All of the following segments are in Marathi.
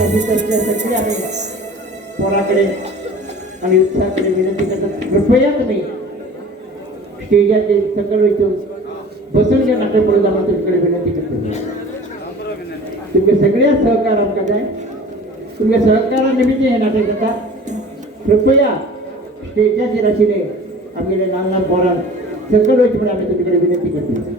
सगळे आम्ही पोराकडे आणि उत्साहाकडे विनंती करतात कृपया तुम्ही स्टेजाचे सकल इथून बसून घ्या नाटक पुढे जाणं तुमच्याकडे विनंती करतो तुमचे सगळे सहकार आमकां जाय तुमच्या सहकारानिमित्त हे नाटक जाता कृपया स्टेजाचेर आशिल्ले आमगेले ल्हान ल्हान पोरांक सकल वयचे म्हणून आमी तुमचे कडेन विनंती करता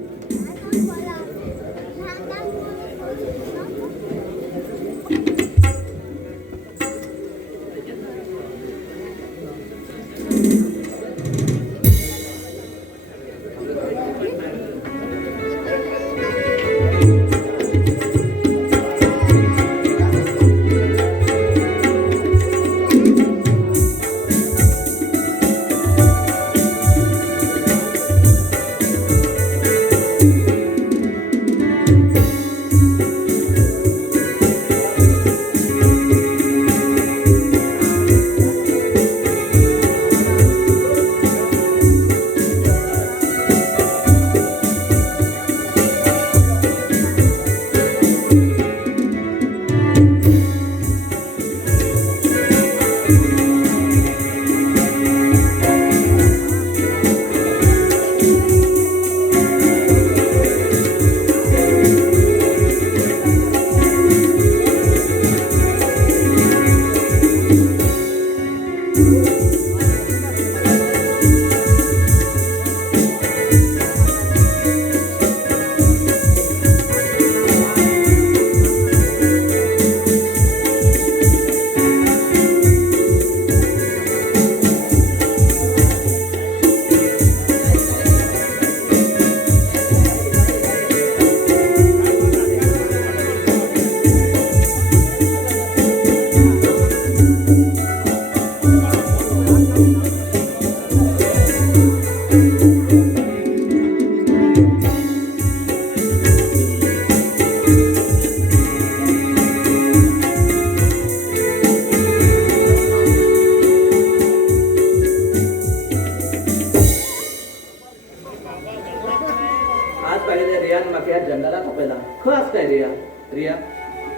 रिया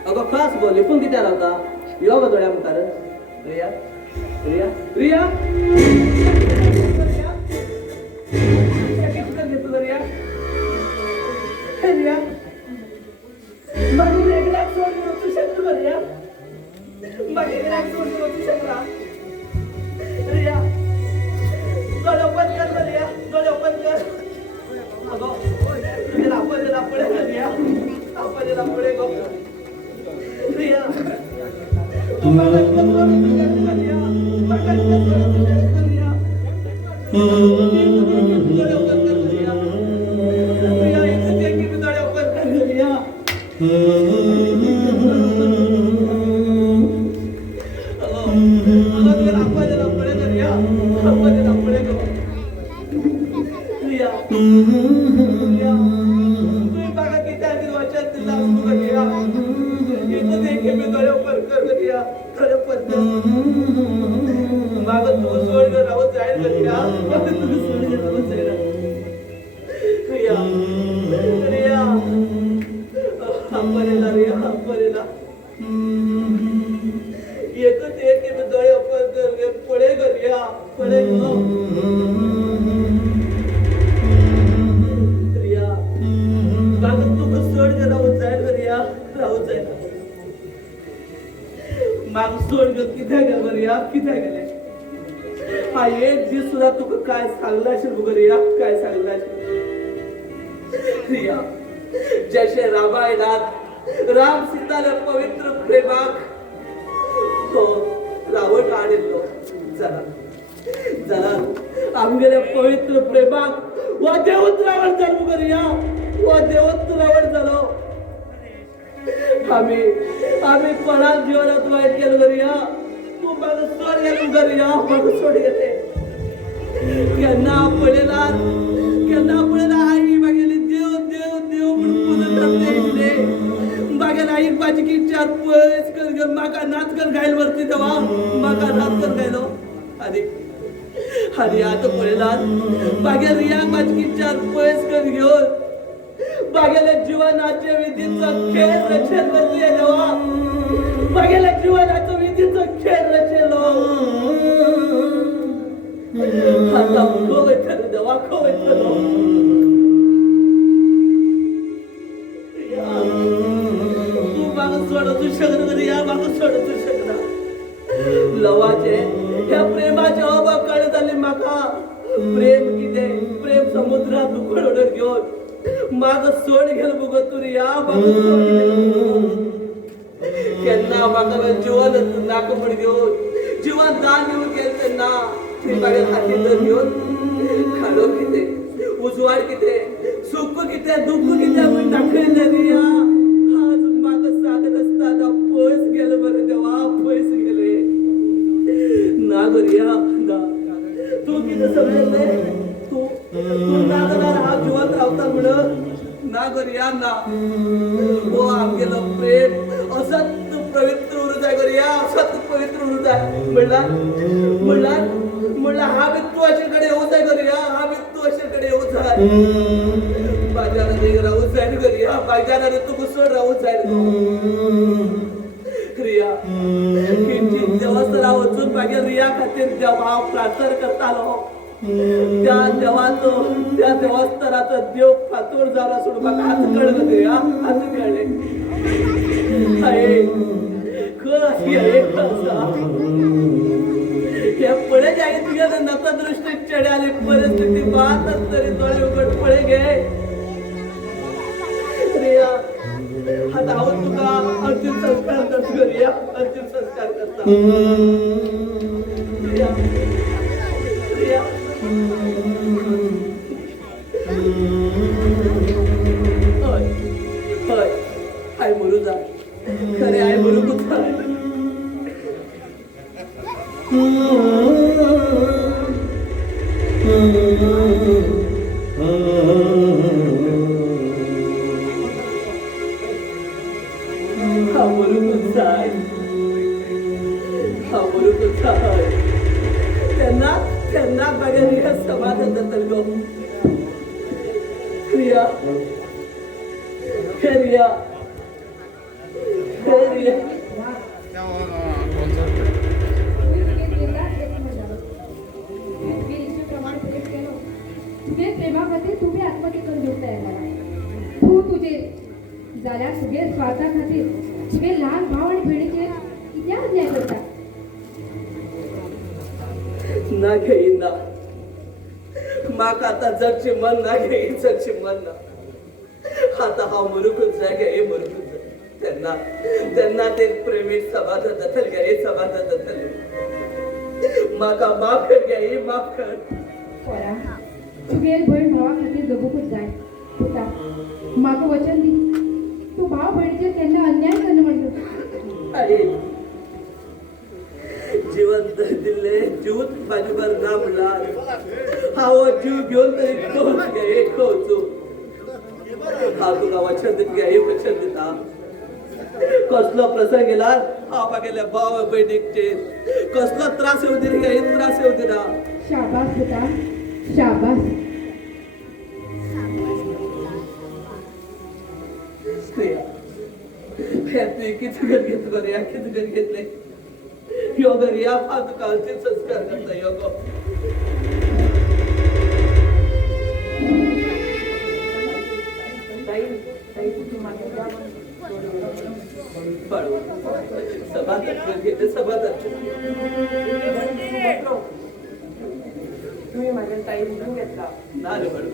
अगो खास बोल लिपून कित्या रावता यो गो दोळ्या मुखार रिया रिया रिया रिया मागीर एकल्याक सोडून वचूं शकता रिया मागीर एकल्याक सोडून वचूं शकता रिया दोळे ओपन कर रिया दोळे ओपन कर अगो तुझे आपल्याला पडे रिया आपल्याला पडे गो रिया हा एक दीस सुद्धा तुका काय सांगलाशील बघूया काय सांगलाशील रिया जैसे रामायणात राम सीताला पवित्र प्रेमाक तो रावण आडिल्लो जरा जरा आमगेल्या पवित्र प्रेमाक वा देवत रावण जालो करूया वा देवत रावण जालो आम्ही कोणाक जीवनात वाईट केलं करूया तू मला सोड गेलो करूया मला सोड गेले केन्ना पळयला आई मागेली देव देव देव म्हणून पुनः करते मागेल आई माझी की चार पयस कर म्हाका नाच कर गायल वरती देवा म्हाका नाच कर गायलो आनी आतां पळयलात मागेल रियाक माझी की चार पयस कर घेवन मागेले जिवनाचे विधीचो खेळ रचत बसले देवा मागेला जीवनाचं विधीचं खेळ रचेलो आता खोवैथलो देवा खोवैथलो तू मागं सोडतू शकत या मागं सोडतू शकना लवाचे ह्या प्रेमाचे अबा कळ झाले माका प्रेम किते प्रेम समुद्रात उकळून घेऊन माग सोड गेल बघ तू या माग केन्ना माका जीवन नाकपड घेऊन जीवन दान घेऊन गेल त्यांना ते मागे हाती धर घेऊन खालो किते उजवाड किते सुख किते दुःख किते आपण दाखवले रे या आज माग सांगत असताना पळस गेलं बरं देवा पळस गेले ना गरिया ना तू किती समजले तू नागणार हा जीवात रावता म्हणून ना गरिया ना हो आमगेलं प्रेम असत पवित्र हृदय गरिया असत पवित्र हृदय म्हणला हा तू अशाकडे होत आहे गरिया हा तू अशाकडे होत आहे बाजारात राहू जाईल गरिया बाजारात तू घुसळ राहू जाईल रिया किंचित देवस्थाना वचून मागे रिया खातीर देवा प्रार्थना करतालो त्या देवस्थानाचा देव फातोर जावं सोडून म्हाका हात कळलं ते हात कळले पळे जाय तुझ्या नतदृष्टी चढाली परिस्थिती पाहतच तरी डोळे उघड पळे गे रिया आता आहोत तुका अंतिम संस्कार करतो करूया अंतिम संस्कार करता रिया रिया होय होय आय मरू जा खरे आय मरू कुठं आहे त्यांना बघा समाधान जातल गो रिया रिया रिया तुझे प्रेमामध्ये तुम्ही आत्महत्या करून घेऊ तयार झाला तू तुझे जाल्यार तुझे स्वार्था खातीर तुझे लहान भाव आणि भयणीचे कित्याक अन्याय करता ना घेईना माका आता जगचे मन ना घेई जगचे मन ना आता हा मरुकच जाय गे मरुकच जाय त्यांना ते प्रेमिक समाधान जातल गे समाधान जातल माका माफ कर गे माफ कर पोरा तुगेर भयण भावा खातीर जगूकच जाय पुता म्हाका वचन दी तू भाव भयणीचेर केन्ना अन्याय करना म्हणटा आई जीवन दिले जीवत माझ्यावर ना म्हणला हा जीव घेऊन तरी कोच घे कोचू हा तुला वचन देत घ्या हे वचन देता कसलो प्रसंग गेला हा बघेल्या भाव बहिणीचे कसलो त्रास येऊ दे हे त्रास येऊ दे ना शाबास पुता शाबास किती घर घेत करूया किती घर घेतले योग रिया फात कालचे संस्कार करता योग तुम्ही माझ्या ताई उठून घेतला ना रे बडू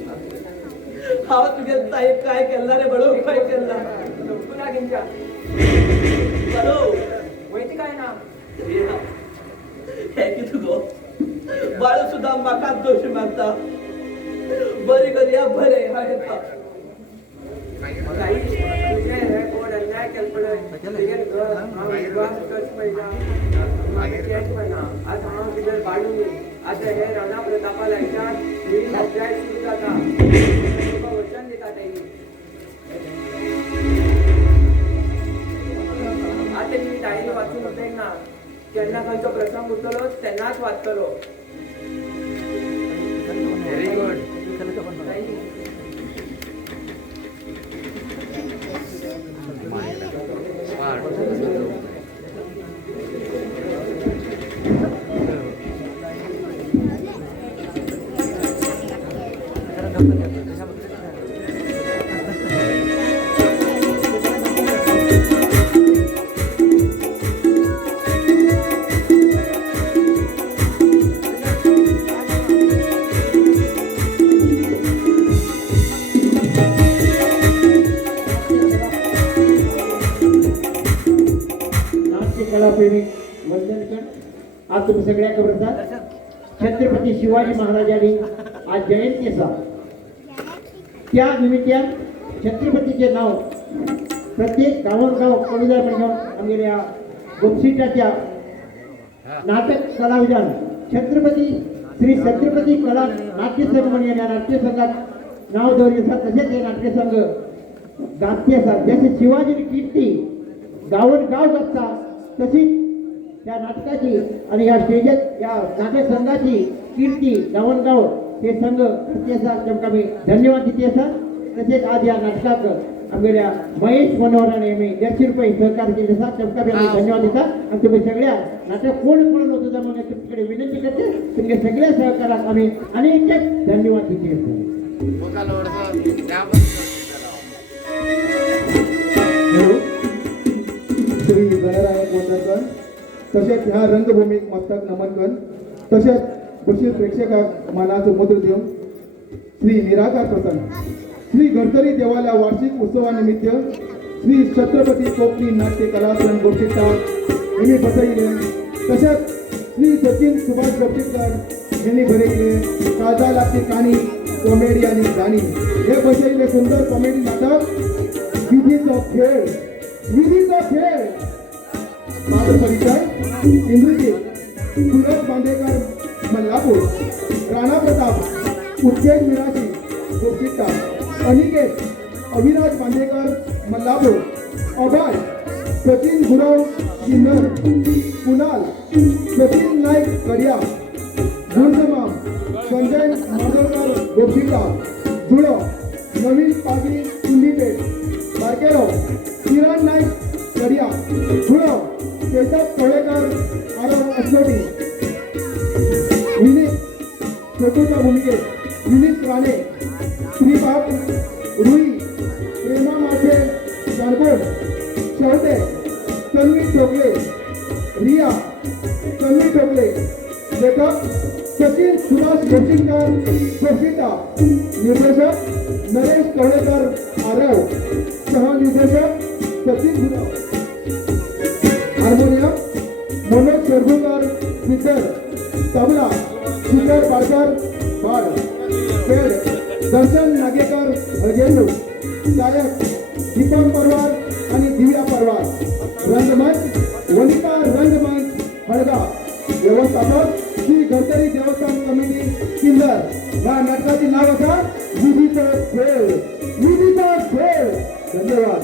हा तुझ्या ताई काय केला रे बडू काय केला पुन्हा घेंच्या बडू माहिती काय ना हे की तुगो बाळू सुद्धा माका दोष मागता बरी करूया बरे हा येता ताई तुझे हे कोड अन्याय केल पडय तिगेर घर हा विश्वास करच पडला मागे चेंज पडना आज हांव तिगेर बाळू आता हे राणा प्रतापाला याच्या मी अध्याय सुरू जाता तुका वचन दिता ताई आता मी ताईला वाचून होते ना केन्ना खंयचो प्रसंग उरतलो तेन्नाच वाचतलो व्हेरी गुड नाट्य कलाप्रेमी वंदनकर, आज तुम्ही सगळ्या खबरदार छत्रपती शिवाजी महाराजांनी आज जयंती असा त्या निमित्तान छत्रपतीचे नाव प्रत्येक गावोगाव कविता म्हणून आमच्या गोपसीटाच्या नाटक कलाविधान छत्रपती श्री छत्रपती कला नाट्य संघ म्हणून या नाट्य संघात नाव दवरित आसा. तसेच हे नाट्य संघ गाजते असतात. जसे शिवाजी कीर्ती गावोन गाव गाजता तशीच त्या नाटकाची आणि या स्टेजात या नाटक संघाची कीर्ती गावोन गाव हे संघ करते असा तेमकां आमी धन्यवाद दिते असा. तसेच आज या नाटकाक आमगेल्या महेश मनोहराने आमी 150 रुपये सहकार केले असा तेमकां आमी धन्यवाद दिता. आणि तुम्ही सगळ्या नाटक कोण पळोवन वचूं म्हणून तुमचे विनंती करते. तुमच्या सगळ्या सहकाराक आमी अनेक धन्यवाद दिते असा. श्री गणराय वंदनकर तसेच ह्या रंगभूमीक मस्तक नमन कर. तसेच बशीर प्रेक्षकाक मानाचो मुद्र दिवन श्री निराकार प्रसन्न श्री गडकरी देवालय वार्षिक उत्सवानिमित्त श्री छत्रपती कोकणी नाट्य कला संघ गोष्टीचा यांनी बसयले. तसेच श्री सचिन सुभाष गोष्टीकर यांनी बरयले काळजा लागती काणी कॉमेडी आणि गाणी हे बसयले सुंदर कॉमेडी नाटक विधीचो खेळ. विधीचा खेळ माझा परिचय इंद्रजीत सुरज बांदेकर मल्लापूर, राणा प्रताप उत्केश मिराशी गोपीटा, अनिकेत अविनाश बांदेकर मल्लापूर, अभय सचिन गुरव किन्नर, कुणाल सचिन नाईक कडिया, गुणसमाम संजय मांजरकर गोपीटा, जुळो नवीन पागी कुंडीपेठ, बारकेलो किरण नाईक कडिया, जुळो केशव कोळेकर आरव असलोटी, विनीत छोटूच्या भूमिकेत विनीत राणे, श्रीबाब रुई, प्रेमा माथे जानकोट, शेवटे तन्वी ठोकले, रिया तन्वी ठोकले, लेखक सचिन सुभाष गोष्टीकर गोष्टीटा, निर्देशक नरेश कवळेकर आरव, सहनिर्देशक सचिन गुरव, हार्मोनियम मनोज शेरगुकर स्पीकर, तबला शिखर पारकर बाळ, पेड दर्शन नागेकर हळगेंडू, गायक दीपक परवार आणि दिव्या परवार, रंगमंच वनिता रंगमंच हळगा, व्यवस्थापक श्री गडकरी देवस्थान कमिटी किल्लर. या नाटकाचे नाव असा विधीचा खेळ. विधीचा खेळ. धन्यवाद.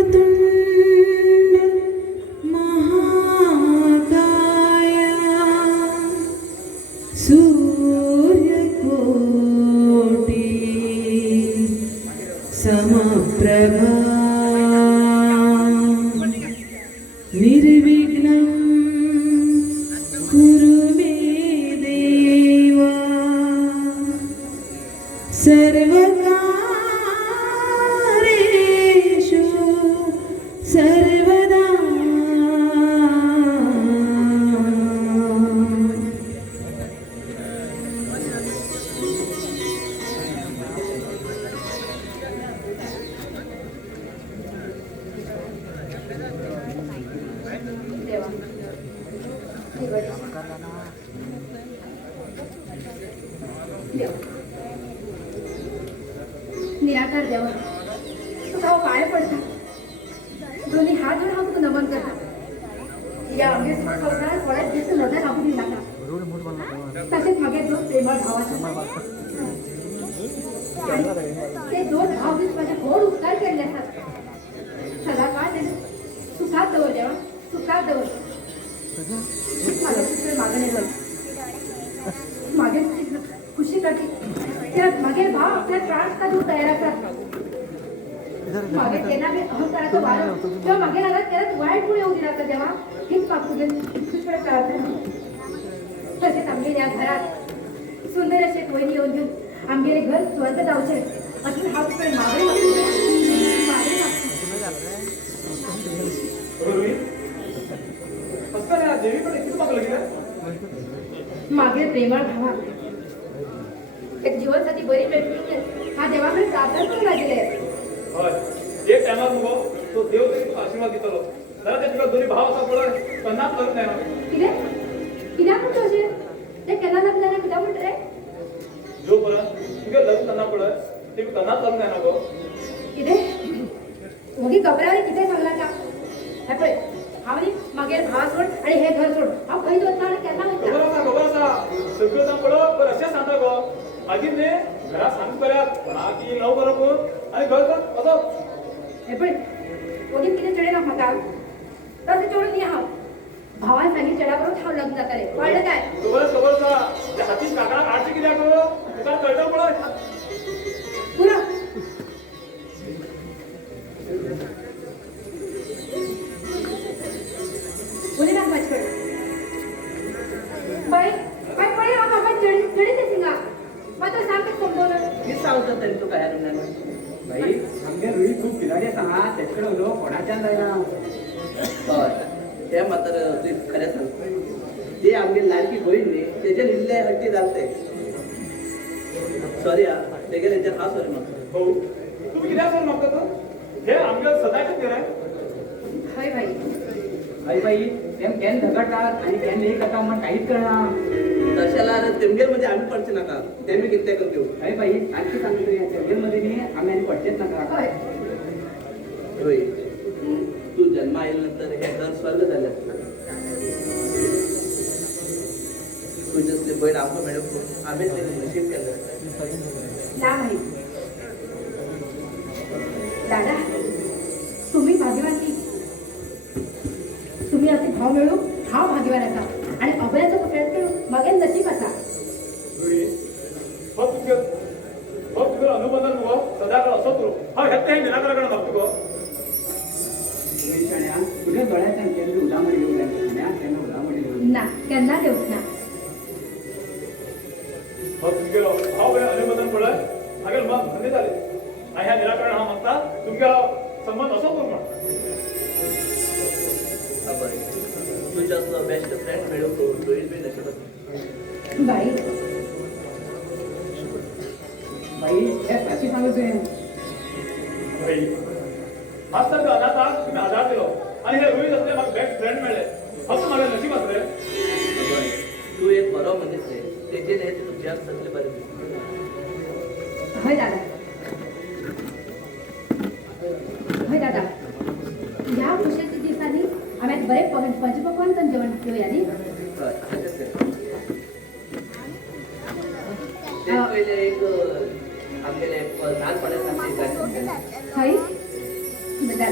वक्रतुंड महाकाय सूर्यकोटि समप्रभा निर्विघ्नं कुरु मे देवा सर्वकारेषु सर्वदा. निराकार देवा तुका पाय पडता. दोन्ही हात जोडून हांव तुका नमन करता. या आमगे संवसारात थोड्याच दीस नजर लागू दी नाका. तशेंच मागे दोन प्रेमळ भावाचे ते दोन भाव दीस माझे गोड उपकार केल्ले आसात. सदा काळ तेणे सुखात दवर देवा, सुखात दवर. म्हागे पुत्र मागणे जाय मागे खुशी खातीर त्या मागील भाव आपल्या त्रास का दूर तयार असतात मागे त्यांना मी अहंकाराचं वारं किंवा मागे लागत त्याला वाईट गुण येऊ दिला तर तेव्हा हीच मागपुढे तुझ्याकडे प्रार्थना तसेच आमगे या घरात सुंदर असे एक वहिनी येऊन घेऊन आमगे घर स्वर्ग जाऊचे असून हा तुकडे मागणी मागे प्रेमळ भावा एक जीवनसाठी बरी व्यक्ती हा देवाकडे प्रार्थना करू लागले होय एक टायमार मुगो तो देव तरी तुका आशीर्वाद दितलो जरा ते तुका दोन्ही भाव असा पळय कन्नाच करत नाही ना कित्याक म्हणतो अशें ते केन्ना ना कित्याक म्हणटा रे जो पर्यंत तुगे लग्न करना पळय ते कन्नाच करत नाही ना गो कितें मगी घबरावली कितें सांगला का हे पळय हांव न्ही मागेर भाव सोड आनी हे घर सोड हांव खंय वचना आनी केन्ना वयता खबर आसा सगळं जाण पळय पण अशें सांगता गो मागीर न्ही घरा सांग पर्यात कोणा की लव करप आनी घर कर असो हे पळय मगी कितें चडे ना म्हाका तशें चडून न्ही हांव भावान सांगितलें चेडा बरोबर हांव लग्न जातालें कळ्ळें काय खबर आसा त्या हातीक काकडाक आडचें कित्याक गो तुका कळटा पळय पुरो उली नाक माझ्या कडेन बाय बाय पळय हांव म्हाका चडी ते सिंगा मात्र सामकें समजोना कित सांगता तरी तुका ह्या रुण्यान भाई आमगे रुई खूप खिलाडी सांगा त्याच्याकडे उलो कोणाच्यान जायना हय हे मात्र तुवें खरें सांगता ती आमगे लाडकी बहीण न्ही तेजे इल्ले हट्टी जालते सॉरी हा तेगे तेच्या हा सॉरी म्हाका हो तुम्ही कित्याक सर मागता तर हे आमगे सदांच कितें रे हय भाई भाई भाई तेम केन धगडटात आणि केन नाही करता म्हण काहीच कळना तशेला तेमगेर मध्ये आम्ही पडचे नाका तेमी कितें करून घेऊ भाई भाई आणखी सांगतो या चेंबरमध्ये नी आम्ही आणि पडचेच नका हय रोहित तू जन्मा आयल्यानंतर हे घर स्वर्ग झाले तुझ्यातली बहीण आमकां मेळूंक आम्ही तेणे नशीब केलं ना भाई दादा तुम्ही भाग्यवान ती तुम्ही असे भाव मिळू हाव भाग्यवान असा आणि अभयाचा प्रयत्न मगे नशीब असा तुगे अनुबंधन मुगो सदाकाळ असो करू हा हेत्ते हे निराकरण मागतो गो तुम्ही शाण्या तुझ्या दोळ्याच्यान केन उदामणी घेऊ जाय त्यांना उदामणी घेऊ ना केन्ना देऊच ना तुमगे हांव हे अनुबंधन पळय हागे मग धंदे जाले आणि ह्या निराकरण हांव मागता तुमगे संबंध असो करू म्हण बरें तुझ्या असलो बेस्ट फ्रेंड मेळूंक रोहित बी नशीब आसा बाई भाई हे कशी सांगू तुवें भाई मास्तर अनाथाक तुम्ही आधार दिलो आणि हे रोहित असले म्हाका बेस्ट फ्रेंड मेळ्ळे फक्त म्हाका नशीब आसले तू एक बरो मनीस रे तेजे न्ही तुका जग सगळें बरें दिसता हय दादा हय दादा ह्या खुशेच्या दिवसांनी आम्ही आज बरे पंचपक्वान जेवण घेऊया न्ही ते पहिले एक आमगेले ल्हानपणासारखी हय दादा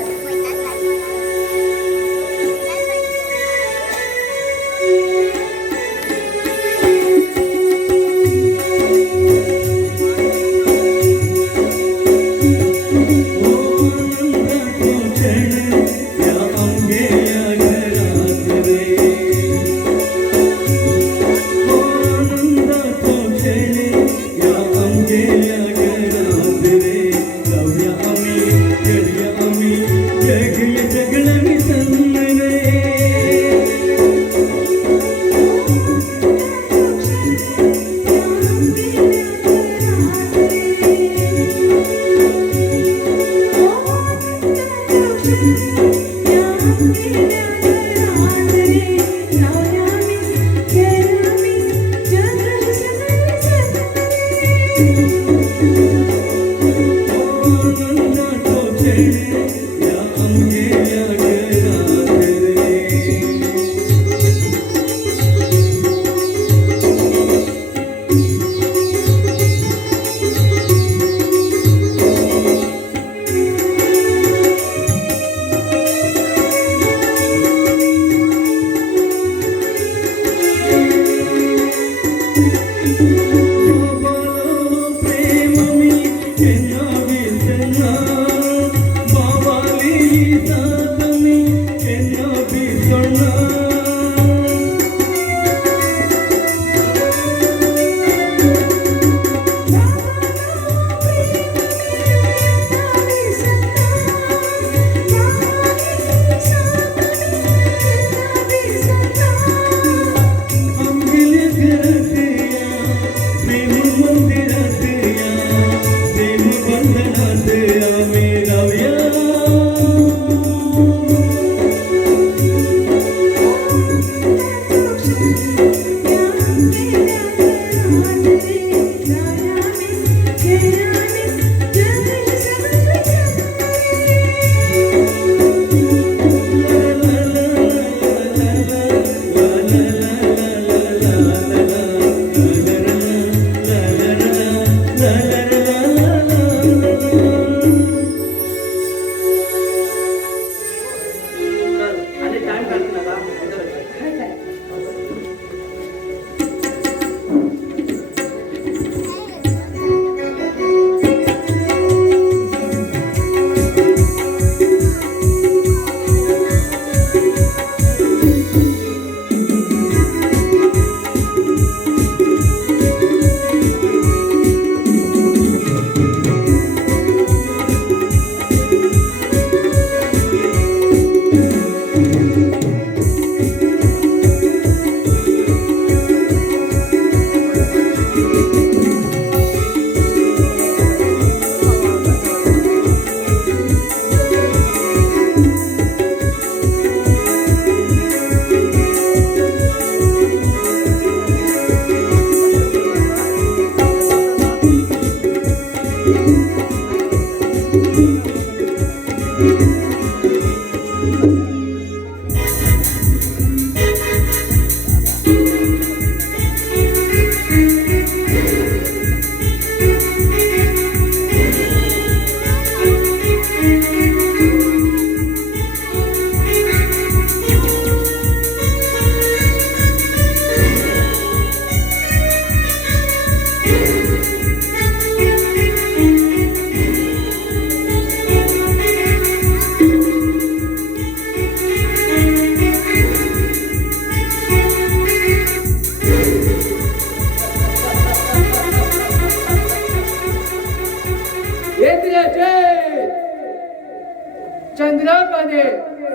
चंद्रापणे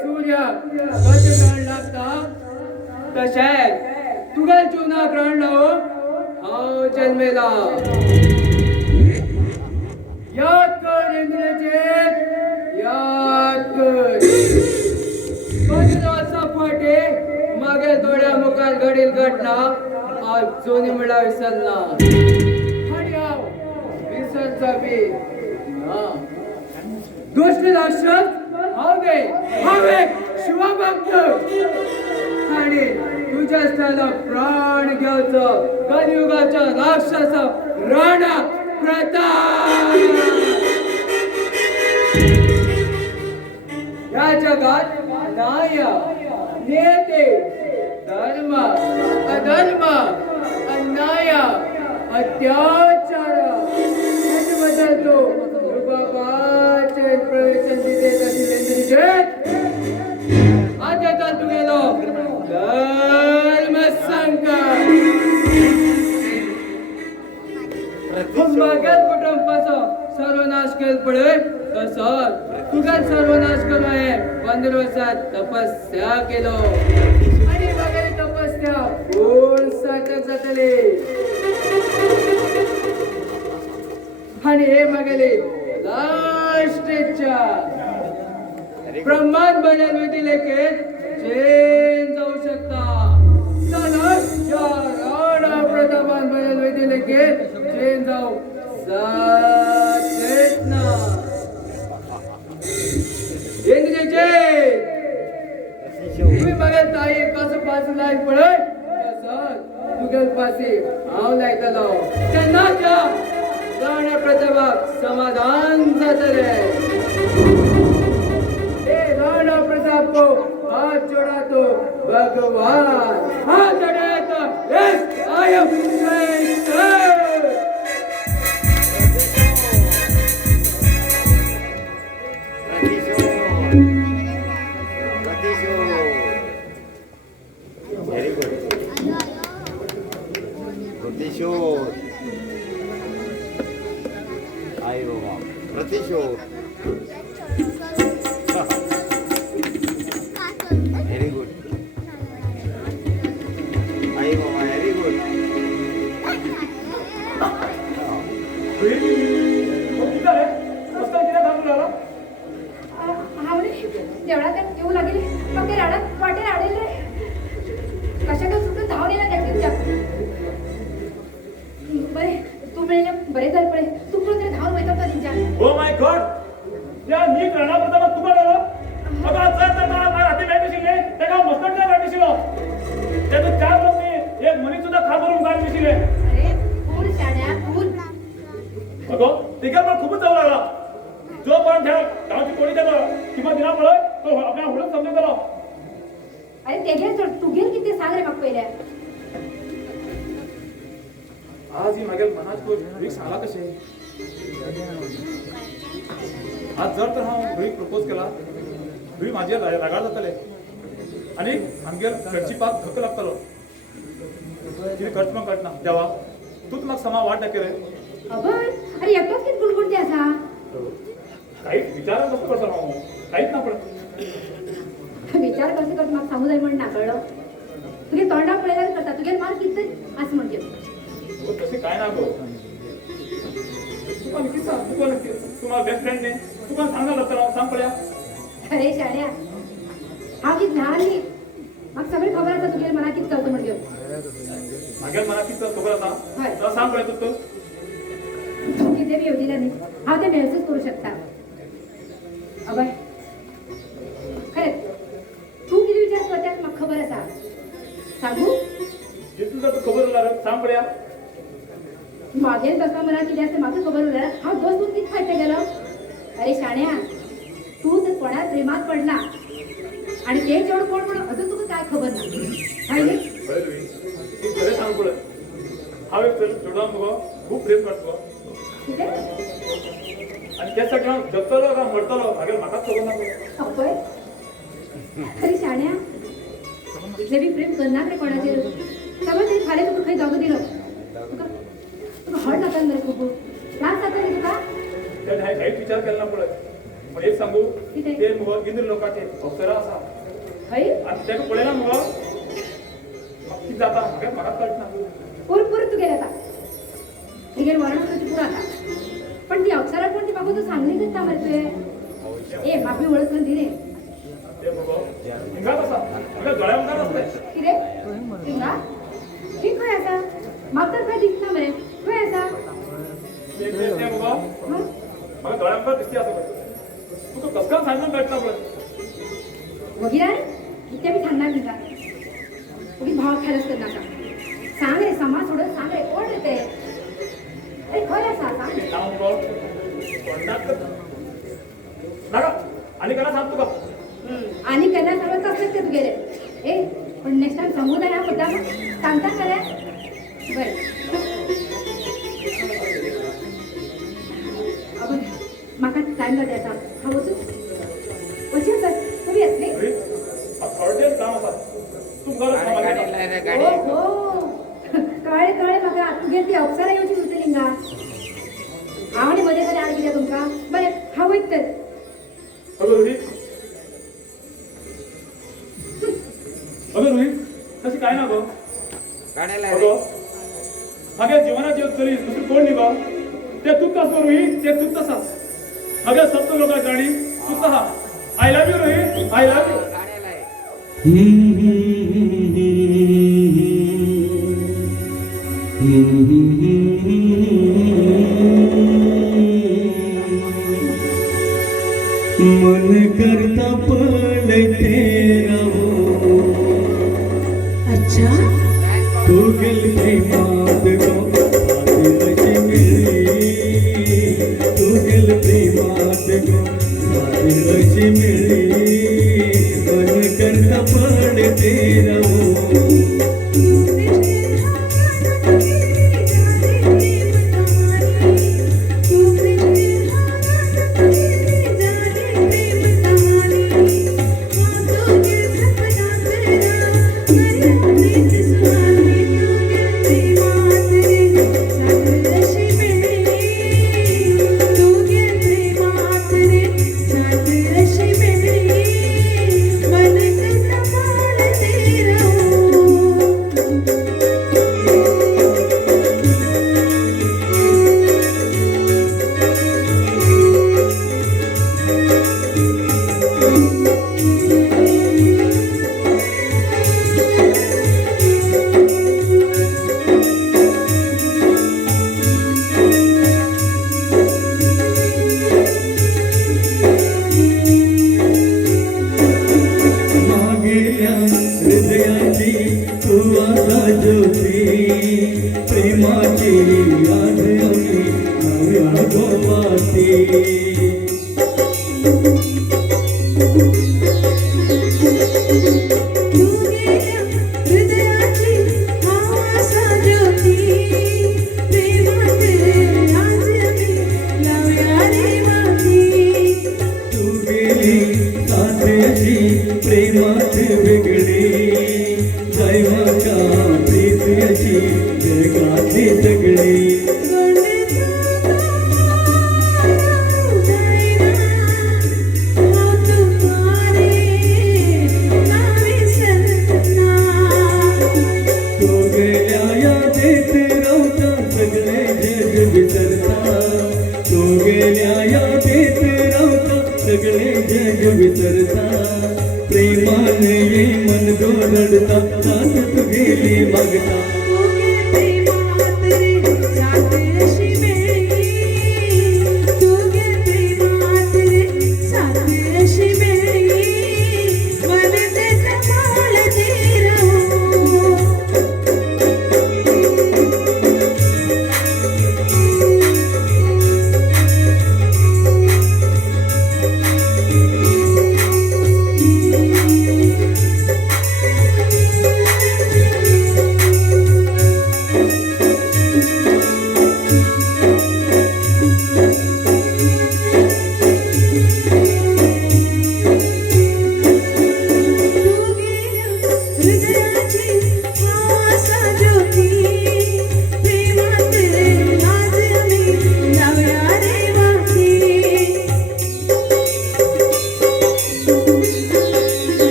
सूर्याक कशें ग्रहण लागता तशेंच तुगे जिवनाक ग्रहण लावून हांव जल्मेला. याद कर इंद्रजीत, याद कर. 15 वर्सां फाटी मागे दोळ्या मुखार घडील घटना अजूनय म्हणा विसरना आनी हांव विसरचा बी ना. दुष्ट राक्षस हांव एक शिवभक्त आनी तुज्या स्थाना प्राण घेवचो कलियुगाच्या राक्षस राणा प्रताप. ह्या जगात न्याय नेते धर्म अधर्म अन्याय अत्याचार याच्याबद्दल तो रुबाबाचे प्रवचन देत असेल. आता तर तुगेलो धर्म संकट मागेल कुटुंबाचो सर्वनाश केल पळय तसोच तुगेल सर्वनाश करू हांवें 15 वर्सात तपस्या केलो आनी मागेली तपस्या पूर्ण सार्थक जातली. आनी हे मागेली लास्ट इच्छा ब्रह्मांड बनेल विधी लेखीत चेंज जाऊ शकता. जाल्यार या राणा प्रतापान बनेल विधी लेखीत चेंज जाऊ जात ना. तुम्ही बघेल ताई कसं पासून लायक पळय तसंच तुगेल पासी हांव लायतलो. तेन्ना त्या राणा प्रतापाक समाधान जातले. राणा प्रताप को हाथ जोड़ा तो भगवान हाथ जोड़े तो यस आई एम प्रतिशोध. Very good. आई बाबा व्हेरी गुड. देवळात येऊ लागेल मग ते राडात वाटेल आडेल रे. कशाला सुटून धावून येणार नक्कीच. बरे तू मिळेल बरे झाले पडे तू पण तरी धावून वैताग का निंजा. ओ माय गॉड, या नीट राणा प्रतापाक तुका आलो. अगं जर मला हाती बॅट दिशिल्ले तेका मस्तकला बॅट दिशिलो. तेतून 4 लोक न्ही एक मनीस सुद्धा खाल भरून गाल दिशिले. अरे फूल शाण्या फूल. अगं तिका पण खूपच जाऊ लागला. जोपर्यंत ह्या गावची कोणी त्याला किंमत दिना पळय तो आपल्या हुडून समजतलो. अरे तेगे सोड तू घेल किती सांग रे म्हाका पयल्या. आज ही मागेल मनात कोण सांगला कशें. आज जर तर हांव धुळीक प्रपोज केला धुळी म्हाजेर रागार जातले आनी आमगेर घरची पाक धक्को लागतलो. कितें करता म्हाका कळना. देवा तूच म्हाका समा वाट दाखय रे. अबय अरे एकटोच कित गुणगुणती आसा. काहीच विचार कसं करता हांव काहीच ना पडत. विचार कसे करता म्हाका सांगू जाय म्हण ना कळ्ळो. तुगे तोंडा पळयल्यार करता तुगे मार कितले आस म्हणजे. तसे काय ना गो. तुका नक्की सांग तुका नक्की तुम्हाला बेस्ट फ्रेंड न्ही तुका सांगना लागतलो सांग पळया. अरे शाण्या हांव कित ल्हान न्ही म्हाका सगळें खबर आसा तुगे मना कित चलता म्हणजे. म्हागेल मनात कितें खबर आसा हय. जाल्यार सांग पळय तूं. तू कितें बी येवजिला न्ही हांव तें महसूस करूं शकता. अबय खरेंच तू कितें विचार करता म्हाका खबर आसा. सांगू जितून जर तूं खबर जाल्यार सांग पळया. मागेल बका मनात कितें आसा म्हाका खबर उरल्यार हांव दोन दोन कितें फायदा गेलो. अरे शाण्या तू जर कोणाक प्रेमात पडला आणि ते चेड कोण म्हणून अजून तुका काय खबर ना काय न्ही. ती खरें सांग पळय. हांव एक चेडवाक मुगो खूब प्रेम करतलो कितें आनी त्यासाठी हांव जगतलो काय मरतलो हागेर म्हाकाच खबर ना पळय. अपय अरे शाण्या इतलें बी प्रेम करनात रे कोणाचेर. समज तरी फाल्यां तुका खंय जागो दिलो तुका हट जाता मरे खूब त्रास जाता रे तुका. काहीच विचार केला ना पळय. पण एक सांगू कितें? ते मुग इंद्र लोकाचे अप्सरा आसा हय आणि तेका पळयला मुगो कितें जाता म्हाका कळना पोर पोर तुगेर येता तुगेर वरण करची पुरो आता पण ती अक्षरा कोण ती बाबा तू सांगली करता मरे तुवें ए बापी वळख करून दिले ते मुगो हिंगात आसा आपल्या दोळ्या मुखार आसले कितें थिंगा ठीक खंय आसा म्हाका तर खंय दिसना मरे खंय आसा ते मुगो हं? म्हाका दोळ्या मुखार दिसती आसा पळय तुका कसकान सांगून कळटा पळय वगिरार कितें बी सांगणार तुका उगी भाव खालच करनाका सांग रे समाज सोडून सांग रे कोण रे ते अरे खंय आसा सांग रे नाव मुगो कोणाक नाका आनी केन्ना सांग तुका आणि केन्ना सांगत असलेच ते तुगेले ए पण नेक्स्ट टाइम सांगू जाय हा मुद्दाम सांगता खरे बरें अबे म्हाका टायम जाता आता हांव वचूं वचूं तर तुमी येतली अर्जंट काम आसा तुमकां गाडी लाय रे गाडी हो हो कळ्ळें कळ्ळें म्हाका तुगेर ती अप्सरा येवची उरतली हिंगा हांव आनी मदें कडेन आड कितें तुमकां बरें हांव वयत तर अगं रोहित अगं रोहित तशी काय ना गो गाडी लाय अगो म्हागे जिवनाची चली दुसरी कोण न्ही गो ते तूच आसा रोहित ते तूच आसा म्हागे सप्त लोकां जाणी तूच आहा I love you Rohit I love you गाडी लाय मन करता पड़ते रहो अच्छा तू गल प्रेमात गो बात मिली तू गल प्रेमात गो बात मिली मन करता पड़ते रहो हृदयाची तू आता ज्योती प्रेमाची याद आली नव्या गोवाती प्रेमात वेगळी दैवाच्या प्रीतीची जगातली सगळी तो गेल्या यादेत रावता सगळे जग विसरता तो गेल्या यादेत रावता सगळे जग विसरता प्रेमाने ये मन दो रडता साथ तू गेली मागता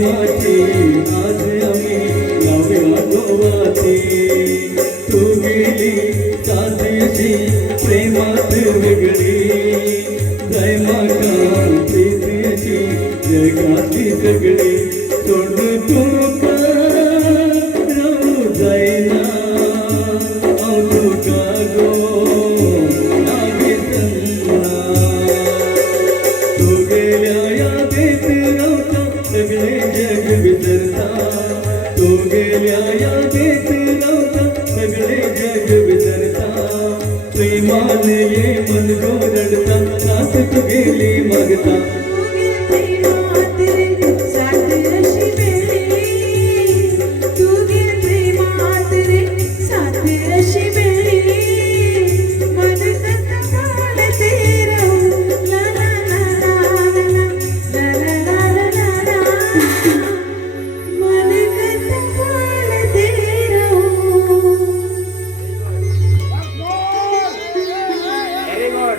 प्रेमाची आज आम्ही लावूया गोवाची तू गेली साथीची प्रेमात वेगळी जय माता प्रीतीची जगाची सगळी सोड तू राहू जायना तू का गो लागे संना तू गेल्या यादीत राहता सगळे जग विसरता तू गेल्या यादीत राहता सगळे जग विसरता प्रेमान ये मन गोरडता साथ तू गेली मागता व्हेरी गुड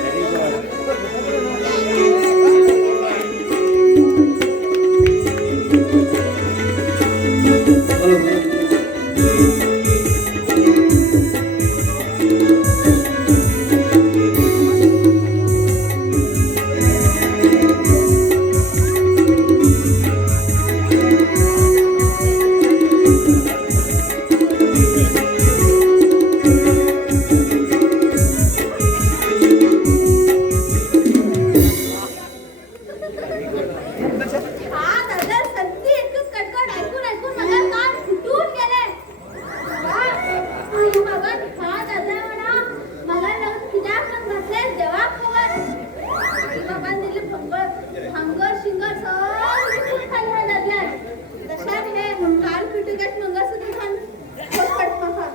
व्हेरी हा दादा संधी एकच कडकड ऐकून ऐकून माझा कान फुटून गेले मगन हा दादा म्हणा मला लावून कित्याक पण घातलेस देवा खबर बाबान दिले भांगर शिंगर सगळी खूप खाली हलल्यात तशात हे कान फुटुकात मंगळसूत्र खान फटफट फफा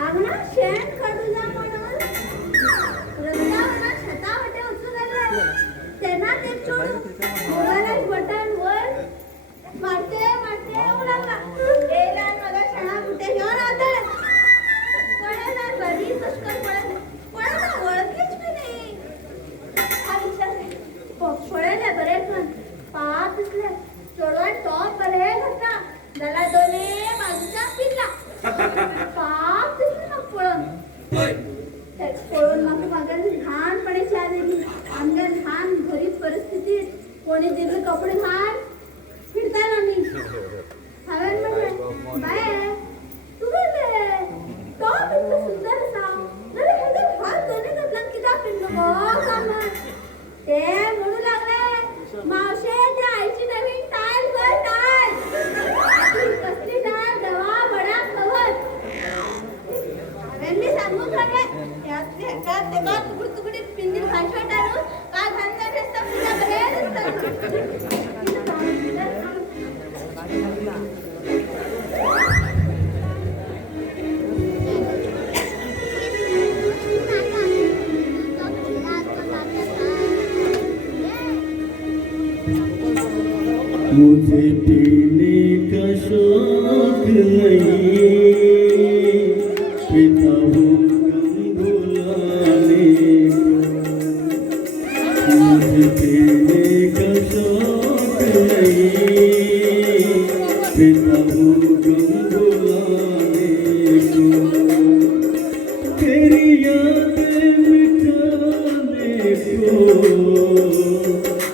आमना शेण काढू जा म्हणून रस्त्यावर छतावटे उचलून आले त्यांना ते चोरून मोबाईल बटन वर मारते मारते उडाला गेला मला शाळा कुठे घेऊन आले पळाला घरी पुष्कळ पळाला ओळखीच मी नाही हा विचार पळाले बरे पण पाच दिसले चोडवान टॉप बरे घातला त्याला दोन्ही बाजूचा पिल्ला पाच दिसले मग पळून पळून मग मागेल लहानपणी चहा दिली आमच्या लहान गरीब परिस्थितीत कोणी दिले कपडे घाल फिरता ना मी हावेन म्हटलं बाय तू गेले टॉप इतकं सुंदर असा जरा ह्याचे हात दोन्ही घातला किती पिंड गो काम ते म्हणू लागले मावशे त्या आईची नवीन टाईल वर टाईल कसली टाईल दवा बडा कवर त्यांनी सांगून खाणे त्यातले एकात ते का तुकडी पिंडी भाषा टाळून का घालता रस्ता पुन्हा बरे मुझे पीने का शौक नहीं पीता हूँ गम भुलाने को मुझे पीने का शौक नहीं पीता हूँ गम भुलाने को तेरी यादें मिटाने को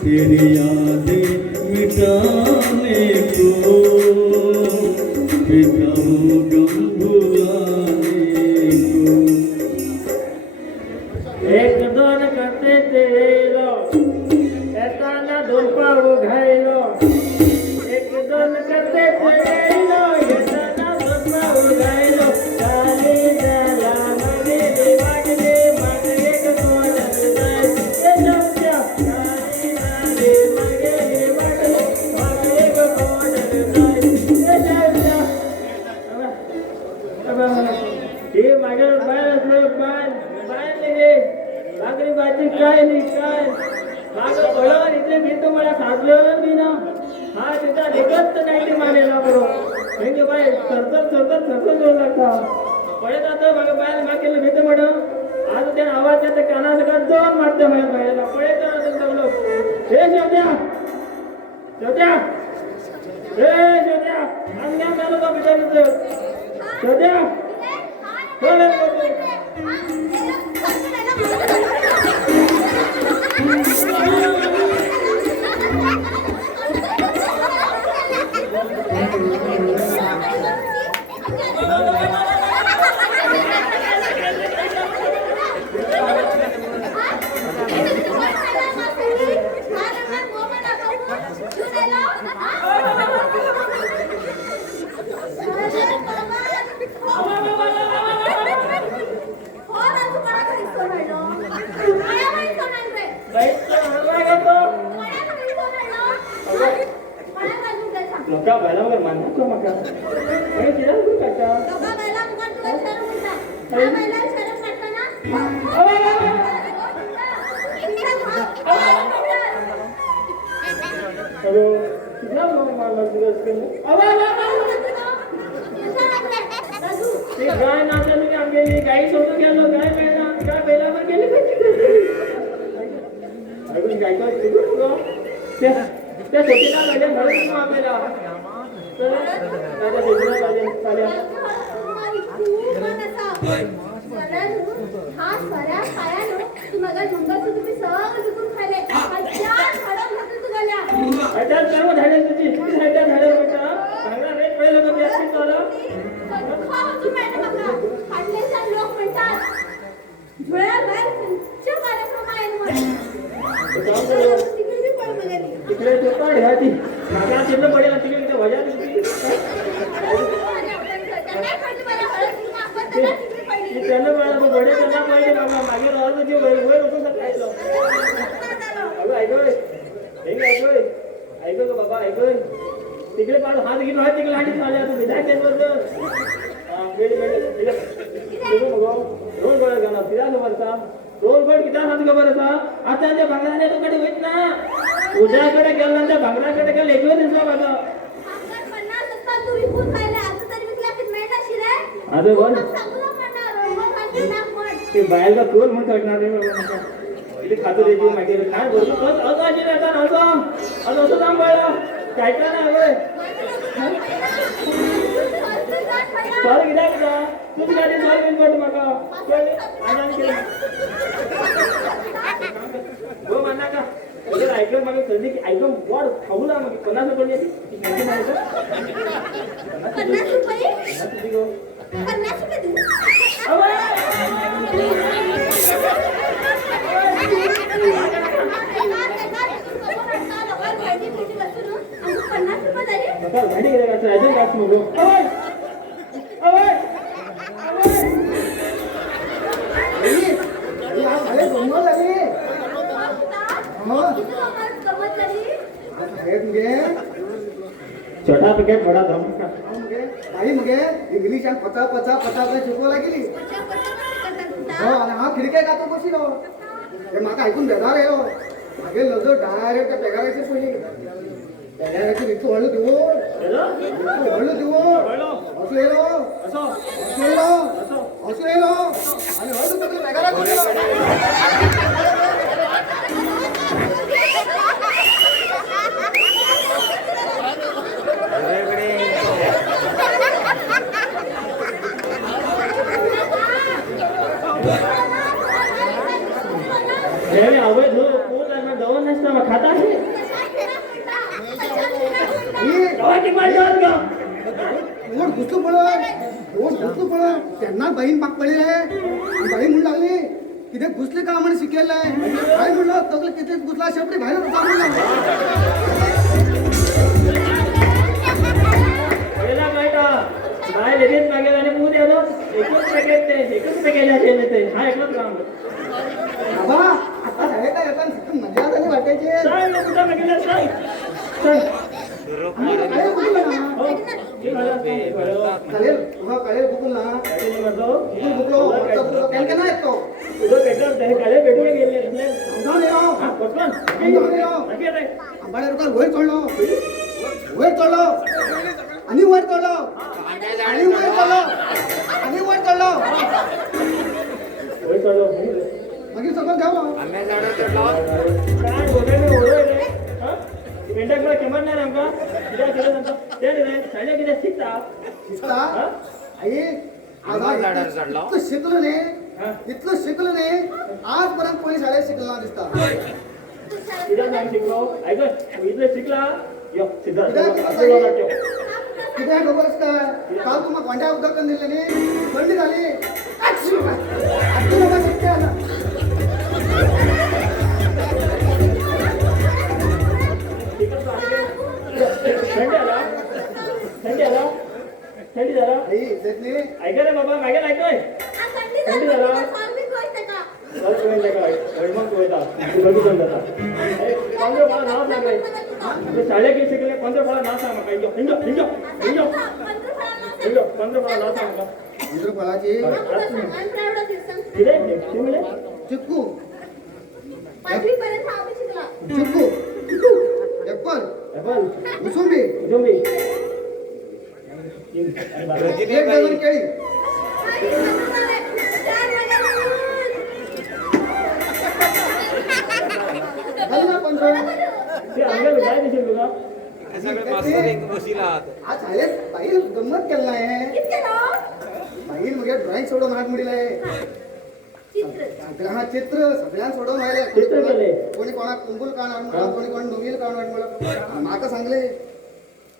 तेरी यादें मिटाने को पीता हूँ गम भुलाने को एक दोन करते तेलो एकाना धोपा उघायलो एक दोन करते तेलो एकाना धोपा उघायलो काली झाला मगेली वागले मगले कोण जाय ए जाऊच्या काली झाली मगेली वागले मगले कोण जाय ए जाऊच्या हे माझ्या बाहेर बाहेर निघे भाकरी भाजी काय नाही काय मागं बळवर इथले भीत मला साधलं मी ना हा तिचा देखत तर नाही ते मानेला बरोबर म्हणजे बाय सरतर सरतर सरतर जोर लागता पळत आता मागं बाहेर मागेलं भीत म्हण आज त्या आवाज त्या काना सगळं जोर मारते बाहेर पळेल जगलो हे शेवट्या शेवट्या हे शेवट्या अंग्या झालं का बिचार शेवट्या लोका बैलावर मानतो मका काय केलं तू काका हॅलो कितना मारला दिवस ते गाय नाचलं की आम्ही गाई सोडून गेलो गाय बैलावर गेली अजून गाय काय त्या छोटीला माझ्या घरात आपल्याला तर माझ्या छोटीला चालेल सर्व झाले तुझी झाले बेटा चांगला रेट पडेल का व्यवस्थित चाललं तिकडे तो काढ ह्याची माझ्या चिन्ह पडेल तिकडे तिथे वजा त्यांना मला बडे त्यांना पाहिजे बाबा मागे राहतो जे वर होतो खायचं ऐकोय ऐकू का बाबा ऐकोय तिकडे पाहतो हात घेऊन हात तिकडे हाती चालले आता विधाय त्यांबरोबर रोल गोळा गाणं तिला समजता रोल गोळ किती हात खबर असा आता त्या भांगराने तो कडे होईत ना उद्याकडे गेला त्या भांगराकडे गेला एक दिवस बघा अरे बोल ते बाहेरचा तोल म्हणून काढणार इथे खातो देतो मागे काय बोलतो अगाशी राहता असं सांभाळा काय काय नाही सॉरी किती का तुझी गाडी सॉरी बिल पडतो माका हो म्हणा का ऐकलं मग संधी की ऐकून वाढ खाऊ ना मग 50 रुपये गाडी गेला अजून काच मग छोटा पैकेट बड़ा धमाका आई मगे इंग्लिश आणि पचा पचा पचा पचा शिकवायला गेली हो आणि हा खिडक्या गातो बसिलो हे माका ऐकून बेजार आहे हो मागे लजो डायरेक्ट त्या पेगारायचे पहिले पेगारायचे रिक्स हळू देऊ हळू देऊ असं येलो असं येलो असं येलो आणि हळू तुम्ही पेगारा अवैध दवा नसता मग खाता आहे घुसतो पळ त्यांना बहीण पाक पडलेली आहे बाई म्हणून लागली किती घुसले का म्हणे शिकेल आहे काय म्हणलं तगलं किती घुसला शेपटी बाहेर बाय लगेच मागेल आणि मूळ द्यालो एकच पॅकेट ते हा एकच काम बाबा आता झाले काय आता मजा झाली वाटायची कळेल बुकून ना बुकलो काय नाही येतो तुझं पेट्रोल काळे पेट्रोल गेले वर चढलो आणि वर चढलो चढलो मागीर सकयल देंव आम्ही झाडा चढलो काय बोलायला ओळख रे हा पेंटाकडे किंमत नाही आमका कित्याक कितें सांगता ते रे सायले कितें शिकता दिसता हा आई आम्हा झाडार चढलो इतलं शिकलो न्ही हा इतलं शिकलो न्ही आजपर्यंत कोणी शाळेत शिकलो ना दिसता कित्याक नाही शिकलो ऐक इतले शिकला यो सिद्धार्थ कित्याक आपल्याला वाटतो कित्याक खबर आसता काल तुका कोंड्या उदक दिल्लें न्ही थंडी जाली आत्ता लोकांक शिकता आला थंडी आला थंडी आला थंडी झाला आई इतली ऐका रे बाबा मागे ऐकतोय थंडी झाला बरं तुम्ही ते काय मग तू येता तू बघून जाता पंधरा फळा नाव सांग रे तू शाळेत किती शिकले पंधरा फळा नाव सांग म्हाका इंजो इंजो इंजो इंजो इंजो पंधरा फळा नाव सांग म्हाका अंदर फळाची कितें शिमले चिक्कू चिक्कू एप्पल एप्पल मोसंबी जोंबी रजनी एक बाई डझन केळी झाली ना 15 ते अंगल काय दिसेल तुला हे सगळे मास्तर एक बसिलात आज शाळेत बाई गंमत केला आहे बाई मगे ड्रॉइंग सोडून हात मुडीलाय सगळ्या चित्र सगळ्यांना सोडून चित्र केले. व्हायला कोणी कोणाक कुंबूल काढ म्हणला कोणी कोण नवील काढ म्हणला म्हाका सांगले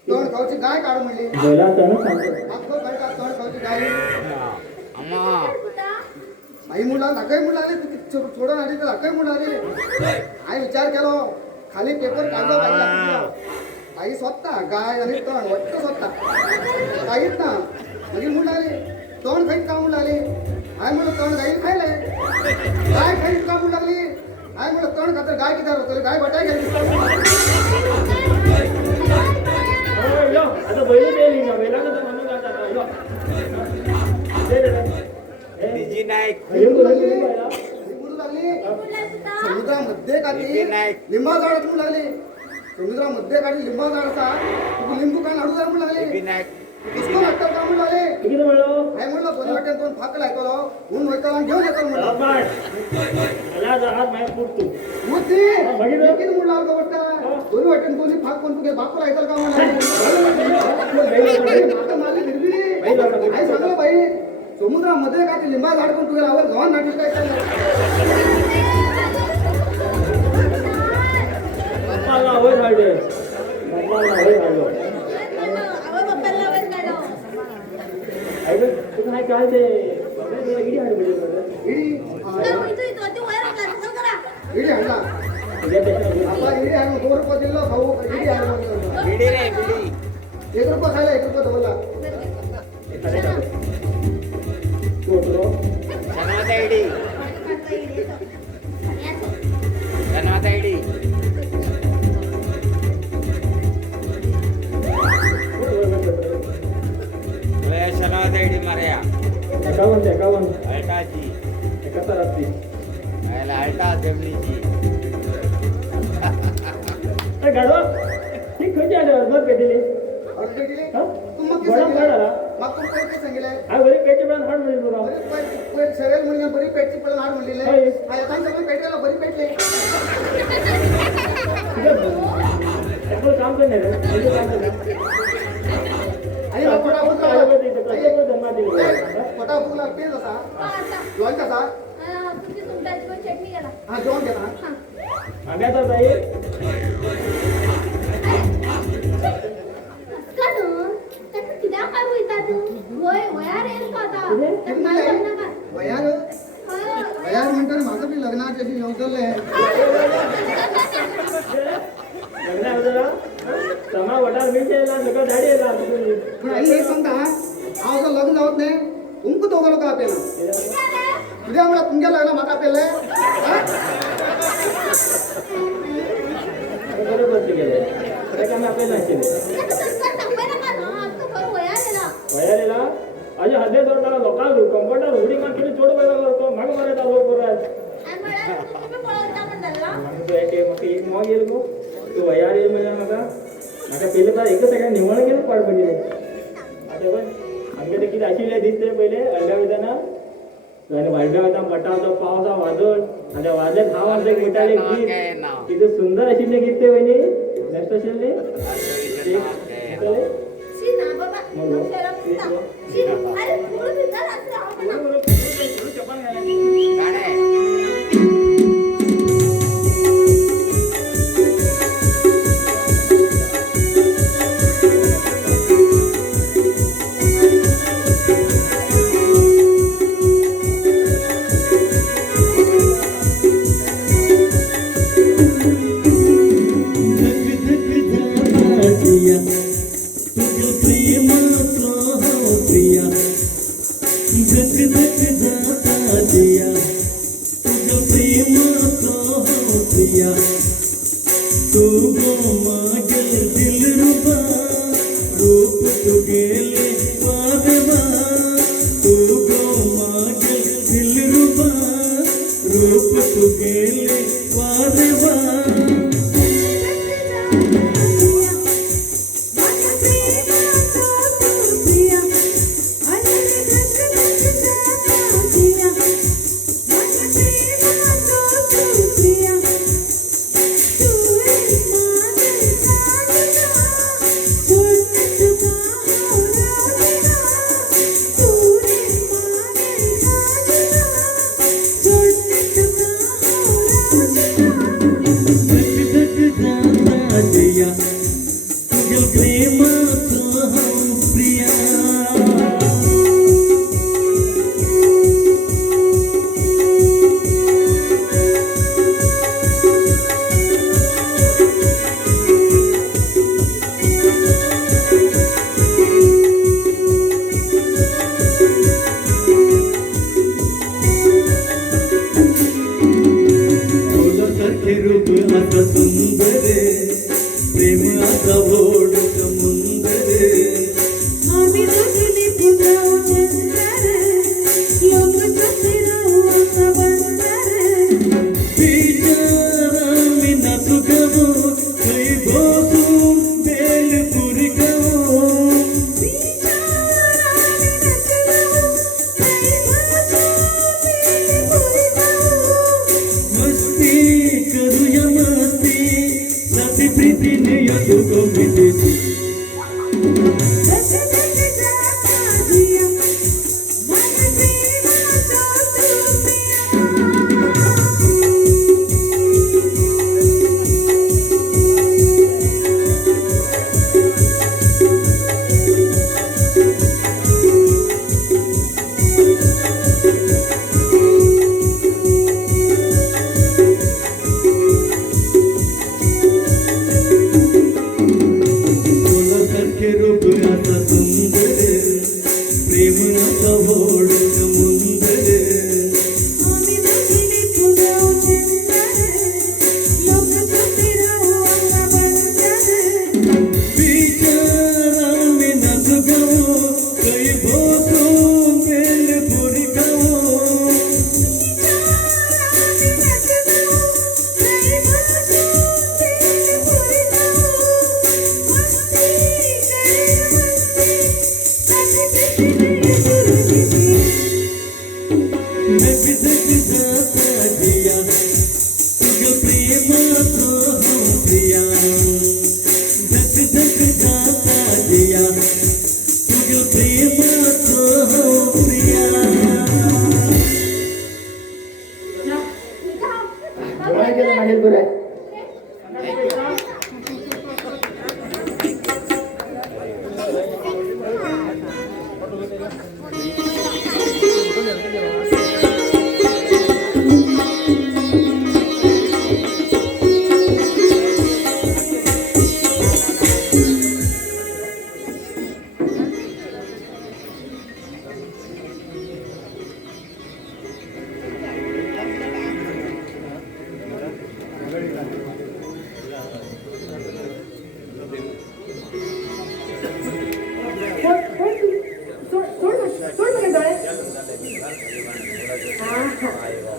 तण खावची गाय काढ म्हणली बोला तर सांगतो मागतो कळटा तण खावची गाय अम्मा आई मुला धाकय मुलं आले सोडून आली तर धाकय मुलं आले आई विचार केलो खाली पेपर काढलो आई स्वतः गाय आणि तण वाटतं स्वतः काहीच ना मागीर मुलं आले तण खाईत का मुलं आले आय म्हणलं तण गाईन खायले गाय खाईत का मुलं लागली आय म्हणलं तण खातर गाय किती होतं गाय बटाय घ्यायची यो आता बैल गेली ना बैला कसं म्हणून जाता यो दे दे दे विजी नाईक लिंबू लागली लिंबायला मुलं लागली समुद्रामध्ये काढली विपी नाईक. लिंबा झाड म्हणून लागली समुद्रामध्ये काढली लिंबा झाड असा तू लिंबू काय लाडू जाय म्हणून लागले विनायक पुष्कळ लागतात का म्हणून लागले किती म्हणलो काय म्हणलं दोन वाट्यात दोन फाकल ऐकलो ऊन वैकलो आणि घेऊन येतो म्हणलं बाय मला जहाज माहित पुरतो मुद्दी बघितलं? किती म्हणलं आलो बघता दोन वाट्यात दोन्ही फाक कोण तुझे बापूला ऐकल का म्हणा मागं मारली निर्बिली आई सांगलं बाई समुद्रामध्ये का ते लिंबा झाड पण तुझ्या लावर गव्हाण नाटक काय बाप्पाला होय झाडे बाप्पाला होय झाडो ऐक तू काय काय ते इडी हाड म्हणजे इडी इडी हाडला आता इडी हाडून 2 रुपये दिलो भाऊ इडी हाडून बिडी रे बिडी 1 रुपया खायला 1 रुपया धवला तू होतो धन्यवाद आयडी धन्यवाद आयडी धन्यवाद आयडी मार्या 51 अल्टाची 71 अल्टा जमिनीची ए गाडवा ठीक खंयची आल्यावर बघ पेटली और बेटी हा तू मग बडा बडा मग तू पैसे सांगितले हा बरी पेटची पण हाड म्हणजे तुला बरी पैसे सगळे म्हणून बरी पेटची पण हाड म्हणलेले होय. आई आता सगळे पेटलेला बरी पेटले आपलं काम कर नाही रे म्हणजे काम कर आणि फटाफट फटाफट लागते जसा लोन कसा हा जेवण घे ना आम्याचा जाई वयार वयार म्हणतात माझं बी लग्नाची अशी योजले लग्न होतं समा वडार मिळते येणार सगळं झाडी येणार पण आई एक सांगता हांव जर लग्न जावत नाही तुमकां दोघं लोक आपेना कित्याक म्हळ्यार तुमच्या लग्न म्हाका आपेले बरोबर गेले त्याच्या आम्ही आपल्याला नाशिले वयार येला अजून हद्दे जोडला लोकांना कम्फर्टर हुडी मान केली चोड बघा माग मारायचा लोक बरं मग येईल मग तू वयार येईल म्हणजे म्हाका पहिले तर एकच सगळ्या निवळ गेलं पाड पडले आता पण आमच्या ते किती आशिल्ले दिसते पहिले अर्ध्या वेळानं आणि वाढल्या होता मटाचा पावसा वादळ आणि त्या वादळात हा वाजता एक मोठाले गीत किती सुंदर अशी ने गीत ते वहिनी नेक्स्ट असेल शी ना बाबा त्याला म्हणता. शी अरे थोडं भितर असं राहू नका.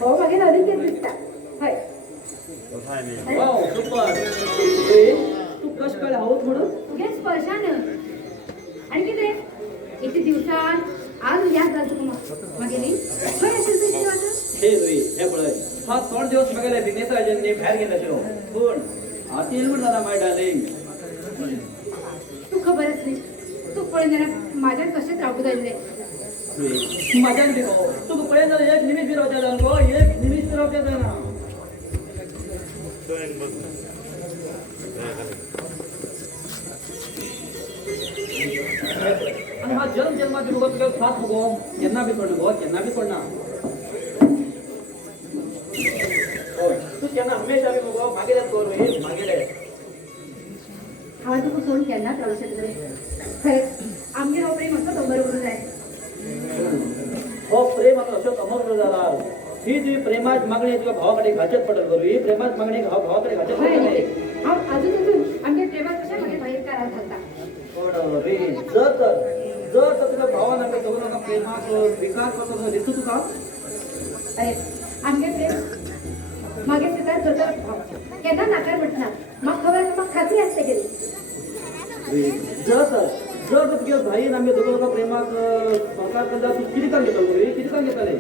हो मागे नवीन केस दिसता होय वाव सुपर तू कश काय आहोत म्हणून तुझ्या स्पर्शानं आणि किती किती दिवसात आज याद जातो मागेली खंय असेल तुझी वाजत हे रुई हे पळय हा 3 दिवस मागेले बिनेसा एजंटने भायर गेला शिरो पूण आता येईल म्हण दादा माय डार्लिंग तू खबर असली तू पळून जाणार माझ्यात कशेच राहू जायले मजा नाही हो तू पळय जर एक निमिष रावच्या जाण गो एक निमिष रावच्या जाणा आणि हा जन्मात बघ तुला साथ बघो केन्ना बी सोडना गो केन्ना बी सोडना तू केन्ना हमेशा बी बघो मागेलेच गो रोहित मागेले हा तू सोडून केन्नाच राहू शकत रे खरे आमगे हो प्रेम असं तो बरोबर जाय हो प्रेम आता अशोक अमर झाला ही जी प्रेमाच मागणी तुला भावाकडे घाचत पडल करू ही प्रेमाच मागणी भावाकडे घाचत पडल हम अजून आमगे प्रेमात कशा मध्ये बाहेर काढा घालता पण रे जर तुला भावानं आमच्या दोघांना प्रेमात विकास करतो दिसतो तुका अरे आमगे प्रेम मागे सिद्धार्थ जोरदार भाव केन्ना नाकार म्हटणार मग खबर मग खात्री असते गेली जर तुझ्या भाईन आमच्या दोघांना प्रेमात सहकार करता तू किती काम घेतो रे किती काम घेतले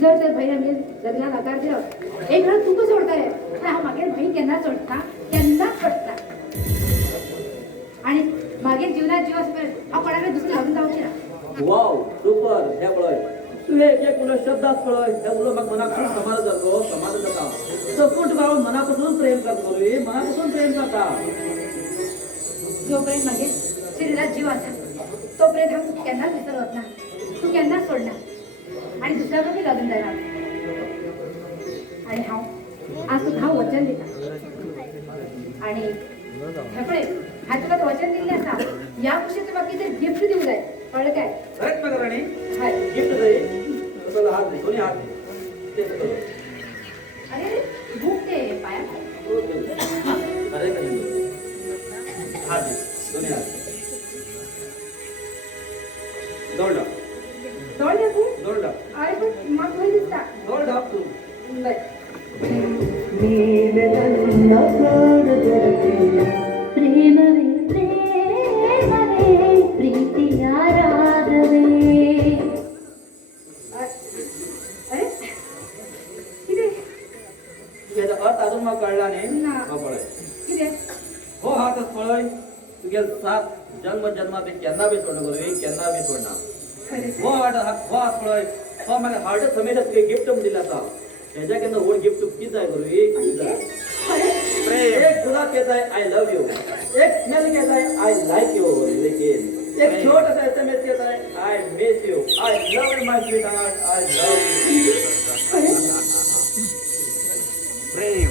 जर भाई आमगे लग्नात नाकार दिलं एक वेळ तू कसं सोडता रे पण हा मागे भाई केन्ना सोडता आणि मागे जीवनात जीव असपर्यंत हा कोणाकडे दुसरं लागून जाऊची ना वाव सुपर हे पळय तू हे एक पुन्हा शब्दात पळय हे मुलं मग मनापासून समाज जाता सपूट भाव मनापासून प्रेम करतो रे मनापासून प्रेम करता जोपर्यंत मागे शरीरात जीव असा तोपर्यंत हा तू केन्नाच विसरत ना तू केन्नाच सोडणार आणि दुसऱ्याकडे लग्न जाणार आणि आज तू वचन दिता आणि हा तुला वचन दिले असा या खुशी तुला किती गिफ्ट देऊ जाय कळलं काय करेक्ट ना राणी हाय गिफ्ट दे तुला हात दे कोणी हात दे ते तर अरे भूक ते पाया अरे कधी हात दे कोणी हात दोडा दौड तू दोडा अरे पण मग होई दिसता दोडा तू प्रेमवे प्रेमवे प्रीतिया राधवे अरे किती याचा अर्थ अजून मग कळला नाही ना. मग पळय किती हो हातच पळय तुझ्या सात जन्मात केन्ना बी सोडणं करू केन्ना बी सोडणार हो हात पळय हो मला हार्ट समेत गिफ्ट दिला आता ह्याच्या केन्ना व्हड गिफ्ट किती जाय करू एक गुलाब कहता है आई लव यू एक स्मेल कहता है आई लाइक यू लेकिन एक छोटा सा एसएमएस कहता है I miss you I love you my sweetheart I love you प्रेम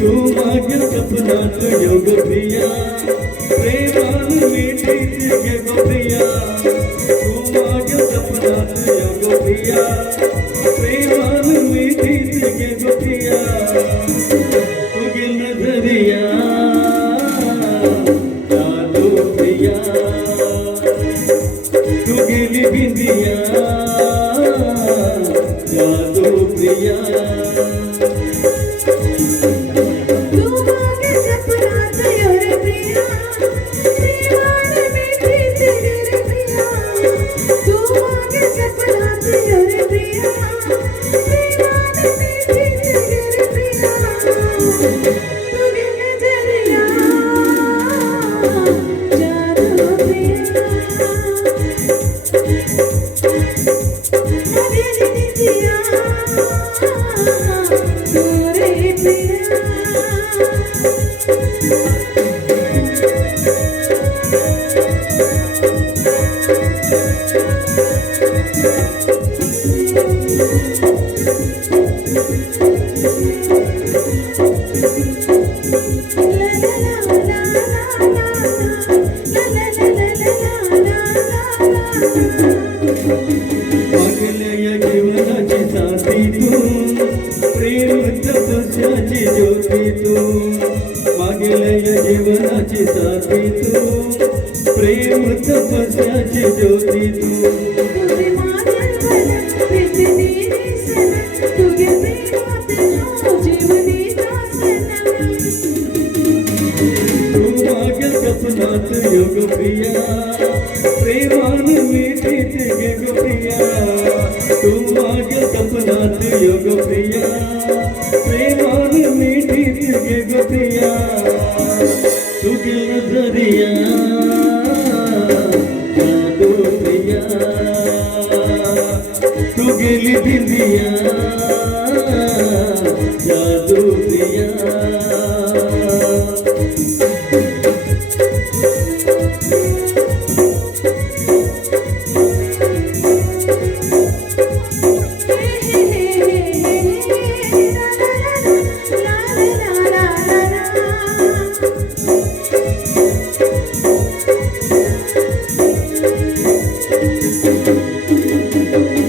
तू माझ्या सपनात योग प्रिया प्रेमान मिठीत गे प्रिया तू माझ्या सपनात योग प्रिया प्रेमान मिठीत गे प्रिया तू गेल नजरिया जादू प्रिया तू गेली बिंदिया जादू प्रिया ज्योती तू मागेल्या या जीवनाची साथी तू प्रेम तपस्याची ज्योती तू तुझे माझे मन विसरली सनम तुझे प्रेमात जो जीवनीचा सनम तू माझ्या सपनात योग प्रिया प्रेमान मिठीत गे ग प्रिया तू माझ्या सपनात योग प्रिया प्रेमान मिठीत गे ग प्रिया तू गेल दरिया जादू प्रिया तू गेली दिलिया जादू प्रिया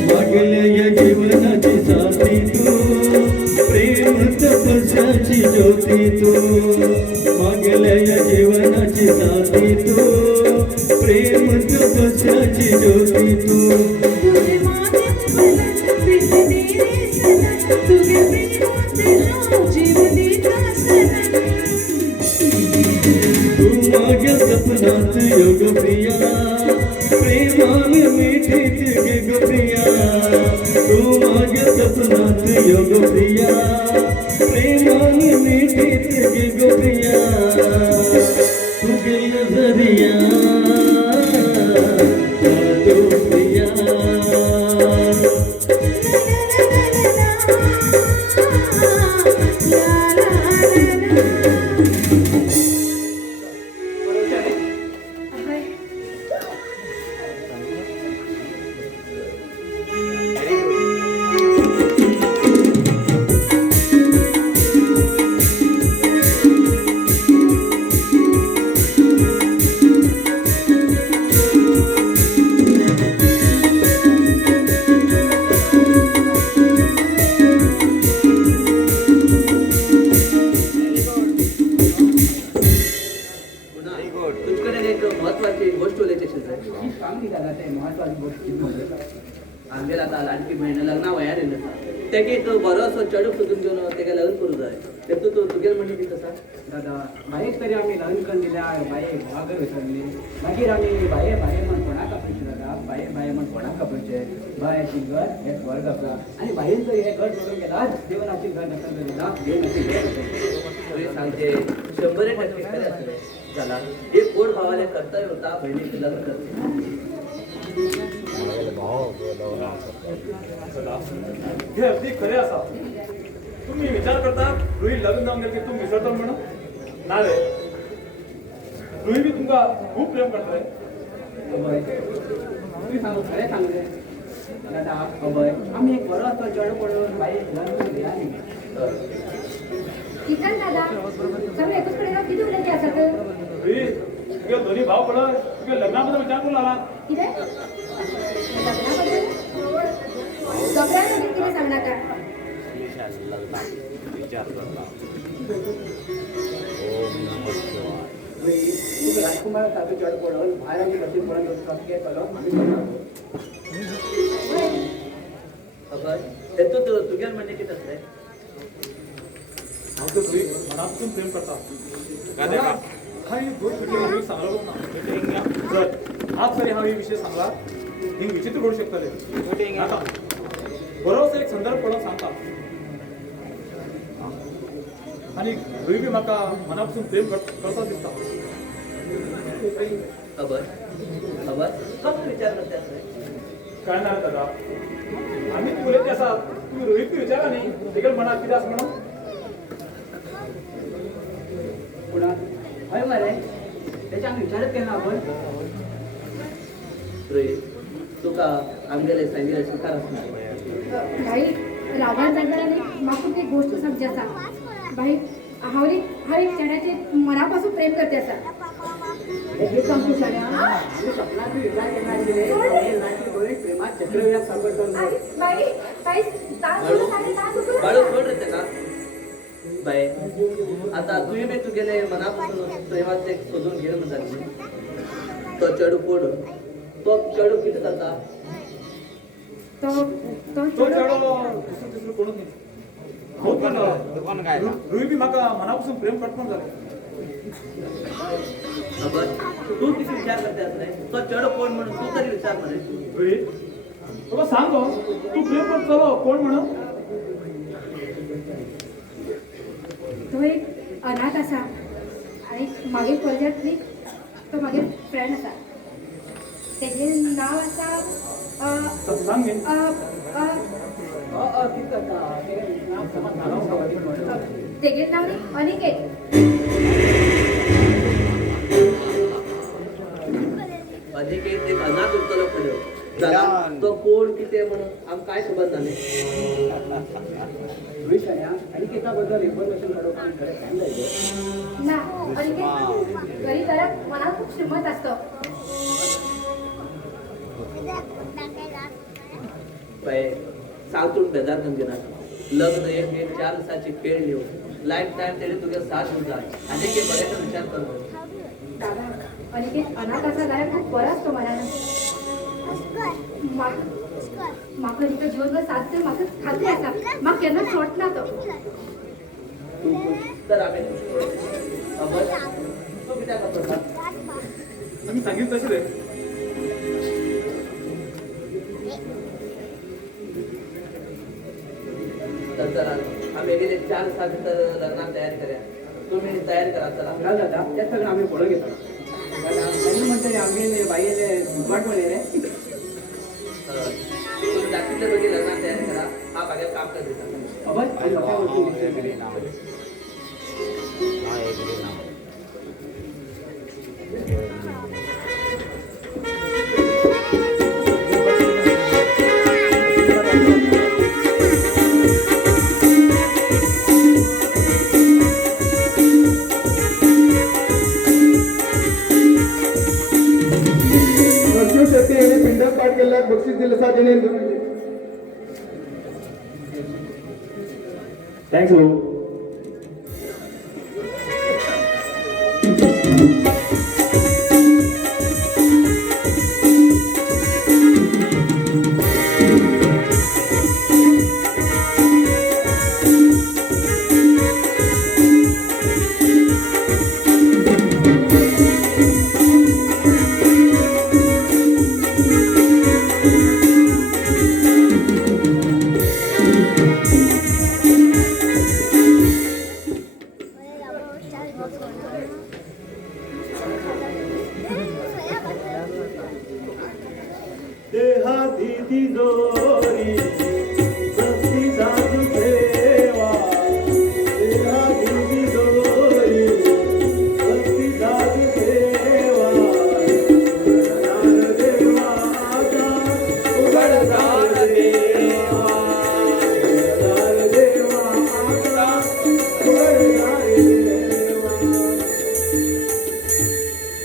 मागल्या या जीवनाची साथी तू प्रेम तपस्याची ज्योती तू मागल्या या जीवनाची साथी तू प्रेम तपस्याची ज्योती तू तुझे माझे मन विसरली सनम तुझे प्रेमात जो जीवनीचा सनम तू माझ्या सपनात योग प्रिया प्रेमान मिठीत गे ग प्रिया तू माझ्या सपनात योग प्रिया प्रेमान मिठीत गे ग प्रिया तू गेल दरिया जादू प्रिया तुमच्याकडे एक महत्वाची गोष्ट उल्लेख आमगेर आता लाडकी बहीण लग्ना वयार येयला तेका एक बरो असो चेडूक सोदून घेवन तेका लग्न करूं जाय तेतून तूं तुगेल म्हणणी कितें आसा दादा बायेक तरी आमी लग्न करून दिल्यार बायेक वागर विसरली मागीर आमी बाये बाये म्हण कोणाक आपयचे दादा बाये बाये म्हण कोणाक आपयचे बायाची घर हे स्वर्ग आसा आनी बायेन जर हे घर सोडून गेला देवनाची घर नसता तरी ना देवनाची घर तुवें सांगचे 100% खरें आसलें जाला एक गोड भावाले कर्तव्य उरता बहिणीक लग्न करचे हे अगदी खरे असा तुम्ही विचार करता रुही लग्न जाऊन गेले की तू मिसळतो म्हणून ना रे रुही बी तुमका खूप प्रेम करतोय तुम्ही सांगू खरें सांगले दादा अभय आमी एक बरो असो चेडो पळोवन बायेक लग्न करून दिला न्ही किसान दादा सगळे एकच कडेन किती उलयते आसात रुही तुझे दोन्ही भाव पडत तुझ्या लग्नाबद्दल विचार करून आला कितें लग्नाबद्दल सगळ्यांना कितें सांगणार काय विचार करता तुका राजकुमार सारको चेडो पळोवन भायर आमी कशी पळोवन कसके केलो आमी करता अभय हेतून तुगेल म्हणणे कितें आसलें हांव तर रुही मनापासून प्रेम करता काही गोष्ट रुही सांगलो ना जर आज तरी हा विषय सांगला ही विचित्र घडू शकतले आता बरोच एक संदर्भ पळोवन सांगता आणि रुही बी म्हाका मनापासून प्रेम करता दिसता अभय अभय फक्त विचार करते आसलें काय ना दादा आम्ही तू उलयते आसा तुम्ही रोहित विचारा न्ही तेगेल मनात कितें आसा म्हणून पुणा हय मरे तेच्या आमी विचारत केला आपण रोहित तुका आमगेले सांगिल्ले स्वीकार आसना भाई रागान जाल्यार आनी म्हाका एक गोश्ट सांगची आसा भाई हांव एक चेड्याचे मनापासून प्रेम करते आसा एक सांगू शाण्या आमी सपनात विचार केला आशिल्ले नाची गोंय प्रेमात चक्रव्यूहाक सांगत भाई भाई तास बाळू तास बाळू सोड रे तेका बाय आता तुम्ही बी तू गेले मनापासून प्रेमाचे शोधून घे म्हणतात तो चढू पोड तो चढू किती जाता तो तो चढो दुसरं कोणच नाही हो पण दुकान काय रुई बी म्हाका मनापासून प्रेम करता झाले तू किती विचार करते नाही तो चढ कोण म्हणून तू तरी विचार म्हणे रुई बाबा सांग हो, तू प्रेम करत चलो कोण म्हण तो एक अनाथ असा आणि मागे कॉलेजातली तो मागे फ्रेंड असा त्याचे नाव असा सांग घे तेगे नाव रे अनिकेत अधिक एक अनाथ उरतलो खरं झाला तो कोण किती म्हणून आम काय खबर झाले ना अनिकेत घरी घरात मनात खूप श्रीमंत असतो सावतून बेजार गंगेना लग्न एक 4 दिवसाची खेळ लिहू लाईफ टाइम तेणे तुझ्या साथ होऊन जाय आणि ते बऱ्याचा विचार कर दादा अनिकेत अनाथ असा घरात खूप बरा असतो मनानं म्हाका तिका जीवनभर साथ तर म्हाका खात्री आसा म्हाका केन्ना सोडना तो तर आम्ही तू कित्याक करता आम्ही सांगितलं तसे रे तर चला आम्ही गेले 4 दिवसात लग्नात तयारी करूया तुम्ही तयारी करा चला दादा त्यात सगळं आम्ही पळून घेतो म्हणतो आम्ही बाईले वाट रे तुम्ही दाखवले बघी लग्नात तयारी करा हा बागेत काम कर देता पिंड पाठ केल्यात बक्षीस दिलं साधने थँक्स भाऊ देहाती तिजोरी सस्ती जादू ठेवा देहाती तिजोरी सस्ती जादू ठेवा उघडदार देवाचा उघडदार देवाचा उघडदार देवा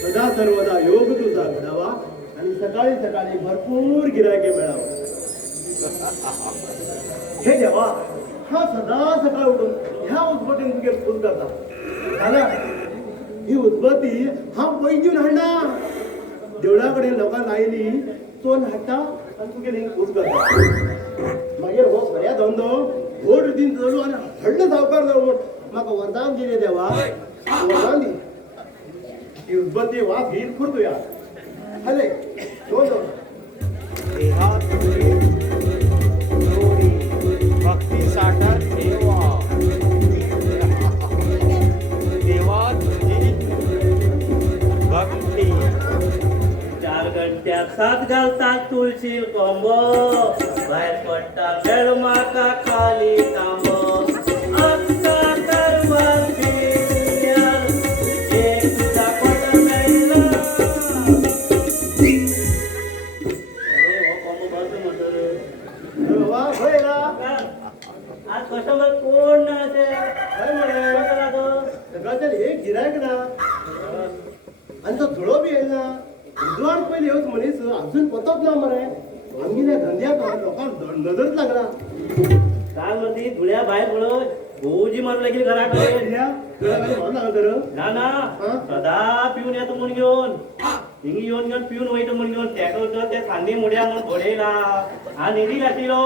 सदा सर्वदा योग तुझा घडावा आणि सकाळी सकाळी भरपूर गिरायके मिळावं हे देवा हा सदा सकाळ उठून ह्या उदबत्तीन तुगे फूल करता झाला ही उदबत्ती हा पैजून हाडना देवळाकडे लोकांना आयली तो हाडटा आणि तुगे फूल करता मागीर हो खऱ्या धंदो व्हड रितीन चलू आनी व्हडलो सावकार जावं म्हण म्हाका वरदान दिलें देवा वरदान दी ही उदबत्ती वास घेत खुरतुया हले दोन भक्ती साठा ठेवा देवा तुझी भक्ती 4 घंट्यात 7 घालतात तुळशी कोंबो बाहेर पडटा बेळ माका खाली तांबो अक्का करवंती यार, एक तुझा कोटा मेळना. हो कोंबो बस म्हणतो वा भयला आज कस्टमर कोण ना असे काय म्हणे कोणाला तो सकाळच्या एक गिरायक ना आणि तो थोडो बी येईल ना बुधवार पहिले येऊच मनीस अजून पतच ना मरे आमच्या धंद्याक लोकांक नजरच लागला काल मध्ये धुळ्या बाहेर पडो भाऊजी मारू लागेल घराकडे या तुला काही म्हणून आलं तर ना ना हा? सदा पिऊन येतो म्हणून घेऊन हिंगी येऊन घेऊन पिऊन वयतो म्हणून घेऊन त्याकडं ते खांदी मुड्या म्हणून भोडेला हा निधी आशिलो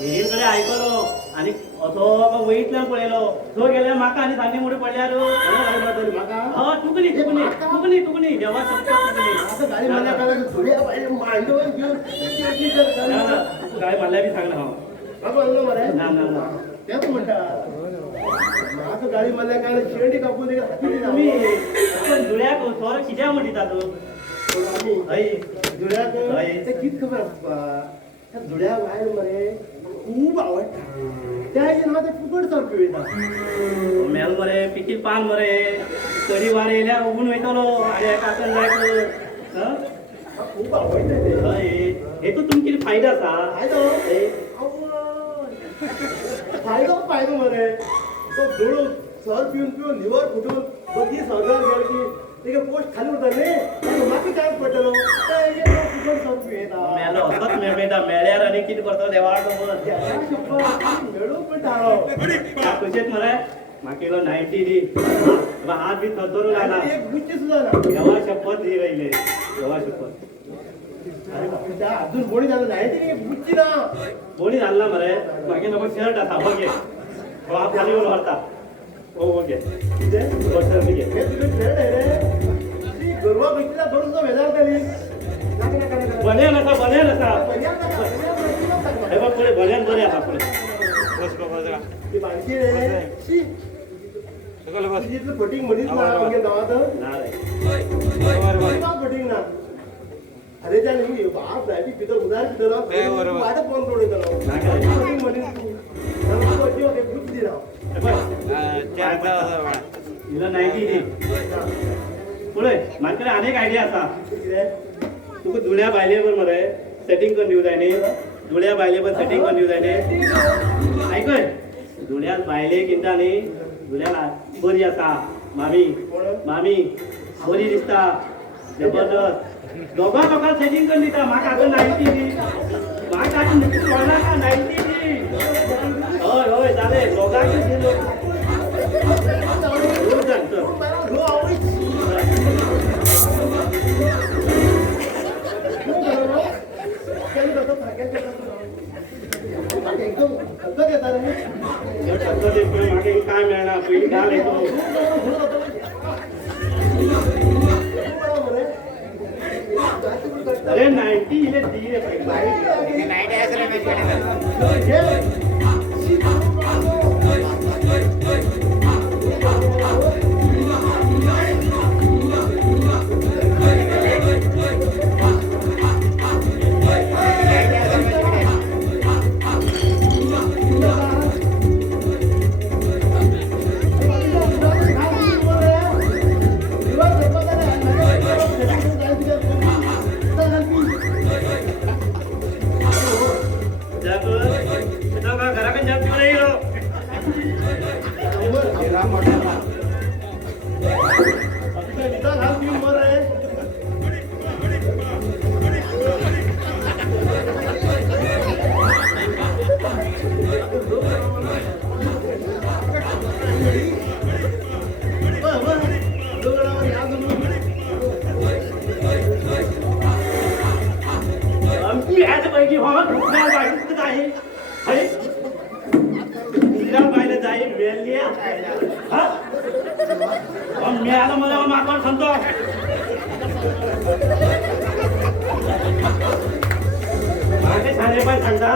निधीकडे ऐकलो आणि असो वयतल्यान पळयलो तो गेल्या म्हाका आणि सांदी मुडे पडल्यार म्हाका तुकनी देवा असं गाडी मला काय थोड्या बाहेर मांडव घेऊन काय मला बी सांग ना हांव. बाबा आणलं मरे ना ना ना तेच म्हणतात असं गाडी मला काय शेंडी कापून दे हाती तुम्ही आपण जुळ्याक सोर कित्या म्हणटा तो हय जुड्याक हय. ते कित खबर आसपा त्या जुड्या बाहेर मरे खूप आवडटा त्या येणार ते फुकट सारखं वयता मेल मरे पिकील पान मरे कडी वारे येयल्यार उगून वयतलो आरे काकन जाय खूप आवडटा ते हय हेतून तुमची कितें फायदो आसा फायदो हय. फायदो मरे तो जोडून सर पिऊन पिऊन लिव्हर फुटून बदी सरकार गेल की तेगे पोस्ट खाली उरता न्ही म्हाका काय पडटलो फुकट सर पियेता मेलो असोच मेळटा मेळ्यार आनी कितें करतलो देवाळ मेळून पण थारो कशेंच मरे म्हाका इलो 90 दी हात बी थरथरू लागला एक गुच्ची सुद्धा ना देवा शपथ दी राहिले देवा शपथ अरे बापरे, त्या अजून कोणी झालं नाही ते गुच्ची ना कोणी घालना मरे मागे नको शर्ट आसा हो घे हो हात खाली येऊन व्हरता हो घे कितें? हो शर्ट घे हे तुझे फ्रेंड आहे रे ती गरवा भेटला धरून तो वेजार केली बनेन आसा हे बघ पुढे बनेन बरे आसा पुढे बस बाबा जरा ती बारकी रे शी सगळं बस तुझी इथलं फटिंग मधीच ना म्हणजे गावात ना रे बरोबर फटिंग ना अरे त्या नाही बाप नाही पितर उदार पितर ए, बरोबर. वाटत कोण तोडे फटिंग मधीच गुच्ची दिला हे बघ त्या हिला 90 दी पुढे माझ्याकडे अनेक आयडिया आसा कितें तुका जुळ्या बायले बर मरे सेटिंग करून दिवं जाय न्ही जुळ्या बायले बर सेटिंग करून दिवं जाय न्ही आयकय जुळ्या बायले किंता न्ही जुळ्या बरी आसा मामी मामी बरी दिसता जबरदस्त दोगा दोगां सेटिंग करून दिता म्हाका आतां 90 दी म्हाका आतां कळना का 90 दी हय हय जालें दोगांक दिलो एकदम खतरनाक येता रे मागे काय मिळणार पयली घाल येतो अरे 90 इले दी रे पहिले नाईट असलं नाही घराकडे जास्त नाही आमची ह्याच पैकी आहे पाहिलं जाईल मिळाली मिळालं मला मागवर सांगतो मागे साडे पण सांगता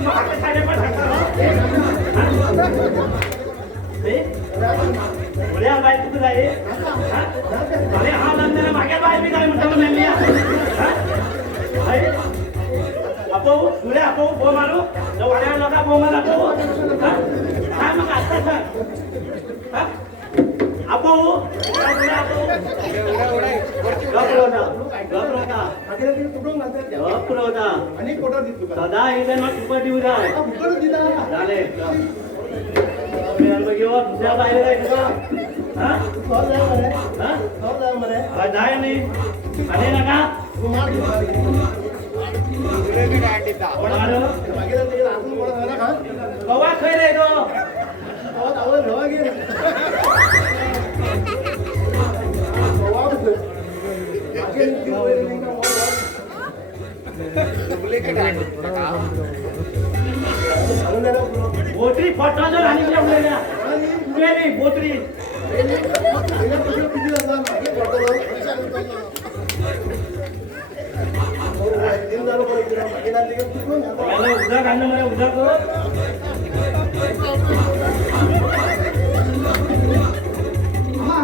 मागे साडे पण सांगता बाय कुठं जाईल अरे हा नंतर मागे बाय मी काय म्हणतो मिळाली अपो तुला अपो बो मारू तो वाड्या नका बो मारा अपो काय मग आता सर अपो काय तुला अपो गप्रोदा आणि कोटा दिसतो का सदा हे मग तुपा देऊ जाय फुकट दिला झाले मग येऊ दुसऱ्या बाहेर जायचं का हा सर जाय मरे हा सर जाय मरे जाय नाही अरे नका गाडीचा कोण मारू मागे अजून कोणा झाला का कवा खैर आहे जाल्यार पुरो बोत्री फटाजर आणि उडयल्या आनी उडयली बोत्री पयल्या पयल्या कितें जाता मागीर पडटलो दिन जालो बरो कितें मागीर जालें की चुकून जाता याला उदाक आणलं मला उदाक मामा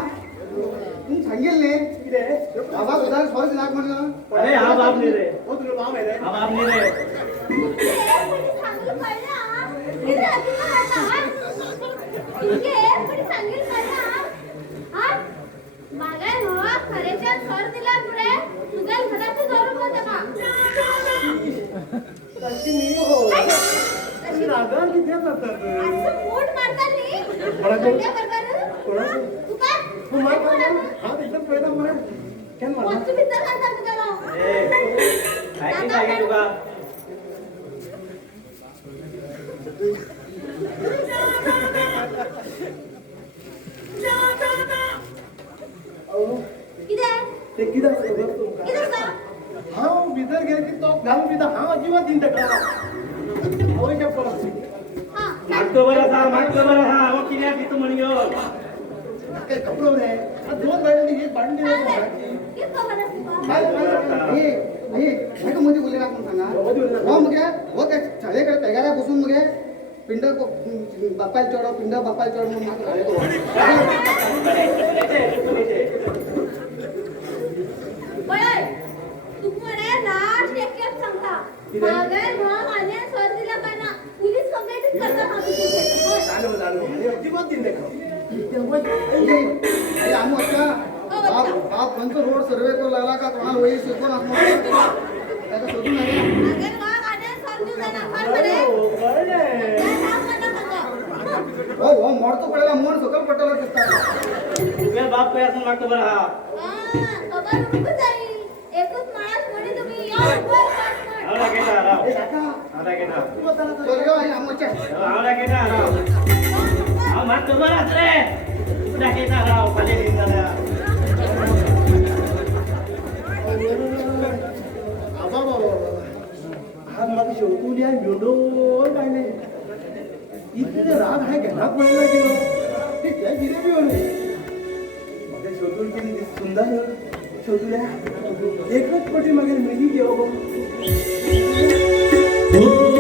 तू सांगेल न्ही कितें बाबा उदार सॉरी लाग म्हणलं अरे हा बाप नाही रे हो तुला माम आहे रे हा बाप नाही रे तांची न्ही हो रागान कितें जाता तूं मार हांव एकदम पळयता मरे केन्ना मारना काय की सांगे तुका ते कितें खबर तुमकां हांव भितर गेले की तो घालून भितर हांव अजिबात दिन ताका पयशे पळय मागतो बरं हा हो कित्याक दिता म्हण घेवन काय कपडो रे दोन बायलांनी एक बांडली मध्ये बोलले ना सांगा हो मगे हो त्या शाळेकडे पेगाऱ्या बसून मगे पिंड बापायला चढव पिंड बापायला चढ म्हणून म्हाका अजिबात दिन ताका आम्ही बाप खंयचो रोड सर्वे करू लागला का कोणाला वही शिकवून असणार त्याचा शोधून नाही हो हो मोडतो पडायला मोड सकल पडताला दिसता तुझ्या बाप काय असं मागतो बरं हा आवडा घेता राव आवडा घेता चल आणि आमच्या आवडा घेता राव हा मागतो बरं रे तुझ्या घेता राव खाली दिन झाला आबा बाबा आज म्हाका शेवटून या विडोन काडले इतले राग हाय घेनाक पडला गेलो ते त्या जिलेबी व्हरून म्हाका शेवटून कितें सुंदर शेवटूल्या एकच पटी मागीर मेगी घेवप तुझ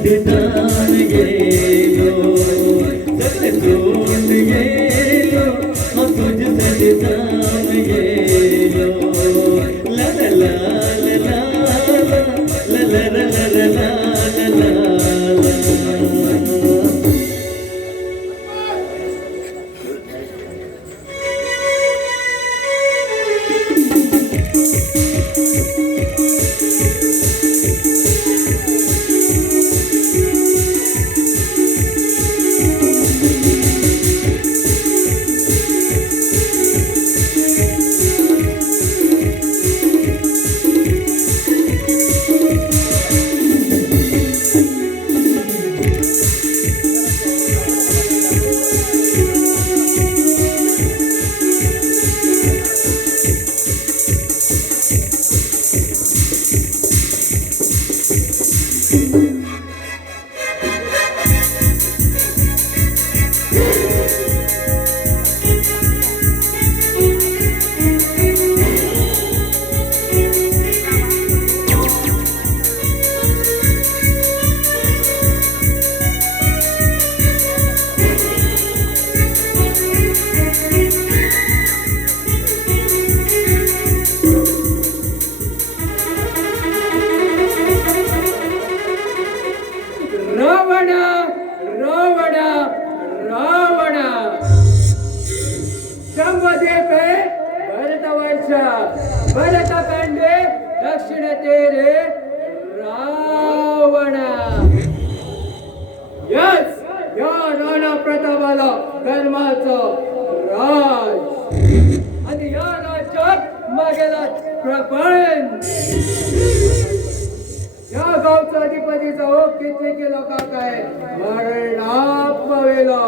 सदतान गेलो सदतून गेलो हो तुझ सदतान गेलो ला ला ला ला ला ला ला ला ला ला ला रावण रावण रावण शंभदेपे भरतवर्ष भरत खंडे दक्षिण तेरे रावण यस या राणा प्रतापाला धर्माचं राज आणि या राज्यात मागेला प्रपंच या गावचा अधिपतीचा हो किती लोक काय मरणाप पावेलो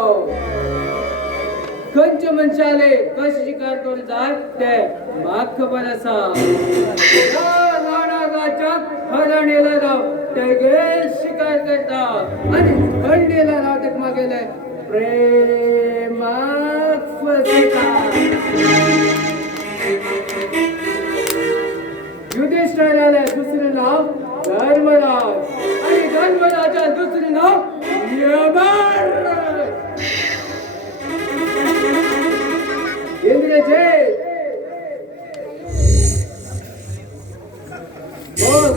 खंयच्या मनशाले कशी शिकार करून जाय ते म्हाका खबर आसा या राणा राज्यात हरणेला राव तेगे शिकार करता आणि खंडेला राव ते मागेले प्रेमात फसता युधिष्ठिराला दुसरे नाव धर्मराज आणि धर्मराजा दुसरे नाव यमराज इंद्रजित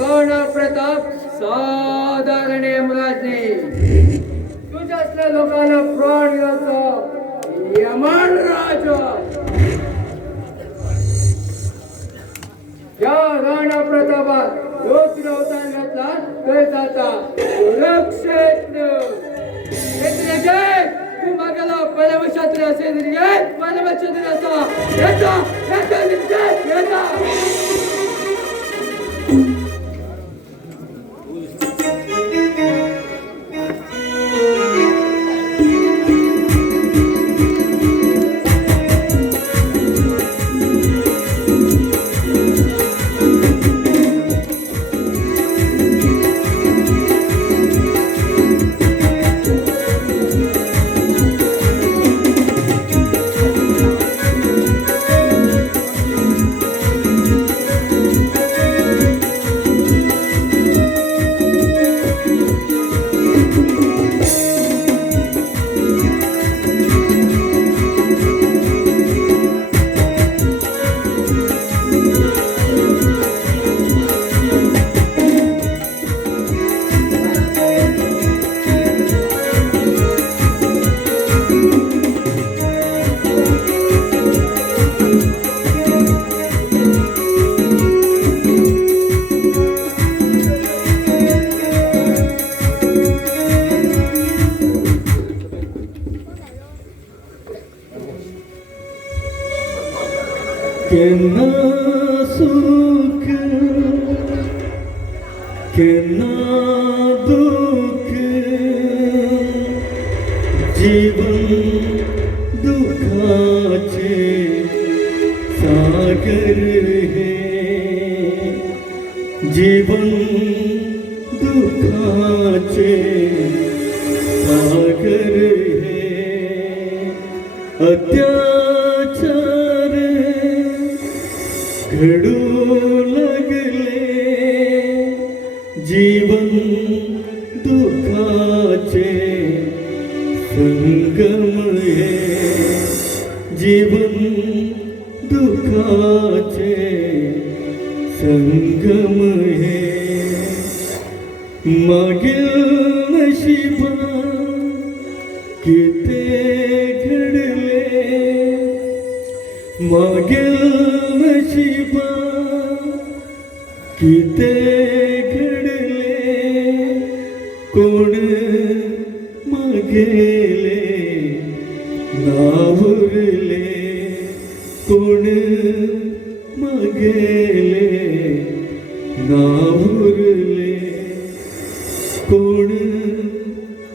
राणा प्रताप साधारण यमराज नाही तुझ्यातल्या लोकांना प्राण घ्यायचा यमराज या राणा प्रतापात योग्य अवतार घातला तर जाता कुरुक्षेत्र तू मागाला परमक्षत्र असेल परमक्षत्र असा याचा याचा निश्चय याचा केना सुख केना दुख जीवन दुखाचे सागर है जीवन दुखाचे सागर है अत्याचार घडू लागले जीवन दुःख मागील नशिबा किती घडले मागील नशिबा किती घडले कोण मागेले नावरले कोण मागेले नावरले कोण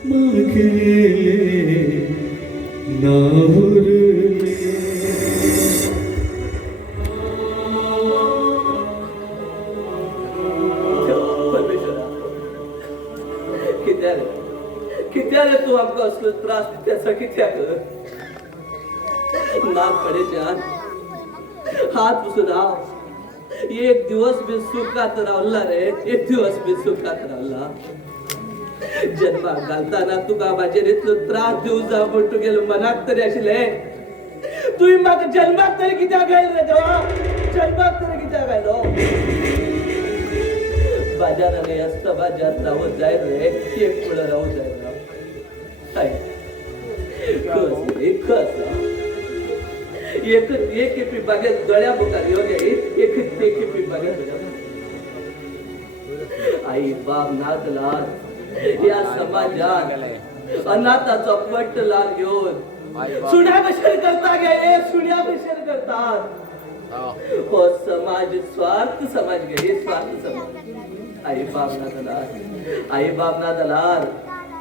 मागेले नावरले परमेश्वरा कित्यारे तू आमकां असलो त्रास दिता कित्याक नाक पडेच्यान हात पुसून हांव एक दिवस बी सुखात रावला रे एक दिवस बी सुखात रावला जन्माक घालताना तुका म्हाजेर इतलो त्रास दिवं जा म्हण तुगेलो मनाक तरी आशिल्लें तुवें म्हाका जन्माक तरी कित्याक घायल रे देवा जन्माक तरी कित्याक घायलो बाजाराने असता बाजार राहून जाय रे एक पुढं राहून जाय एक एपी बागेत गळ्या बुकार एक एपी बागेत आई बाप नातला या समाजात अनाथाचो पट्ट लाल घेऊन सुण्या कशेर करता गे सुण्या कशेर करतात हो समाज स्वार्थ समाज गे स्वार्थ समाज आई बाप ना दलाल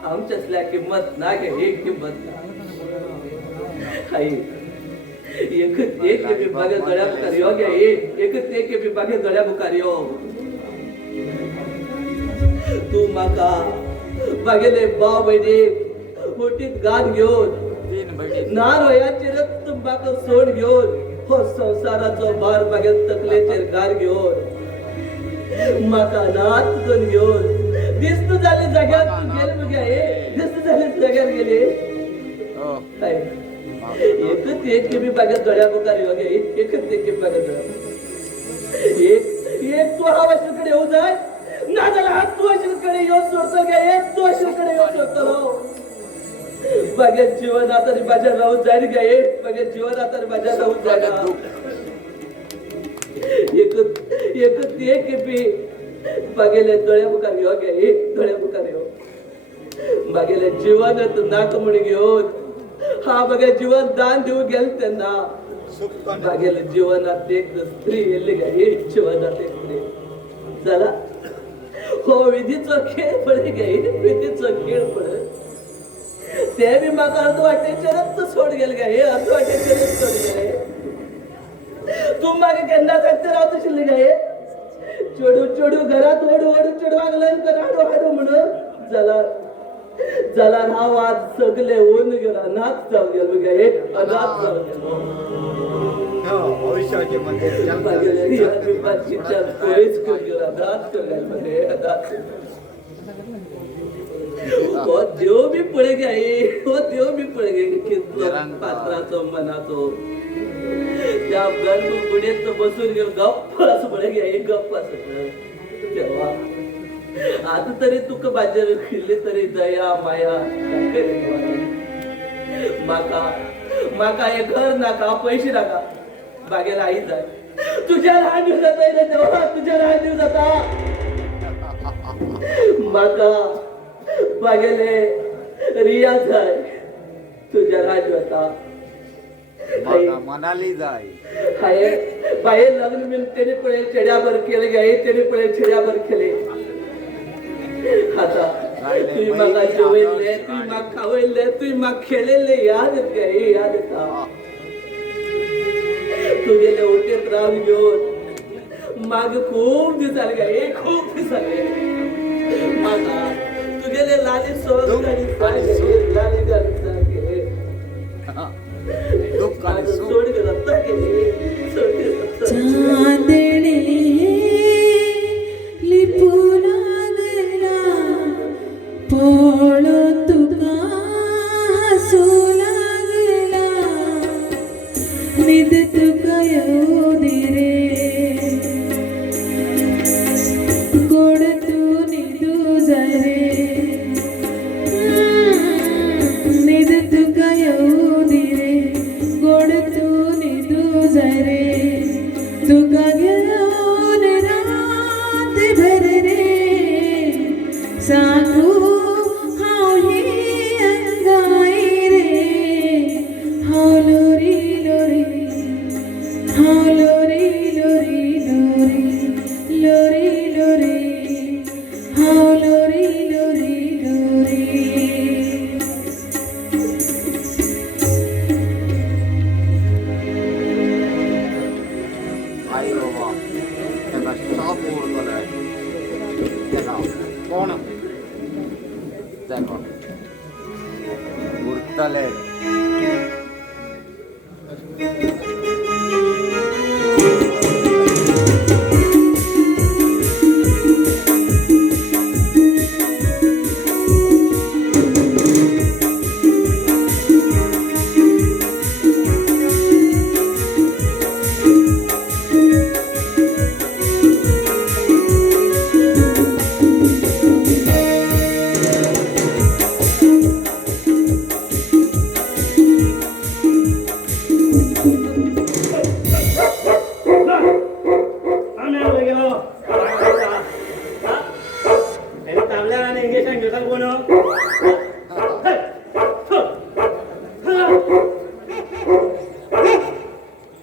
आमच्यासल्या किंमत ना गे एक किंमत ना आई एक विभागे गळ्या बुकारियो गे एक विभागे गळ्या बुकारियो तू माका बागेले भाव बहिणी मोठीत गान घेऊन नार वयाचेर तुमका सोड घेऊन हो संसाराचो भार बागेत तकलेचेर गार घेऊन माका नात करून घेऊन दिसत झाले जाग्यार तू गेले मगे दिसत झाले जाग्यार गेले एकच एक केबी बागेत गळ्या बुकार योगे एकच एक केबी बागेत गळ्या एक तू हा वाशीकडे येऊ जाय ना झाला तू वाशीकडे येऊ सोडतो गे एक तू वाशीकडे येऊ सोडतो बागेत जीवन आता बाजार राहून जाईल गे बागेत जीवन आता बाजार राहून जायला एकच एक केबी बागेले गळ्या बुकार योगे गळ्या बुकार यो बागेले जीवनच नाक म्हण घेऊन हा बघा जीवन दान देऊ गेल त्यांना बागेले जीवनात एक स्त्री येली गे जीवनात एक स्त्री चला हो विधीचो खेळ पडे गे विधीचो खेळ पडे ते बी म्हाका अर्ध वाटेचेरच सोड गेल गे अर्ध वाटेचेरच सोड गेले तू मागे केन्ना सांगते रावत आशिल्ली गे चेडू घरात ओडू चेडू आगलन कर हाडू म्हणून जाल्यार हांव आज सगळे ओन गेला नाच जावन गेलो गे अनाथ जावन गेलो भविष्याचे हो देव बी पळे गे हो देव बी पळे गे कितलो पात्राचो मनाचो त्या गणगुडीत बसून गेलो गप्प असं पळे गे गप्प असं तेव्हा आता तरी तुका बाजार खिल्ली तरी दया माया माका हे घर नाका पैसे नाका बागेला आई जाय तुझ्या लहान दिवसात रे देवा तुझ्या लहान दिवसात माका बागेले रिया जाय तुझ्या लहान दिवसात मनाली जाय हाय बाहेर लग्न मिळून त्याने पळे चेड्याभर केले गे त्याने पळे चेड्याभर केले आता तुम्ही म्हाका जेवयले तुम्ही म्हाका खावयले तुम्ही म्हाका खेळयले याद येता याद येता तुगेले ओटेत राव घेऊन मागे खूप दीस जाले गे खूप दीस जाले म्हाका तुगेले लाली सोड लाली घालून सोड गेला चांदणे लिपून पोळो तुका हसू लागला निद तुका येऊ दे रे गोड तू निदू जाय सांगू हांव ही अंगाई रे हांव लोरी लोरी हांव लोरी लोरी लोरी लोरी लोरी हांव लोरी लोरी लोरी आई बाबा त्याला साप ओढतोय त्याला कोण देखो उरतले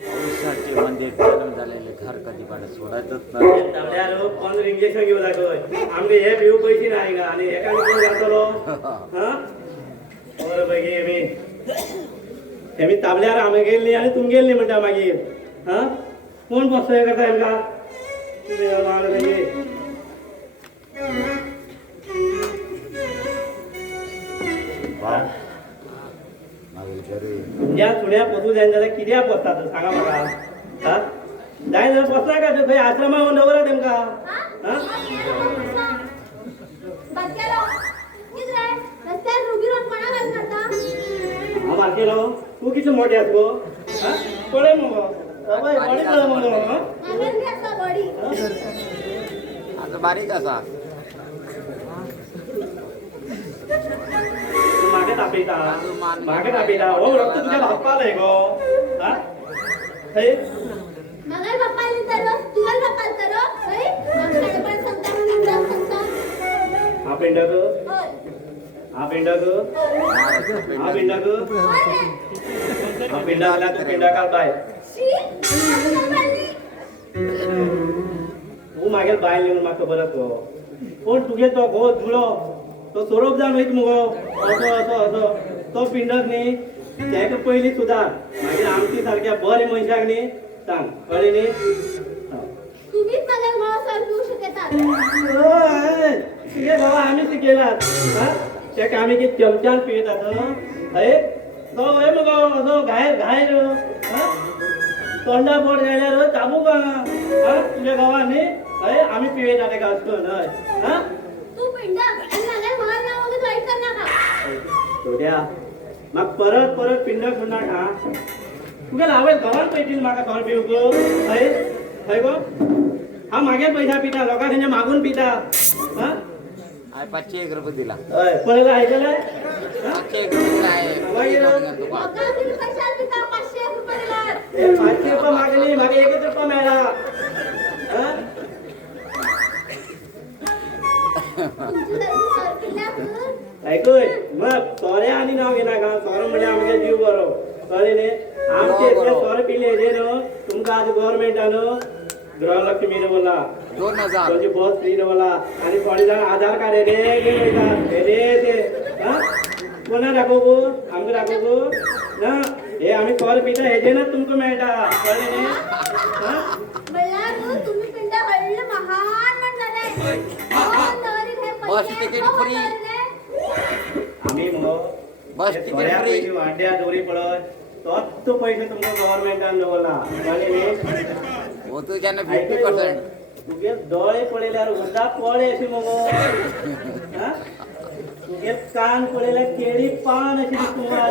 आयुष्याचे मंदिर जन्म झालेले घर कधी पाडत सोडायचंच नाही कोण इंजेक्शन घेऊ लागलोय आमचे हे पिऊ पैसे नाही का आणि एका कोण घालतलो हा बरं पैकी मी ताबल्यार आम्ही गेली आणि तुम गेली म्हणता मागीर हा कोण बसतोय करताय का तुमच्या सुण्या पोतू जायन जाल्यार कित्याक बसतात सांगा म्हाका हा जाय जाल्यार बसला का खंय आश्रमाक दवरा तेमकां हा हांव बारकेलो तूं कितलो मोठे आस गो हा पळय मगो बाय बडी पळय मगो हा आता बारीक असा मागे तापयता हो रक्त तुझ्या बापालय गो हा खंय हा पिंडक हा पिंडक हा पिंडक हा पिंडाकला तू पिंडाकाल बाय तू मागेल बायल येवन म्हाका खबर आसा गो पूण तुगे तो गो जुळो तो सोरोप जावन वयता मुगो असो असो असो तो पिंडक न्ही तेका पयलीं सुदार मागीर आमची सारक्या बरे मनशाक न्ही सांग कळ्ळें न्ही तुगे बाबा आमी शिकयलात तेका आमी कितें चमच्यान पियेतात हय तो हय मुगो असो घायर घायर तोंडा पोट घायल्यार चाबू का तुज्या गांवान न्ही हय आमी पियेता तेका अशें करून हय हा सोड्या म्हाका परत परत पिंडक म्हणनाका तुगे लावय घरान पयतील म्हाका थोडे पिवूंक हय हय गो हांव मागे पयशा पिता लोकां तेंच्या मागून पिता हा 501 रुपये दिला हय पळयला आयकले 501 रुपये दिला आहे पाचशे रुपये मागली म्हाका 1 रुपया मेळ्ळा ऐकूय मग सोरे आनी नाव घेनाका सोरो म्हणजे आमगे जीव बरो कळ्ळें न्ही आमचे सोरे पिले हेजे न्हू तुमकां आतां गव्हर्मेंटान गृहलक्ष्मी दवरला 2000 तुमची बस फ्री दवरला आनी थोडे जाण आधार कार्ड हेडे घेवन वयतात हेडे ते हा कोणा दाखोवू आमकां दाखोवू ना हे आमी सोरे पिता हेजेनच तुमकां मेळटा कळ्ळें न्ही हा बस तिकीट फ्री आम्ही मगो बस तिकीट फ्री वाड्या दोरी पळय तोच तो पयशे तुमकां गव्हर्मेंटान दवरला कळ्ळें न्ही हो तू केन्ना 50% तुगे दोळे पळयल्यार उदक पळे अशी मगो हा तुगे कान पळयल्यार केळी पान अशी दिसता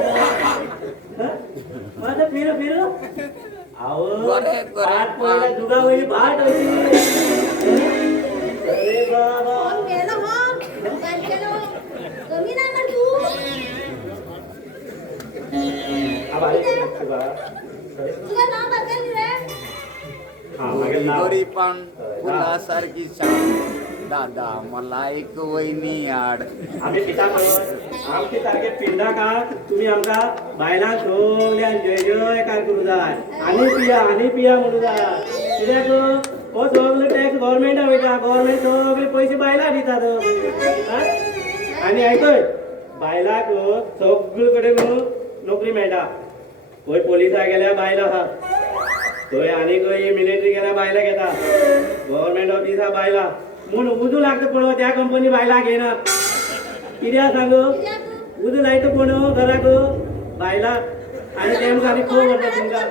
माझं फिर फिर आवय पाट पळयल्यार जुगा वयली भाट अशी अरे बाबा दोरी पण फुलासारखी शांत दादा मला एक वहिनी आड आम्ही पिता करून आमची सारखे पिंडा का तुम्ही आमका बायला सगळ्यान जय जयकार करू जाय आणि पिया म्हणू जाय कित्याक हो सगळं टॅक्स गव्हर्नमेंटा वयता गव्हर्नमेंट सगळे पैसे बायला दितात हा? आणि आयकय बायलाक सगळे कडेन नोकरी मेळटा खंय पोलिसा गेल्या बायला आहा थंय आनी खंय मिलिटरी गेल्या बायला घेता गव्हर्नमेंट ऑफिस हा बायला म्हूण उजू लागता पळय त्या कंपनी बायला घेना कित्याक सांग उजू लायता कोण घराक बायला आनी तेमकां आनी खंय म्हणटा तुमकां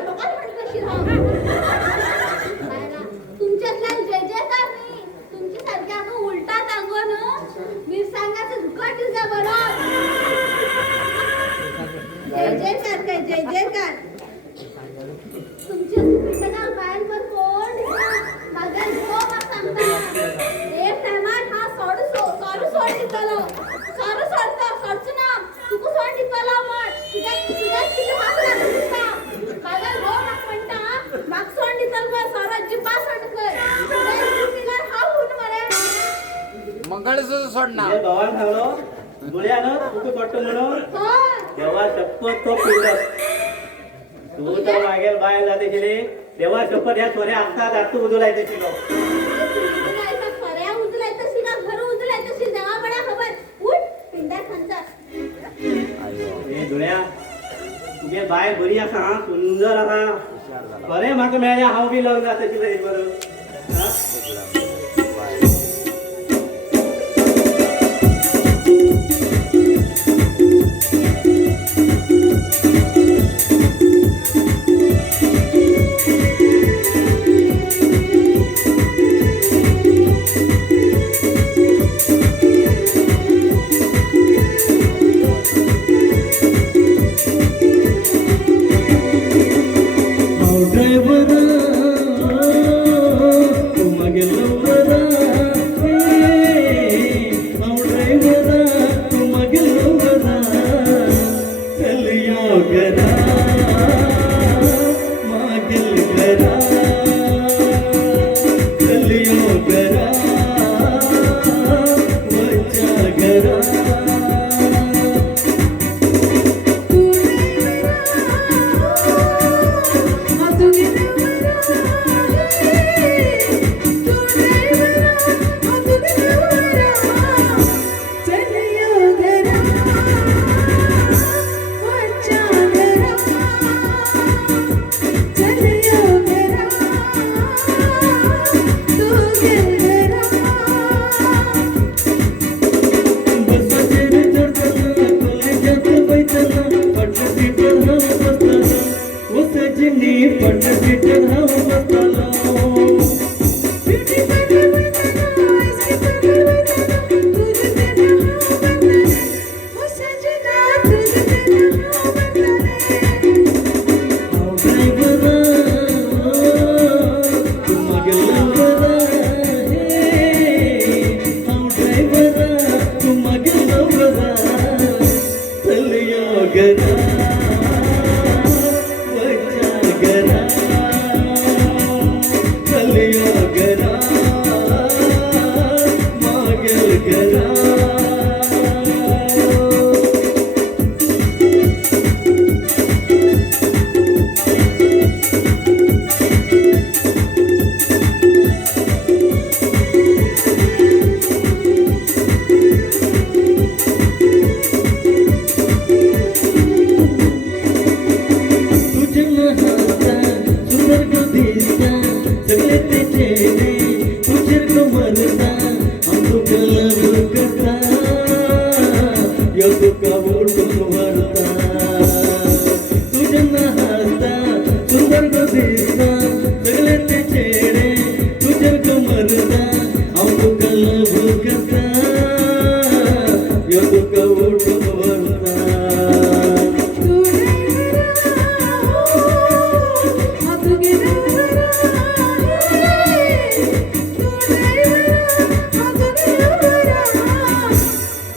तुमच्यातल्या जय जयकार नाही तुमची सारख्या उलटा सांगून मिरसांगाचं दुकाट दिसा बरो जय जयकार काय जय जयकार तुमच्या पिंडा बायलवर कोण माझा जो सांगता एक टायमार हा सोड दितलो सोडचो ना तुका सोड दितलो म्हण तुझ्या किती मागला दिसता माझा जो म्हाका म्हणटा म्हाका सोड दितलो काय सोड जिपा सोड कर तिला हा हुन मरे मंगळसूत्र सोडणार हे भावान सांगलो गुळ्यानं तुका सोडतो म्हणून देवा शपथ तो पिंड तू तर मागेल बायल जाते गेली देवा शपथ ह्या चोऱ्या आत्ता जास्त उजू लायते शिलो धुळ्या तुगे बाय बरी आसा हा सुंदर आसा बरें म्हाका मेळ्ळें हांव बी लग्न जाता तशें बरोबर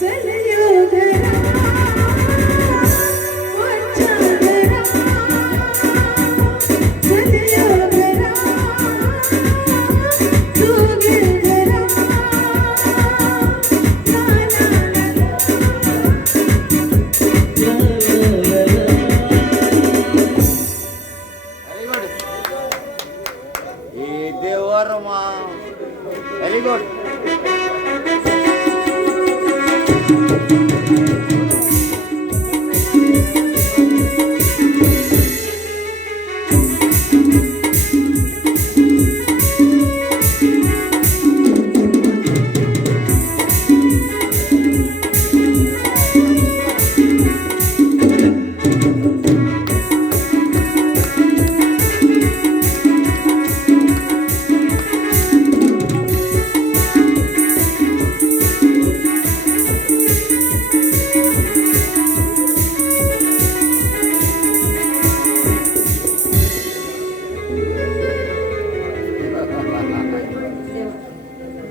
चल यो घरा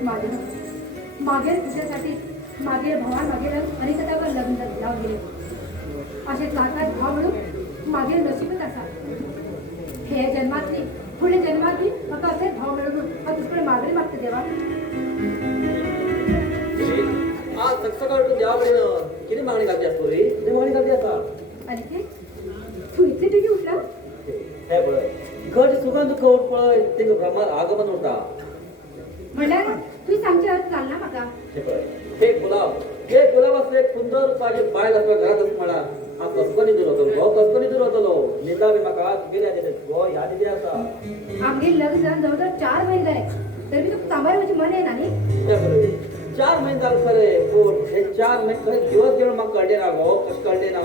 मागे मागे तुझ्यासाठी मागे भावा मागे अनेक त्यावर लग्न लावून गेले असे काकात भाव म्हणून मागे नशीबच असा हे जन्मातली पुढे जन्मातली आता असे भाव मिळवून तुझकडे मागणी मागते देवा आज सकाळ उठून देवाकडे किती मागणी करते असतो रे किती मागणी करते असा आणि ते तू इथे टिकी उठला हे पळय घरचे सुगंध दुःख उठ पळय ते आगमन होता म्हणल्यार तू सांगचे अर्थ चालना म्हाका हे पळय हे गुलाब असले एक सुंदर रूपाचे बायल असल्या घरात असं म्हणा हा कसकनी दूर होतो कसकनी दूर होतो निंदा बी म्हाका तुगेल्या देते ह्या दिदी असा आमगे लग्न जाऊन जवळजवळ 4 महिने जाले तरी तू सांभाळायची मन आहे ना नी हे पळय 4 महिने झाले खरे पण हे 4 महिने खरे दिवस गेलो म्हाका कळले ना गो कशें कळले ना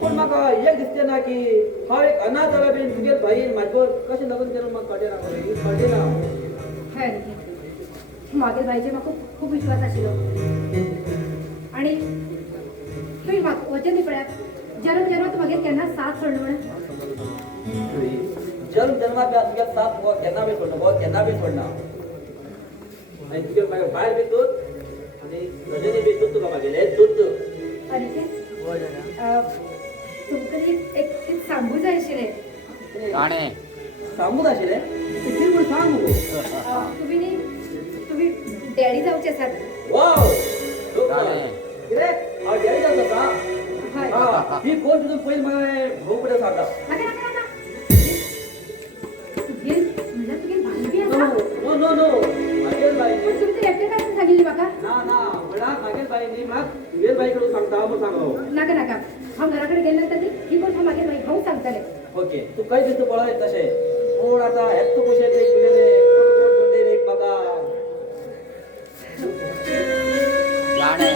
पण म्हाका एक दिसते ना की हा एक अनाथ जाला बीन तुगे भाईन म्हाजे कशें लग्न केलं म्हाका कळले ना खरे कळले ना हय मागे बाईचे म्हाका खूप विश्वास आशिल्लो आणि तुवें म्हाका वचन दिपळ्याक जन्म जन्मात मागे केन्ना साथ सोडलो म्हणून जन्म जन्मात तुगे साथ हो केन्ना बी सोडना हो केन्ना बी सोडना आणि तुगे मागीर बायल बी तूच आणि रजनी बी तूच तुका मागेले तूच आणि ते तुमकां एक कितें सांगू जाय आशिल्लें गाणे सांगूच आशिल्लें कितें म्हूण सांग मुगो तुम्ही डॅडी जावचे आसात वाव गाणे कितें हांव डॅडी जाता हय ही कोण तितून पयलीं म्हाका भाऊ कडेन सांगता नाका नाका नाका तुगेल म्हणल्यार तुगेल भाई बी आसा नो नो नो मागेल बाई पण तुमचे एकटे काय सांगिल्ली म्हाका ना ना म्हळ्यार मागेल बाई न्ही म्हाका तुगेल बाई कडेन सांगता म्हूण सांगलो नाका नाका हांव घरा कडेन गेले नंतर ही गोष्ट मागीर मागीर भाऊ सांगतले ओके तू खंय दिसता पळय तशें कोण आतां हेच तूं कशें ते तुगेले कोण एक म्हाका गाणे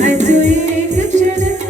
I do it,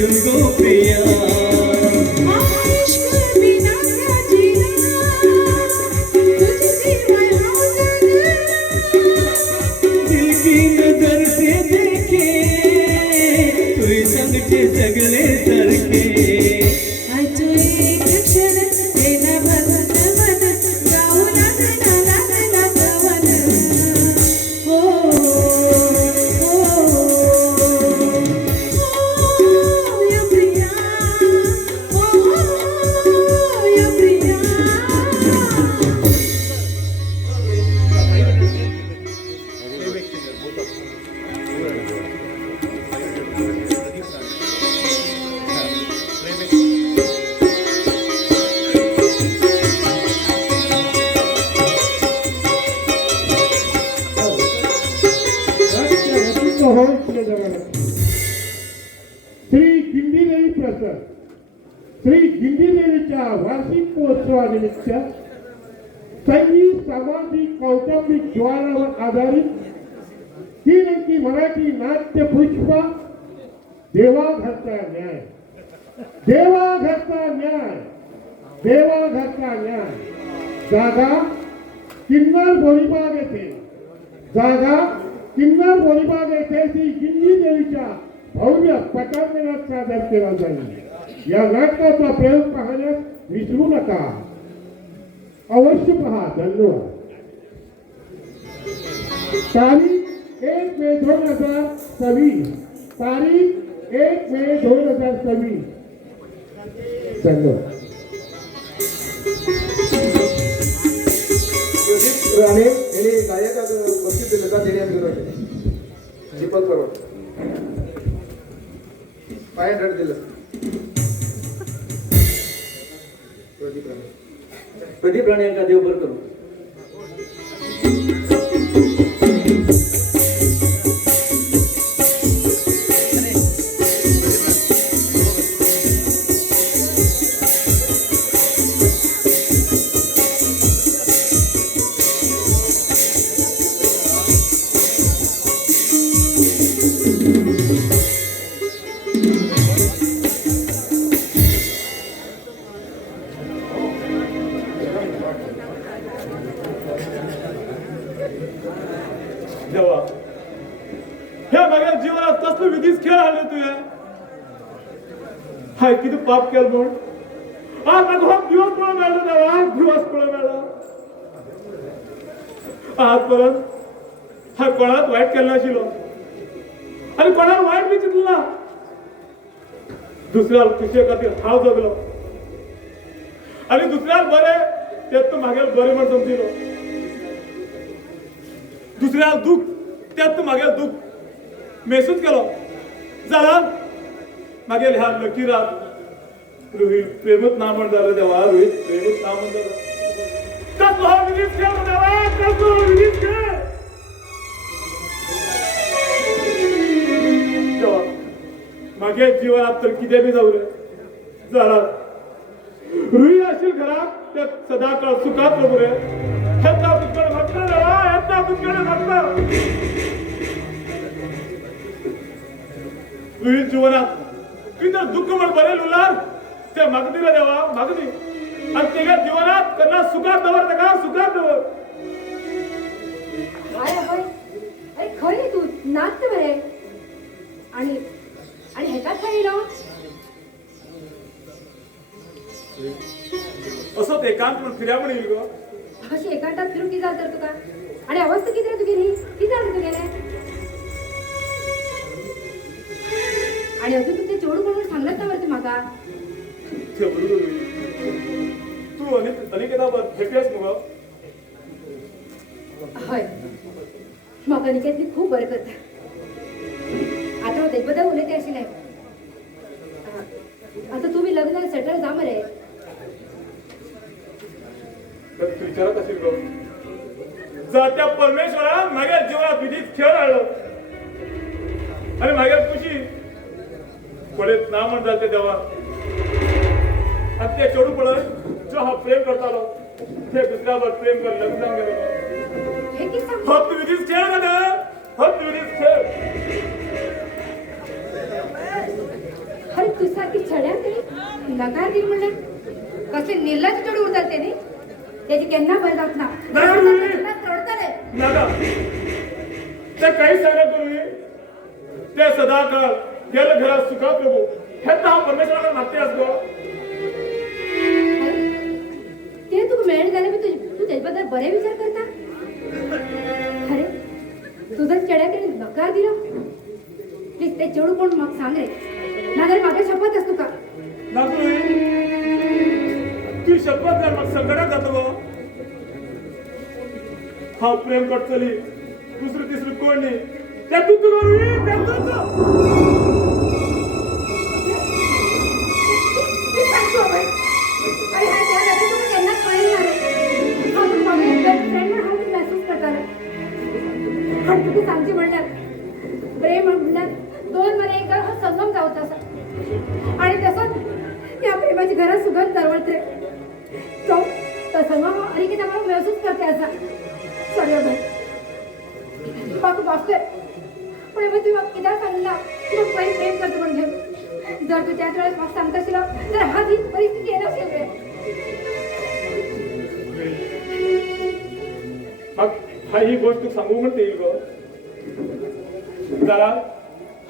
दिल को पिया इश्क बिना क्या जीना तुझसे मैं हूँ जगना दिल की नजर से देखे तुझे संग के सगले सरके आज तो एक क्षण तेरा भगत मन गाऊ लागला लागला गवन हो या प्रिया या प्रिया श्री गिंडीदेवी प्रसाद श्री गिंडीदेवीच्या वार्षिक महोत्सवानिमित्त संगीत सामाजिक कौटुंबिक ज्वालावर आधारित 3 अंकी मराठी नाट्य पुष्प देवाघरचा न्याय देवाघरचा न्याय देवाघरचा न्याय जागा किन्नर बोरीबाग येथे जागा किन्नर बोरीबाग येथे श्री गिंडी देवीच्या भव्य पटांगणात सादर केला जाईल या नाटकाचा प्रयोग पाहण्यास विसरू नका अवश्य पहा धन्यवाद तारीख 1 मे 2026 तारीख 1 मे 2026 धन्यवाद राणे यांनी गायकाक बक्षीस दिलं का देण्यात गेलं दीपक करोड 500 दिलं प्रदीप राणे यांना देव बरं करू देवा ह्या माझ्या जीवनात कसलं विधीच खेळ आले तुझ्या हाय किती पाप केलं म्हण आज माझा हा दिवस पळा मिळाला देवा आज दिवस पळा मिळाला आज परत हा कोणात वाईट केलं नाशिलो आणि कोणाला वाईट बी चितला दुसऱ्याला खुशे खातीर हांव जगलो आणि दुसऱ्याला बरे त्यात मागेल बरे म्हण समजिलो दुसऱ्याला दुःख त्यात मागेल दुःख महसूस केलो जाला मागेल ह्या लकीरात रोहित प्रेमच ना म्हण झालं देवा रोहित प्रेमच ना म्हण झालं कसलो हा विधीच खेळ देवा कसलो विधीच खेळ देवा मागे जीवनात तर किती बी जाऊ रे झाला रुई असेल घरात त्यात सदा काळ सुखात बघू रे ह्याचा दुष्काळ म्हटलं देवा ह्याचा दुष्काळ म्हटलं रुई जीवनात किती दुःख म्हण बरे लुलार ते मागणीला देवा मागणी आणि त्याच्या जीवनात त्यांना सुखात दवर का सुखात दवर काय होय अरे खरी तू नाच बरे आणि आणि ह्याच्यात काय ना असं एकांत म्हणून फिर्या पण येईल ग अशी एकांतात फिरून किती जात तुका आणि अवस्था किती तू गेली किती झाली तू गेले आणि अजून तू ते जोडू म्हणून सांगत ना वरती माका तू अनिकेता हेपीस मग होय म्हाका निकेतली खूप बरं करता आता देखबद्दल उलयते अशी नाही आता तुम्ही लग्नाला सेटल जा मरे तू विचारत असेल ग जात्या परमेश्वरान माझ्या जीवनात विधीत खेळ आलो आणि माझ्या खुशी पडेत ना म्हण जाते देवा आणि ते चोडू पडत जो हा प्रेम करतालो ते दुसऱ्यावर प्रेम कर लग्न केलं हे की सांग फक्त विधीच खेळ का दे फक्त विधीच खेळ अरे ती छड्या तरी नकार दी म्हणले कसले निर्लज्ज चढ उरतात त्याने त्याची केन्ना बंद जात ना रडतले नाका ते काही सांगा तुम्ही ते सदा काळ गेलं घरात सुखा प्रभू हे तर हा परमेश्वराकडे मागते असतो ते तुका मेळ जाल्यार बी तू तेजे बद्दल बरे विचार करता अरे तुझा चेड्याकडे नकार दिलो प्लीज ते चेडू कोण म्हाका सांग रे नाजाल्यार म्हाका शपथ आस तुका नागुरी तू शपथ कर मग संकटात जातो गो हा प्रेम करतली दुसरी तिसरी कोण नाही त्या तू करू अरे हा त्या जाती तुका केन्नाच कळना रे हा तू म्हाका एक बेस्ट फ्रेंड म्हणून हांव महसूस करताले आनी तुका सांगची म्हणल्यार प्रेम म्हणल्यार दोन मरे एका हो संगम जावचो आसा आणि तसोच या प्रेमाची घरात सुगंध तरवळते तो संगम हो अनिकेत आम्हाला महसूस करते असा सॉरी बाय म्हाका माफ कर पण मग तू म्हाका कित्याक सांगला तू म्हाका पयलीं प्रेम करता म्हणजे जर तू त्याच वेळेस म्हाका सांगता आशिल्लो तर हा ही परिस्थिती येनाशिल्ली रे हा ही गोष्ट तू सांगू म्हणते येईल गो जरा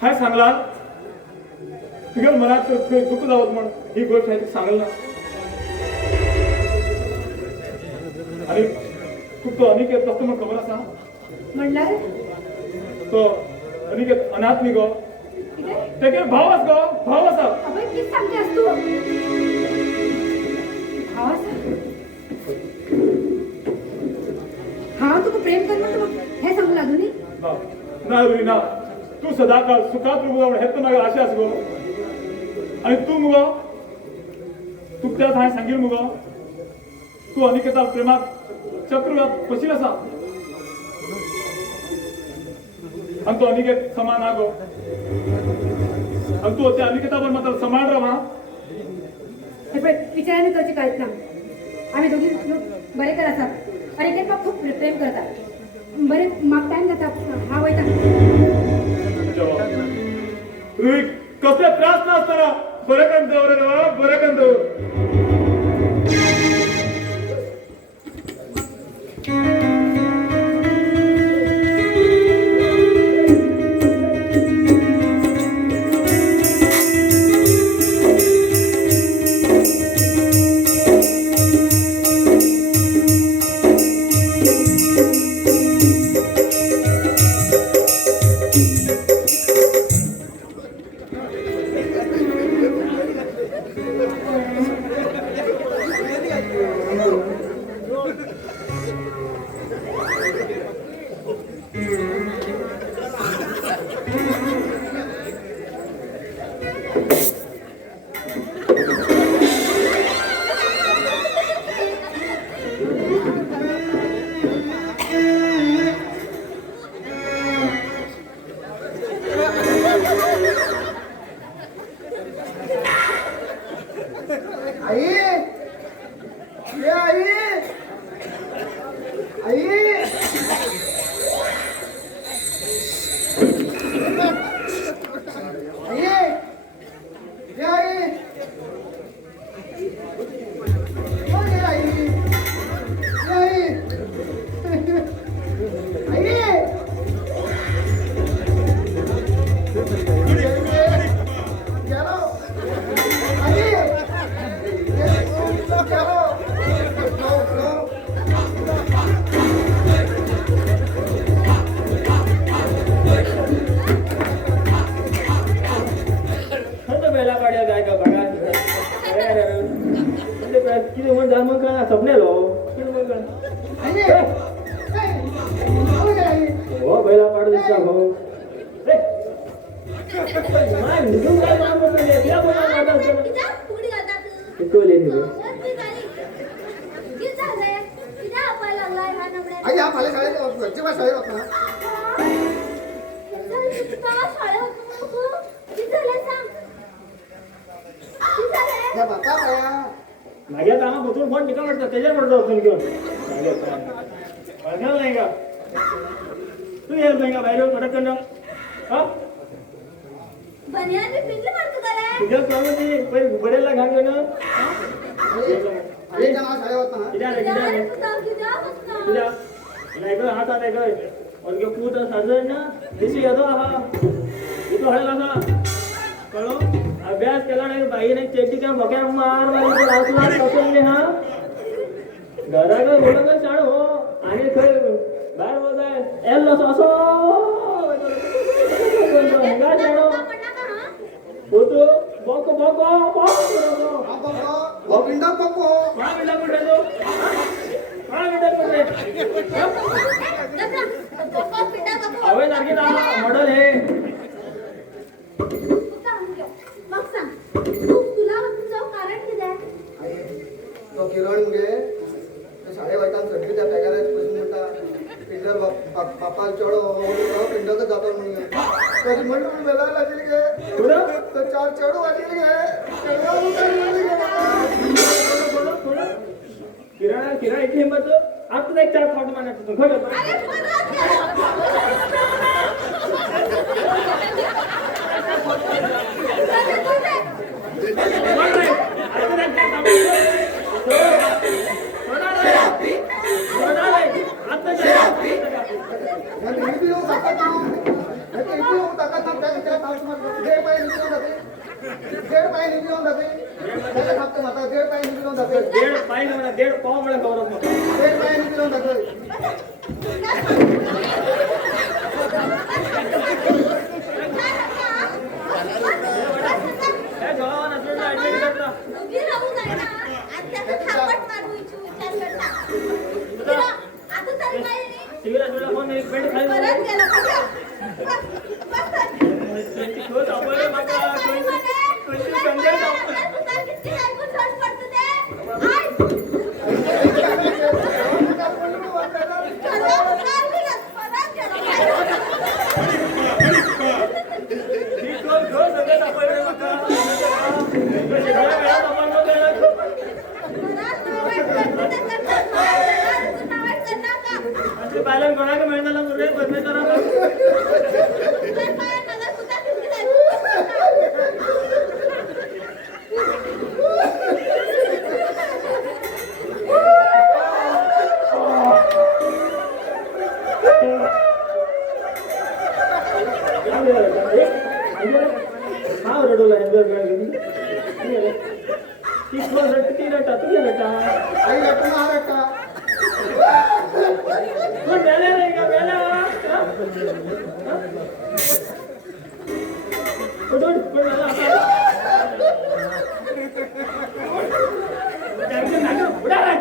हाय सांगला तुझ्या मनात दुःख जावत म्हण ही गोष्ट आहे ती सांगल ना आणि तू तो अनिकेत कसं मग खबर असा म्हणल्यार तो अनिकेत अनाथ न्ही गो कितें तेगे भाव आस गो भाव आसा अबे कितें सांगतेस तू भाव आसा हांव तुका प्रेम करना तूं हें सांगू लागू न्ही ना रुई ना तू सदा काळ सुखात रुगो जावन हेच म्हाका आशा आस गो आणि तू मुगो तू त्याच हांवें सांगिल मुगो तू अनिकेता प्रेमात चक्रव्यात पशील आसा आणि तो अनिकेत समान ना गो आणि तू त्या अनिकेता पण मात्र समान राहा हे पळय विचारांनी करची कांयच ना आमी दोगी बरे कर आसात आनी ते म्हाका खूब प्रेम करता बरें म्हाका टायम जाता हांव वयता रुई कसले त्रास नासतना बरें करून दवर रे बरें करून दवर मागे कामा बसून फोन टिका म्हणतात त्याच्या म्हणतो आपण घेऊन नाही का तू येईल नाही का बाहेर पटकन हा बनियान मी पिंटले मारतो त्याला तुझ्या प्रमाणे पहिले बरेला घाण घेणं अरे नाव शाळेत होता ना किती किती तुझ्या नाही गं हात आहे गं और पूत साजन ना दिसी येतो हा इथं हळला का कळो अभ्यास केला नाही बाई नाही चेटीच्या बघ्या मार मार लासला कसले हा घराला बोलत शाळ हो आणि खर बाहेर बोलाय एल्लो असो हेंगा शाळो होतो बको बको बको पिंडा पप्पो मा बिला कुठे तो मा बिला कुठे अवे लागेल मॉडेल हे मग सांग तुला तुझं कारण किती आहे तो किरण मुगे शाळे वयतान सगळी त्या पेगारात बसून म्हणटा पिंडर बापाल चढो पिंडकच जातो म्हणून कधी म्हणून वेळा लागेल गे तर 4 चढू वाटेल किराणा किराणा इथे हिंमत आता एक 4 थॉट मानायचं खरं डेढ़ पाव मला गौरव पालन कोणाक मिळणार तुरे परमेश्वरा हाँ रडोला एंजॉय करेंगे किस बार रटती रटा तू क्या रटा आई रटना आ रटा तू पहले रहेगा पहले उठ पहले टेंशन ना लो उड़ा रे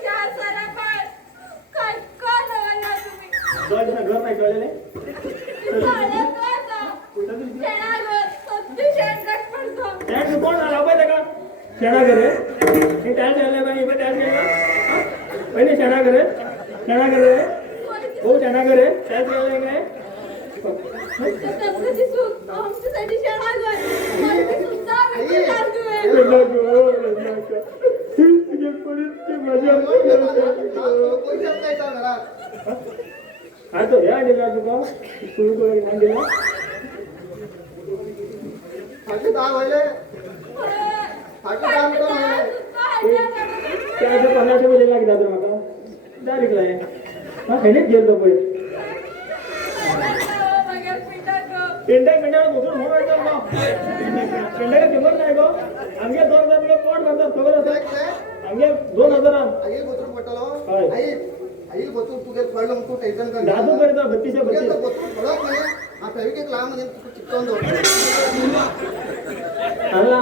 क्या सारा बाळ काय कोण आला तुम्ही दोन घर नाही कळले साडे कोण शेणागर सत्ती शेणगट पडतो टॅक्स कोण आला पाहिजे का शेणा करे मी टॅक्स आले पाहिजे इथे टॅक्स केला पहिले शेणा करे हो शेणा करे टॅक्स आले काय आमच्यासाठी शेणागर सुद्धा हा तो या दिला तुका सुरू करून दिला फाटी दाव व्हायले फाटी दाव कोण व्हायले त्याचं 1500 रुपये लागले दादा माका डायरेक्ट लाय हा हेनेच गेलो पहिले पेंडा घुसून होणार ना पेंडा किंमत नाही गो आमगे 2000 रुपये कोण करतात खबर असेल आमगे 2000 आई गोत्र पटलो होय. आई गोत्र तुगे फळलं तू टेन्शन कर जादू करता 32 गोत्र फळत नाही हा फेविक लाव म्हणजे चिकटून दो अल्ला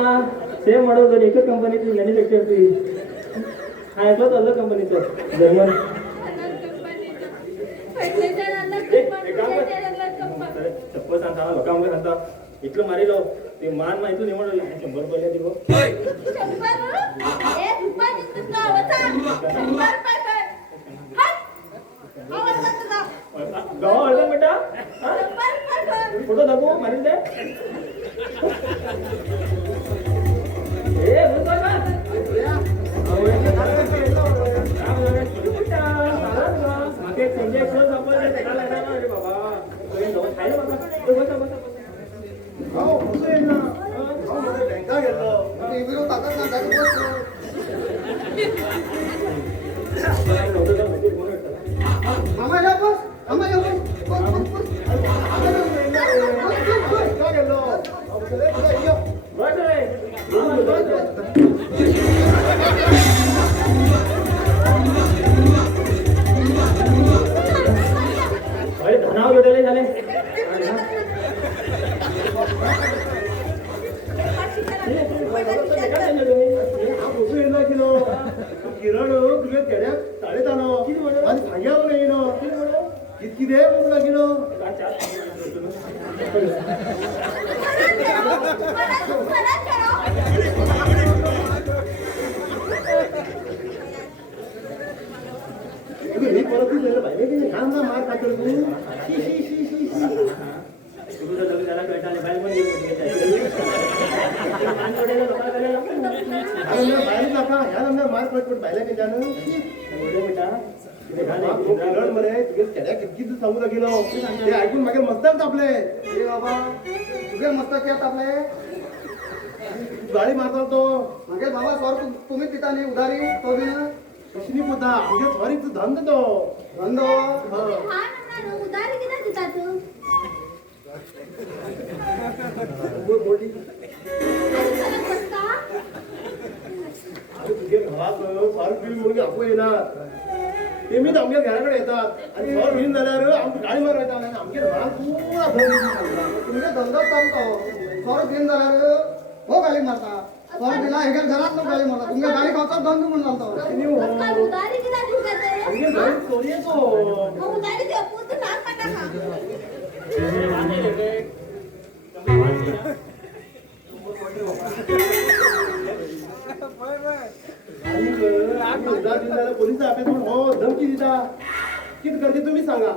सेम मॉडेल जर एकच कंपनीची मॅन्युफॅक्चर ती हा एकच अलग कंपनीचं जर्मन चप्पल सांगता लोकांमध्ये सांगता इतकं मारिलो ते मान माहिती निवड 100 रुपये दिलो गावा हळद बेटा फोटो दाखवू मारीन दे संजय हांव कसो येना हांव माझ्या बँका गेल्लो विरो ताकद ना गाडी बस मामा या बस मामा या बस बँका गेल्लो हांव चले यो अरे धनाव भेटले झाले कसो येना किलो किरण तुगे चेड्याक ताळेत आलो आनी सांग्या म्हणून येयनो कितें म्हणून लागिनो तुगे ही परत दिलेलं भायले कितें घाम ना मार खातर तू शी शी शी शी शी तुझं लग्न झाला भेटायला बाहेर बाहेर नाका ह्या नंबर मार पडपट भायल्या तेच्यानं बेटा किरण मरे तुगे चेड्याक कितकी सांगू लागिलो ते आयकून मागीर मस्ताक तापले ए बाबा तुगे मस्त केत आपले गाडी मारता तो मागे बाबा स्वर तुम्ही दिता न्ही उधारी तो बीन कशी नी पता आमगे सॉरीच धंद तो धंदो उधारी किती देतात बोली तुगे घरात सॉरी बिल म्हणून आपू येणार ते मी आमगे घराकडे येतात आणि सॉर बिल जाल्यार आमची गाडी मार येतात आणि आमगे घरात पुरा धंदो तुमगे धंदो चालतो स्वर बीन जाल्यार हो गाडी मारता स्वर बिना हेगेल घरात नो गाडी मारता तुमगे गाडी खावता धंदो म्हणून चालतो उधारी किती देतात आमगे घरी चोरी येतो उधारी दे पुत नाक पटा आम्ही उधार दिला पोलीस आपे पण हो धमकी दिता किती करते तुम्ही सांगा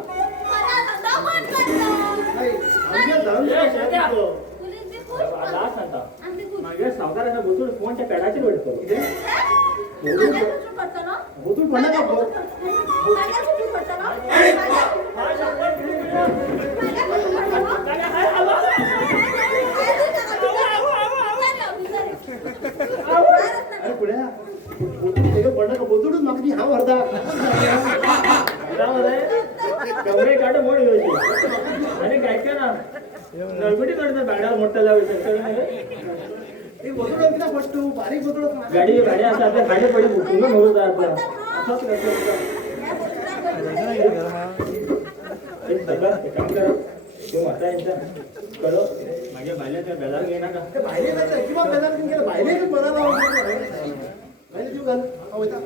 मला धंदा कोण करतो नाही आमगे धंदो पोलीस बी खुश आता सांगता आमचे खुश माझ्या सावकारांना बसून फोनच्या पॅडाची वेळतो माझ्या खुश करतो ना बोतून पडला का भाऊ? माझ्या खुश करतो ना माझ्या खुश करतो ना अरे पुढे बोतून तेगे पडला का बोतूनच मागची हा भरता कमरे काढ मोड घेऊ आणि काय काय ना नळबिटी काढतात बॅडावर मोठा लावायचं ते बोतून किती पडतो बारीक बोतून गाडी गाडी असं आपल्या खाली पडी पुन्हा मोडत आपला असंच करतो एक काम करा तो आता यांचा कळो माझ्या बाल्याच्या बेजार घेणार का ते बाहेर जायचं किंवा बेजार घेऊन गेलं बाहेर एक बरा लावून बाहेर जीव घाल हो बेटा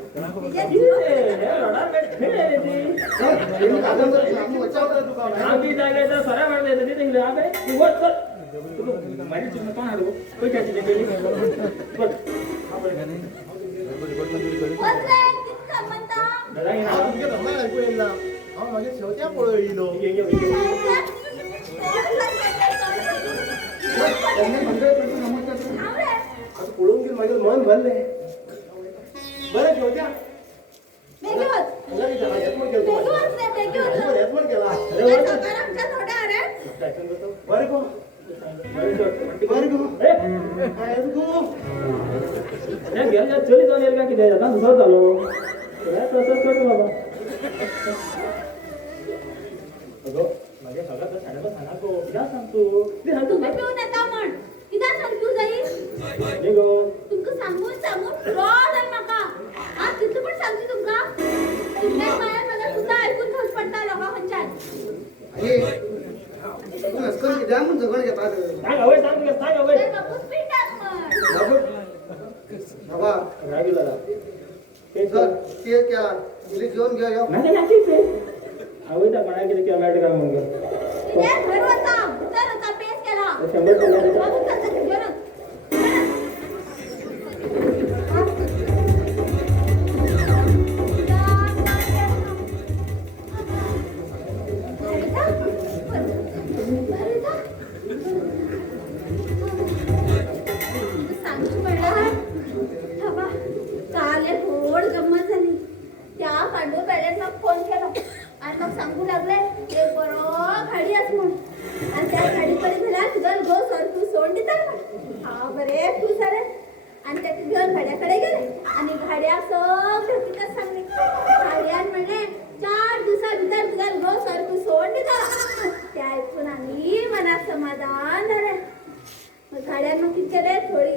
आम्ही जागेचा सरा मारता येतं तिथे गेले आबे तू बस कर माझी चिन्ह कोण आलो कोण त्याची गेली बस दादा ये हा तुमच्या धर्माला ऐकू येईल ना हा माझ्या शेवट्या पळो येईल आता पळून गेल माझं मन भरले बरं शेवट्या बरं गो बरं गो काय गो चली जाऊन येईल का किती आता दुसरं चालू तसंच करतो बाबा अगं माझ्या सगळ्यात सांगा सांगा तो किती सांगतो ते सांगतो तुम्ही पिऊन येता म्हण किती सांगतो जाईल नाही गो तुमका सांगून सांगून रॉड आहे माका आज किती पण सांगते तुमका तुमच्या माया मला सुद्धा ऐकून खस पडता लोका पंचायत तू नसकर किती म्हणून झगड घेतात सांग हवंय सांग हवंय तर बापूस पिंडात म्हण बाबा रागी दादा ते सर ते क्या इली जेवण घ्या या नाही नाही हवंय तर म्हणाय किती किंवा मॅट का म्हणून तिने घर होता भूतर होता पेस केला 100 बाबू कसं जेवण सांगू म्हणलं थांबा काल एक गोड गंमत झाली त्या पांडू पॅलेटला फोन केला आणि मग सांगू लागले ते बरो खाडी असं म्हणून आणि त्या खाडीकडे झाला तुझा गो सर तू सारे फुल सारे आणि त्याचे घेऊन भाड्याकडे गेले आणि भाड्या सगळं तिथं सांगले भाड्यान म्हणले 4 दिवसाभितर तुझा रोज सारखं सोड दिला ते ऐकून आम्ही मनात समाधान झालं मग भाड्यानं मग किती केले थोडी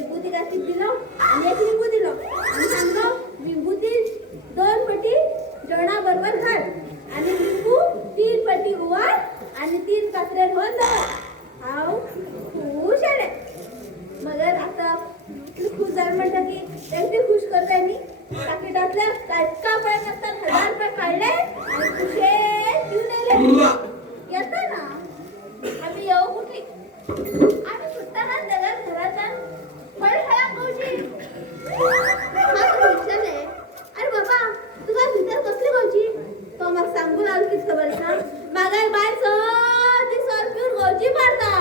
विभूती गाठी दिलो आणि एक लिंबू दिलो आणि सांगलो विभूती 2 पटी जेवणा बरोबर घाल आणि लिंबू 3 पटी गोवा आणि 3 कात्रे होत हाव खुश आले मगर आता खुश झालं म्हणतं की त्यांनी खुश करताय मी पाकिटातल्या काय पण नसतात 1000 रुपये काढले आणि खुशे घेऊन आले येतं ना आम्ही येऊ कुठे आम्ही सुटताना जगात घरात फळ खाया गावची विचारले अरे बाबा तुला भीतर कसली गावची तो मग सांगू लागली की खबर सांग मागाय बाय ती सरप्यूर गावची मारता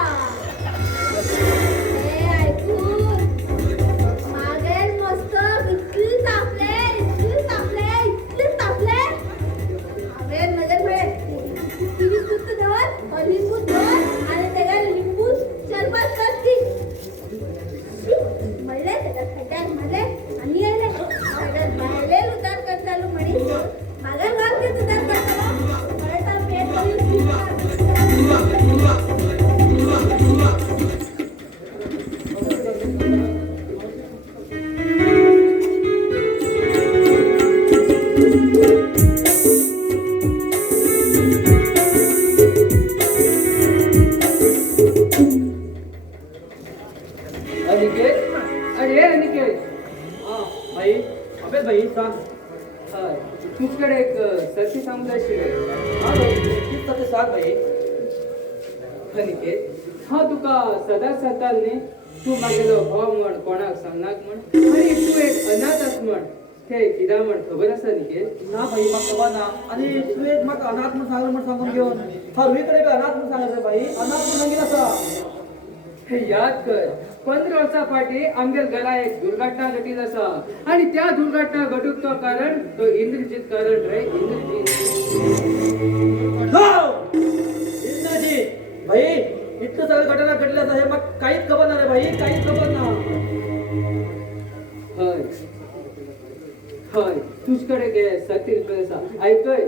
तुझकडे एक सरशी सांगू सांग भाई अनिकेत हा तुका सदा सतालने तू मागेलो भाव म्हण कोणाक सांगनाक म्हण आणि तू एक अनाथ आस म्हण ते किदा म्हण खबर आसा निकेत ना भाई म्हाका खबर ना आणि तू एक म्हाका अनाथ म्हण सांगलो म्हण सांगून घेवन हरवीकडे बी अनाथ म्हण सांगले भाई अनाथ म्हण सांगितलं आसा हे याद कर 15 वर्षा फाटी आमगेर घरा एक दुर्घटना घटीत आसा आणि त्या दुर्घटना घडूक तो कारण तो इंद्रजीत कारण रे इंद्रजीत भाई इतकं सगळं घटना घडल्या आसा हे म्हाका काहीच खबर ना रे भाई काहीच खबर ना हय हय तुझकडे गे 30 रुपये आसा ऐकय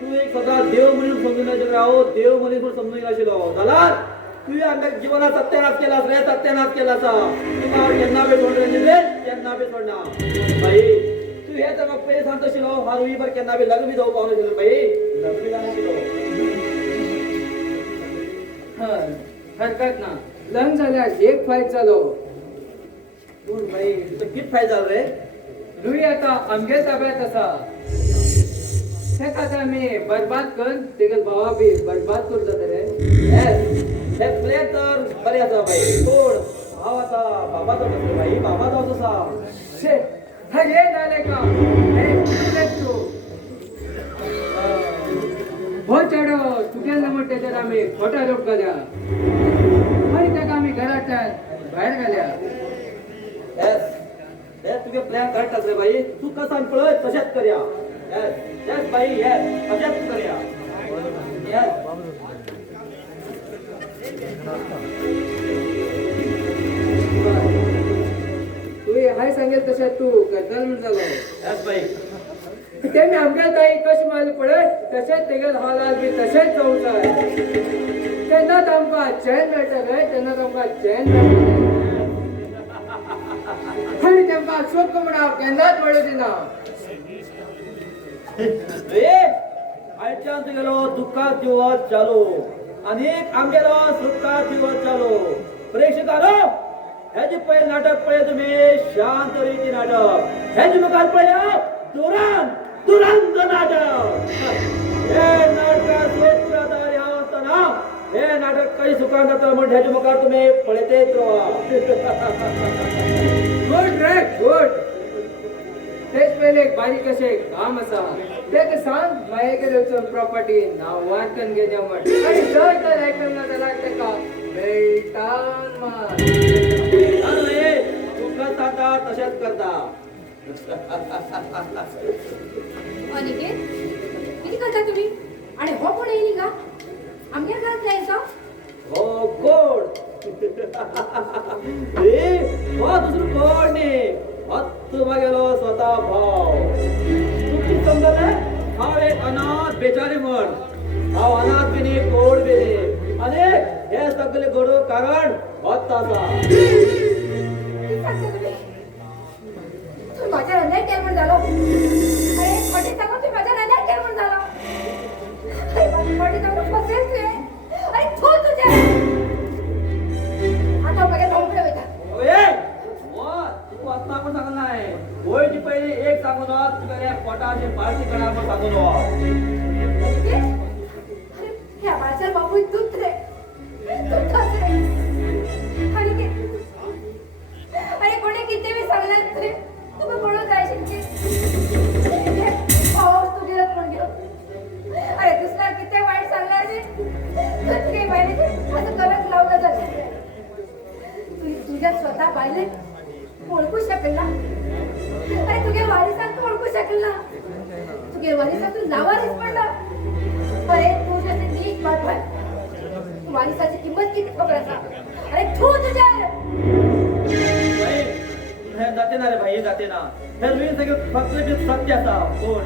तू एक सदा देव म्हणून समजून राहो देव म्हणून समजून आशिल्लो जाल्यार तुवें आमच्या जिवनात सत्यानाश केलास रे सत्यानाश केला तुका केन्ना बी सोडना रे केन्ना बी सोडना भाई तू हे तर म्हाका पयलीं सांगता आशिल्लो हारवी बर केन्ना बी लग्न बी जावंक पावनाशिल्लो भाई लग्न बी जावनाशिल्लो हय हरकत ना लग्न जाल्यार एक फायद जालो पूण भाई तुका कित फायदो जालो रे रुई आता आमगे ताब्यात आसा तेका आतां आमी बरबाद करून तेगे भावा बी बरबाद करूं जाता रे हे प्लेन तर बरें आसा भाई पूण हांव आतां बाबाचो कसलो भाई बाबाचो आसा शे हे जालें का हे कितें तूं हो चेडो तुगेलो म्हण तेजेर आमी खोटा रोप घाल्या आनी तेका आमी घरांतल्यान भायर घाल्या हे तुगे प्लॅन करेक्ट आसा रे भाई तू कसा पळय तशेंच करया यस भाई यस तशेंच करया यस तुवें हाय सांगेल तशें तूं करतलो म्हण जालो यस भाई तेमी आमगे ताई कशें मारले पळय तशेंच तेगेल हालात बी तशेंच जावंक जाय तेन्नाच आमकां चॅन मेळटलें तेन्नाच आमकां चॅन मेळटलें आनी तेमकां शोक म्हणा केन्नाच मेळूं दिना आयच्यान तुगेलो दुःखात दिवस चालू आनीक आमगेलो सुखात दिवस चालू प्रेक्षकांनो हेजे पयले नाटक पळय तुमी शांत रिती नाटक हेजे मुखार पळया दुरंत नाटक हे नाटकात सोदच्यादार हांव आसतना हे नाटक कशें सुखान जाता म्हण हेजे मुखार तुमी पळयतेच रावा गुड रे गुड तेच पहिले एक बारीक अशें काम आसा तेका सांग मायेगेर वचून प्रॉपर्टी नांव वाटून घेजा म्हण आनी जर तर आयकूंक ना जाल्यार तेका बेल्टान मार करता अनिकेत किती करता तुम्ही आणि हो कोण येईल का आमच्या घरात जायचं हो कोण ए हो दुसरं कोण नाही तुम्हा गेलो स्वतः भाव तुमची समजलं हाव एक अनाथ बेचारी म्हण हाव अनाथ बिने कोड बिने आणि हे सगळे घडो कारण होतासा तू माझ्या अन्याय केलं म्हणून झालो अरे खोटे सांगून तू माझ्या अन्याय केलं म्हणून झालो अरे माझी खोटे सांगून फसेल तू अरे थो तुझे आता बघा नोकरी बेटा ओए तू आता पण सांगत नाही होयची पहिली एक सांगून तुला या पोटाची पार्टी करणार पण सांगून अरे ह्या माझ्या बाबू दूध रे दूधच रे अरे कोणी किती मी सांगणार तरी तुम्ही म्हणून जायची पाऊस तू गेलं म्हणून गेलो अरे दुसरा किती वाईट सांगणार रे तुझे बाईने असं करत लावलं जाते तू तुझ्या स्वतः बाईले ओळखू शकेल ना अरे तुझ्या वारीसात तू ओळखू शकेल ना तुझ्या वारीसातून लावारीच पडला अरे तू जसे नीट वाटवाय वारीसाची किंमत किती खबर असा अरे तू तुझ्या हे जाते ना रे भाई जाते ना हे रुईन सगळं फक्त सत्य असा कोण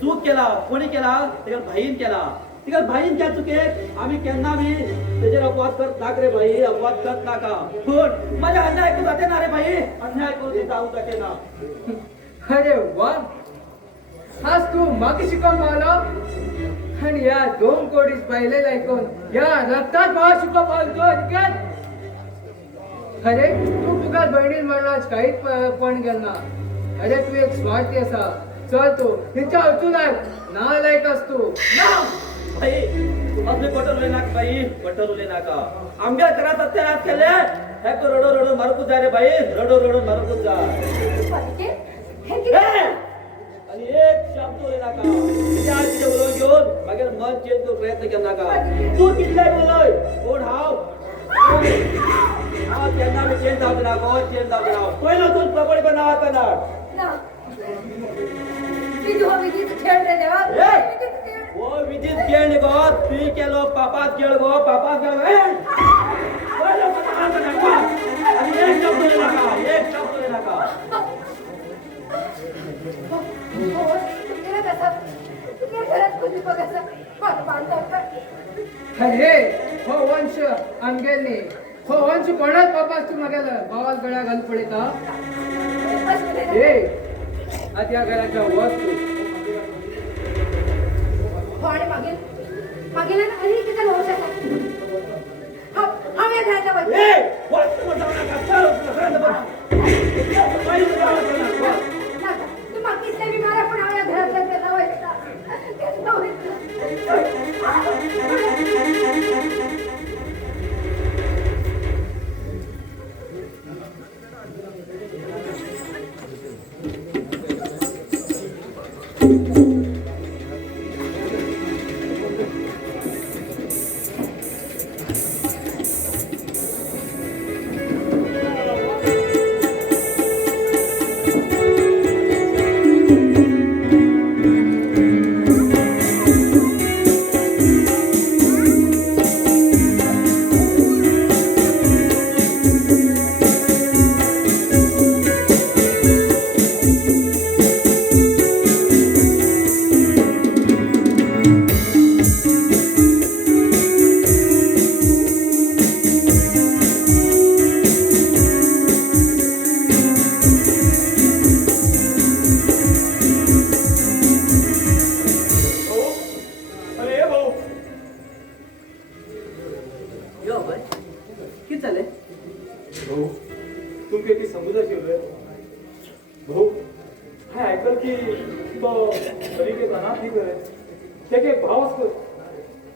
चूक केला कोणी केला त्याला भाईन केला तिकडे भाईन क्या चुके आम्ही केन्ना बी त्याच्यावर अपवाद करत नाक रे भाई अपवाद करत नाका कोण माझ्या अन्याय ऐकू जाते ना रे भाई अन्याय करून ते जाऊ जाते ना अरे वा आज तू मागे शिकवून पाहिलं आणि या 2 कोटीस पाहिलेलं ऐकून या रक्तात भाव शिकव पाहतो अनिकेत अरे तू तुझ्या बहिणीन म्हणलास काहीच पण गेला अरे तू एक स्वार्थी असा चल तू हिच्या अचून नालायक असतो ना भाई तू आपले पटवले नाक भाई पटवले नाका आमच्या घरात सत्यानाश केले हे को रडो रडो मारकूच जा रे भाई रडो रडो मारकूच जा आणि एक शब्द बोले नाका तिच्या आजीचे बोलवून घेऊन मागे मन चेंज करू प्रयत्न केला नाका तू कितले बोलय कोण हाव हा त्यांना मी चेंज जाऊ ना कोण चेंज जाऊ ना पहिलं तू प्रबळ बनावा करणार ना मी तुझा विधीत खेळ रे देवा वो विजित खेळ गो तू केलो पापात खेळ गो पापात खेळ गो पहिलं पता नका आणि एक शब्द बोले नाका एक शब्द बोले नाका अरे हो वंश आमगेलनी हो वंश कोणाच बापास तू मागेला भावाल गळ्या घाल पडिता ए आज या घराच्या वस्तू आणि मागेल मागेल ना अरे किती होऊ शकत हा या घराच्या वर ए वस्तू जाऊ नका चल तू मागीच मी मारा पण हा या घराच्या त्याला व्हायचा त्याला व्हायचा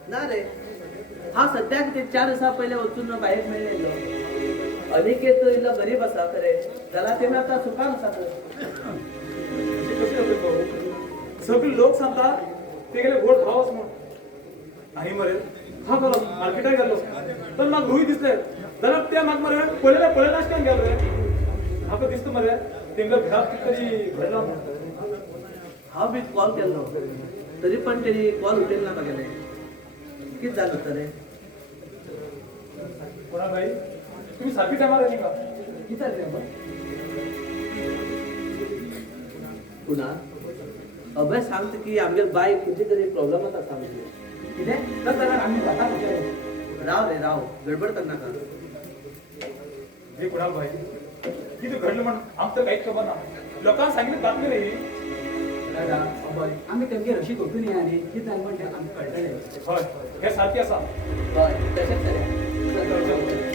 ना रे हा सध्या ते 4 दिवसा पहिले वचून बाहेर मिळेल अनिकेत इला गरीब असा खरे त्याला ते आता सुखान असा सगळे लोक सांगतात ते गेले गोड खावस म्हणून आणि मरे हा गेलो मार्केटात गेलो तर मग रुई दिसले जरा त्या माग मरे पहिले नाश्त्यान गेलो रे हा दिसतो मरे तेंगा घरात तरी घडला हांव बी कॉल केल्लो तरी पण तेणी कॉल उचलना म्हागेले कितें जालें जातलें कोणा भाई तुम्ही सारखी टायमार आली का कितें जालें बाबा पुन्हा अभय सांगता की आमगेर बायक खंयची तरी प्रॉब्लमच आसा म्हणजे कितें तर जाल्यार आम्ही स्वतः विचारू राव रे राव गडबड करनाका हे कुणाल भाई किती घडलं म्हणून आमचं काहीच खबर ना लोकांना सांगितलं बातमी रे दादा अभय आम्ही तेमगे रशी कोठून आली कितें जालें म्हण तें आमकां कळटलें हय हे सारखे आसा हय तशेंच जालें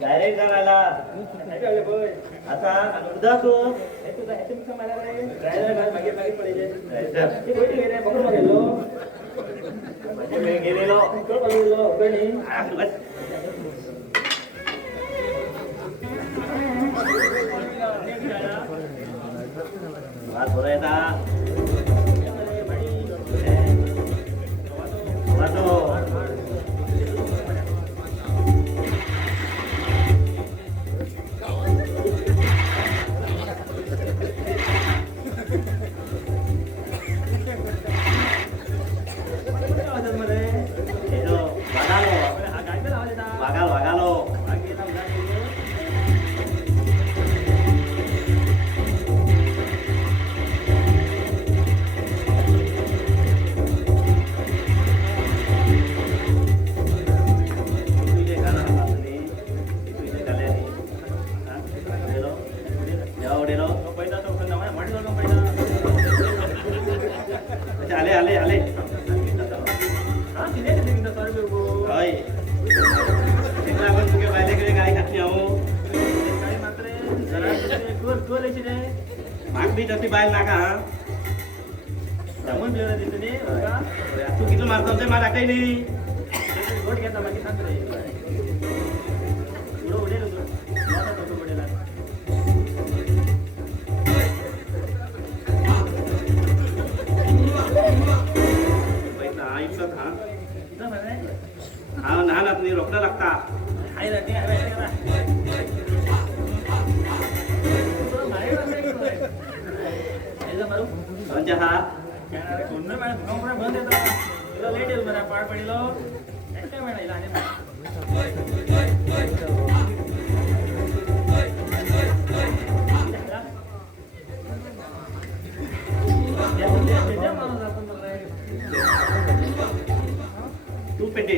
डायरेक्ट जाणाला आता उदा तू गेलेलो थोडा येता आले आले आले गाय खाती माग बी तशी बायल नाका तू कितलो मारता ते मार दाखय न्ही गोट घेता मागीर सांग रे उडो उडेल उडेला हा लहान नाही रोकडा लागता हा लेट येईल मला पाड पडिलो काय म्हणा तू पेटे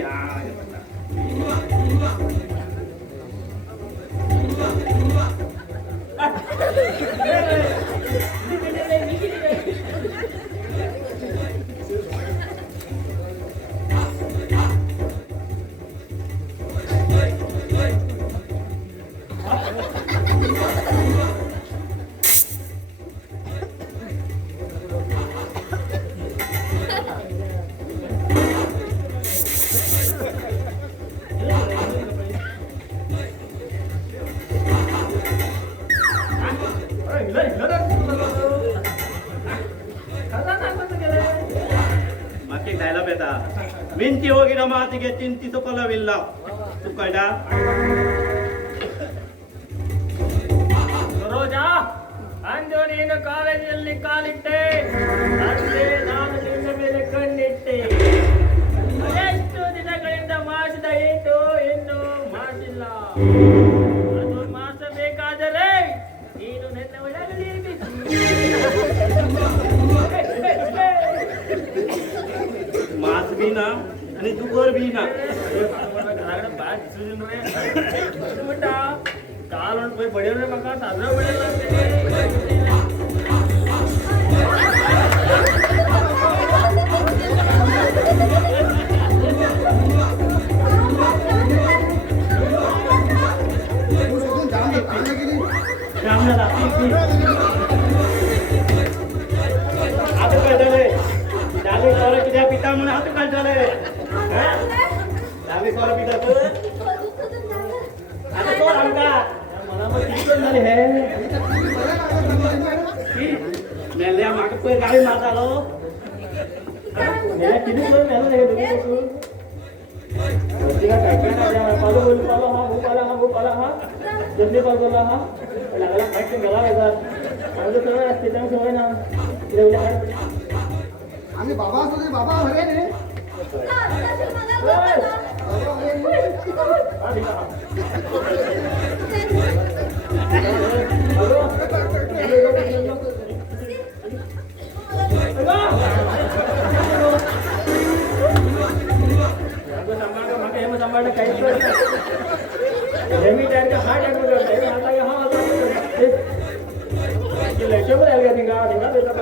ಮಿಂಚಿ ಹೋಗಿರೋ ಮಾತಿಗೆ ಚಿಂತಿಸಿಕೊಳ್ಳವಿಲ್ಲ ಸುಖಡ ರೋಜಾ ಅಂದು ನೀನು ಕಾಲೇಜಿನಲ್ಲಿ ಕಾಲಿಟ್ಟೆ ಅಂದೇ ನಾನು ನಿನ್ನ ಮೇಲೆ ಕಣ್ಣಿಟ್ಟೆ ಅದೆಷ್ಟು ದಿನಗಳಿಂದ ಮಾಡಿಸಿದ ಏಟು ಇನ್ನು ಮಾಡಿಲ್ಲ ಅದು ಮಾಡಿಸಬೇಕಾದರೆ ನೀನು ನನ್ನ ಒಳಗಲೇಬೇಕು मास भी ना आणि दुकर भी ना काल म्हणून पळय बडेल रे म्हाका साजरो बडेल लागले तू सोडून जाम कांदा गेली रामला लागते आता कळतले डाले सोला कित्याक पिता म्हणून आता कळतले डाले सोला पिता तू आता कोण आमका मला मग किती कोण झाले हे मेल्या म्हाका पळय गाडी मारतालो मेल्या किती कोण मेलो हे दोघी तिला काय काय पालो पालो हा जल्दी पावला हा लागला फाईट गेला वेगळा आम्ही सवय असते त्या सवय ना आम्ही बाबा असतो तरी बाबा हरे रे सांभाळ काही हेमी टायर का हार्ट अटॅक करता है हाथ लगा हां ये लेक्चर पर आएगा दिंगा बेटा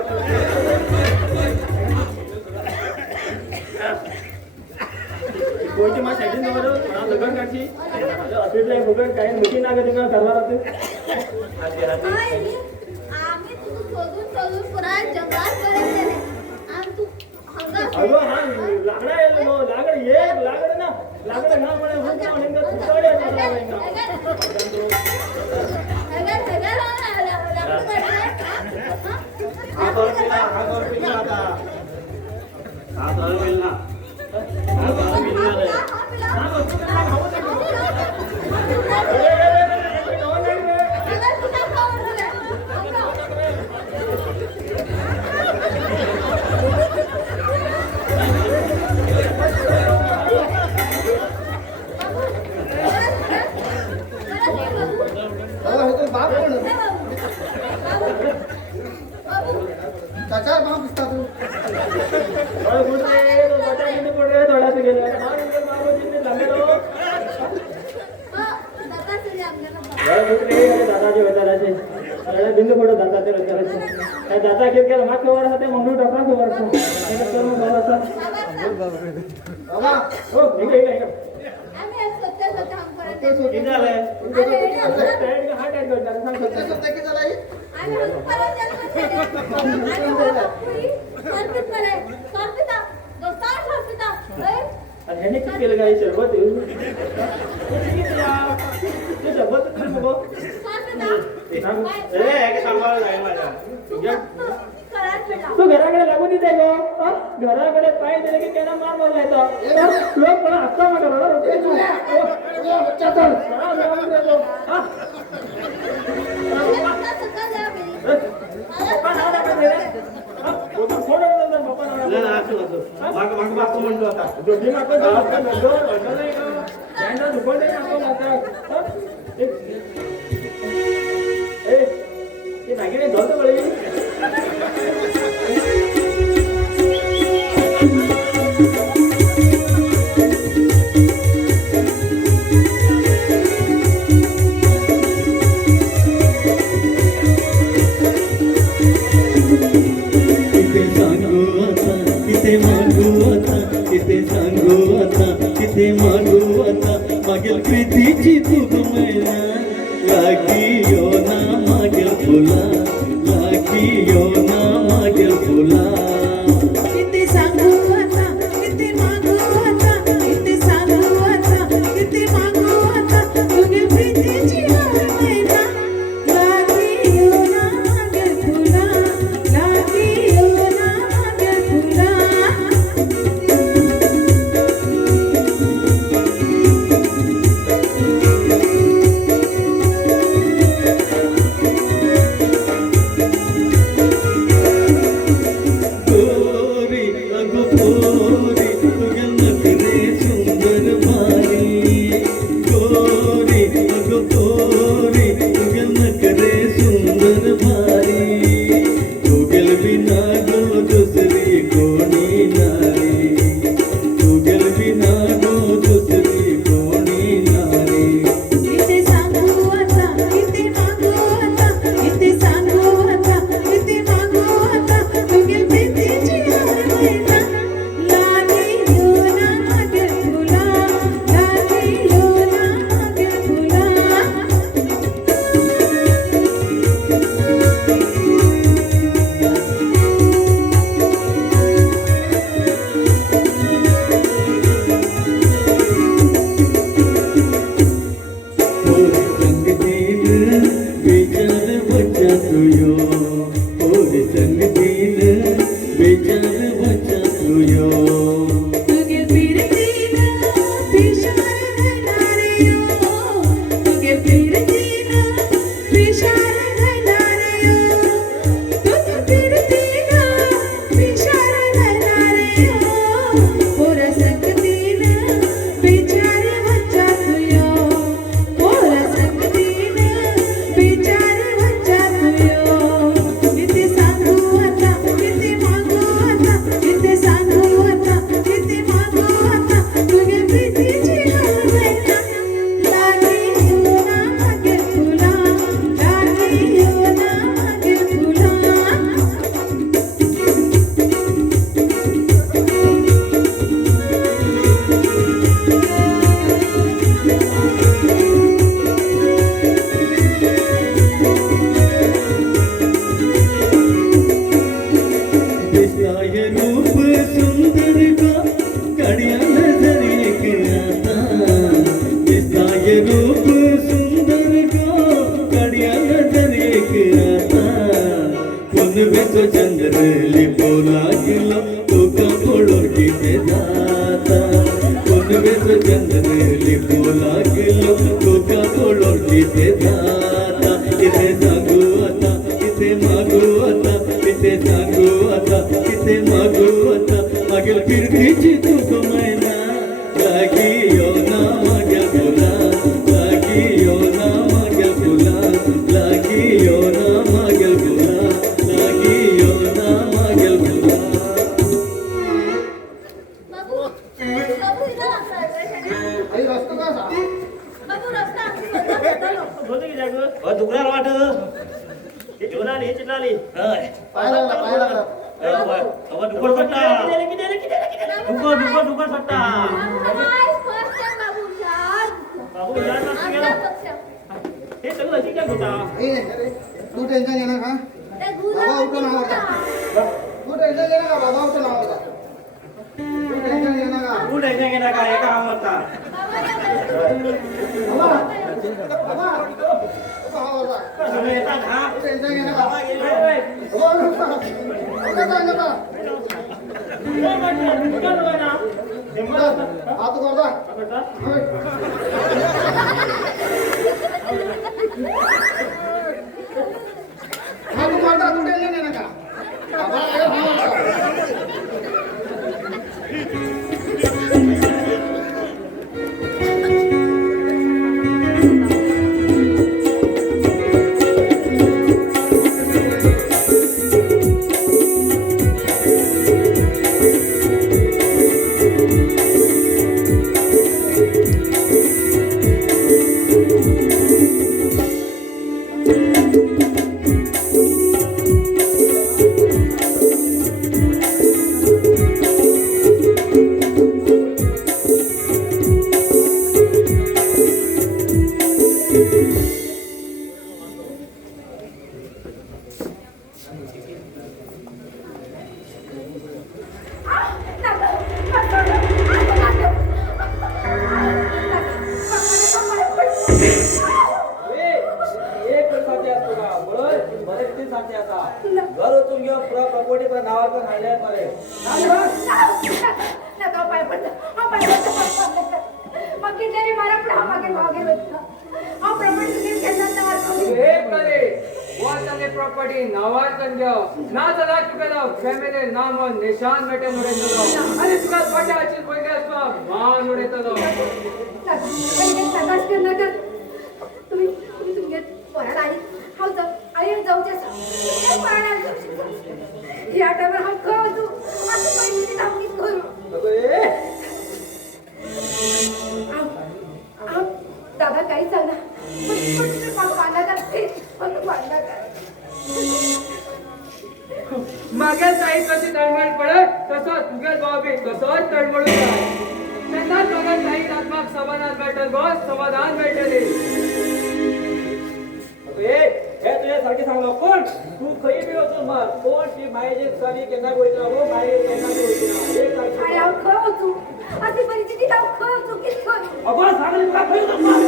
कोणती मा सेटिंग नंबर ना लगन काढची ऑफिसला फुकट काही मशीन आगे दिंगा करवा राहते आम्ही तू शोधून पुरा जंगलात करायचे आणि तू अगो हा लागडा येलो नो लागड ये लागड ना लागड ना म्हणे हुंका म्हणेंगा तुकडे बाबा हे तो बाप कोण त्याच्यावर बाप दिसता तू और गुड रे तो बता किती पड रे थोडा से गेला मार इनके बाबूजी ने लागलो और गुड रे दादा जो दादा से अरे बिंदु पडो दादा ते रचराचे दादा के केला माथ वर हाते मंगळू टाका वर सो हे तर मग बाबा बाबा ओ इकडे आम्ही सत्य काम करत किती झाले स्टँड का हार्ट अटॅक करता सांग सत्य सत्य की झाला आम्ही परत आणि ह्याने किती केलं काय शरबत ते शरबत मग सांभाळ जाईल माझ्या तू घराकडे लागून देते गो घराकडे पाय दिले की त्यांना मार मारला येतो लोक मला हक्का म्हणतो आता दोघी नागिने धरतो बळी किती मागू आता मागेल प्रीतीची तूप मैना लागी यो ना मागेल फुला लागी यो ना मागेल फुला किती सांगू आता किती मागू आता किती सांगू आता किती मागू आता तुझी प्रीतीची मैना लागी येऊ ना मागे फुला लागी येऊ ना मागे फुला लिपू लागलो डोका पडून तिथे जाता इथे सांगू आता इथे मागू आता इथे सांगू आता इथे मागू आता मागील कीर्तीची तूक मैना लागी यो ना मागेल फुला लागी यो ना मागेल फुला लागी यो ना मागेल फुला लागी यो ना मागेल फुला आई रस्तो का सा दुखणार वाट हे जोनाली हे चिटलाली पाय लागला दुखड सट्टा दुखड सट्टा बाबू यार ना गेला हे सगळं अशी काय होता ए तू टेन्शन घेणार का बाबा उठून आवडता तू टेन्शन घेणार का बाबा उठून आवडता तू टेन्शन घेणार का तू टेन्शन घेणार काय एका आवडता बाबा बाबा आवडता सगळे येतात हा तू टेन्शन घेणार का बाबा गेले बाबा नका नका हात करता हात करता तू टेन्शन घेणार का बाबा घर उचलून घेऊन प्रॉपर्टी नावाचं हाणल्या मरे प्रॉपर्टी नावाचं घेऊ ना चला तुका फॅमिली नाम निशान मेटे उडयतलो आणि तुका पटाची पहिले असतो मान उडयतलो तुम्ही तुमच्या पोराला आई जाऊच्या या टायमार हांव खंय वचूं आतां पयलीं हांव कितें करूं हांव दादा कांयच सांगना पण म्हाका बांदनाका म्हाका बांदनाका मागे ताई कशी तळमळ पडत तसो तुगे भाव बी तसोच तळमळून जाय तेन्नाच मागे ताई आत्माक समाधान मेळटलें गो समाधान मेळटलें हे तुझ्या सारखे सांगलो कोण तू खंय बी वचून मार कोण ती मायेची साली केन्ना वयता गो माये केन्ना बी वयता आय हांव खंय वचूं अशी परिस्थितीत हांव खंय वचूं कितें करूं अगो सांगले तुका खंय वचून मार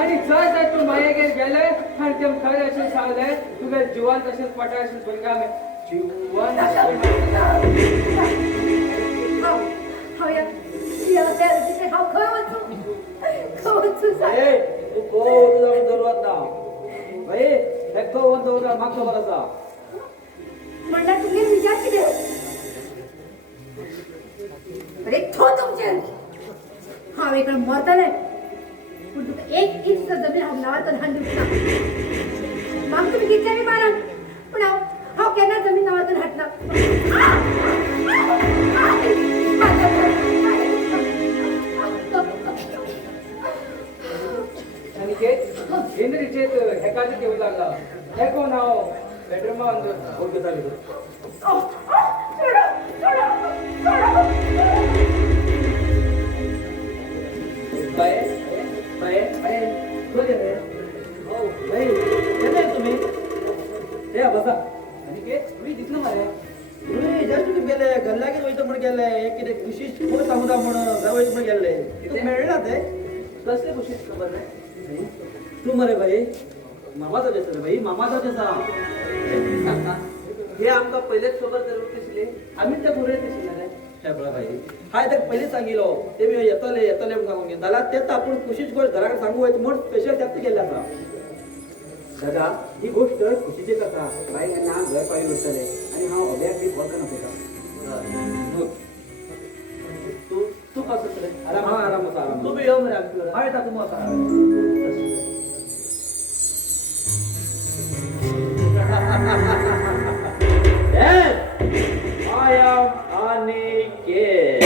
आणि जर जर तू मायेगेर गेले आणि ते खरें अशें सांगले तुगे जिवन तशेंच पटा अशें भुरग्यां जिवन हांव ह्या परिस्थितीत हांव खंय वचूं सांग तू खो वचून जाऊन जरूरत ना भाई एकटो वचून दवरला म्हाका खबर आसा म्हणल्यार तुगे विचार कितें अरे थो तुमचे हांव एक मरतलें पूण तुका एक इंच जमीन हांव नांवांतून हाडूंक ना म्हाका तुमी कितल्यानी मारात पूण हांव केन्ना जमीन नांवांतून हाडना आणि हेनरीचेत हेकाचे घेऊ लागला हे कोण हांव बेडरूमान ओळख जाली बाय बाय बाय बोले रे हो बाई येते तुम्ही या बसा आणि के तुम्ही दिसलं मरे तुम्ही जस्ट तुम्ही गेले गल्लागीत वयता म्हण गेले एक कितें विशेष खबर सांगूता म्हण वयता म्हण गेले कितें मेळ्ळा ते कसले विशेष खबर रे तू मरे भाई मामाचो जेसा रे भाई मामाचो जेसा सांगता हे आमकां पयलेच खबर जरूर दिसली आमी ते बरे दिसले रे हे बघा भाई हाय तर पहिले सांगिलो ते मी येतले येतले म्हणून सांगून गेला त्यात आपण खुशीची गोष्ट घराकडे सांगू व्हायची म्हणून स्पेशल त्यात गेला असा दादा ही गोष्ट खुशीची कथा बायकांना घर पाळी उरतले आणि हा अभ्यास बी बघ नको तू तू कसं रे आराम आराम तू बी येऊन रे हाय ता तू आता I am Aniket.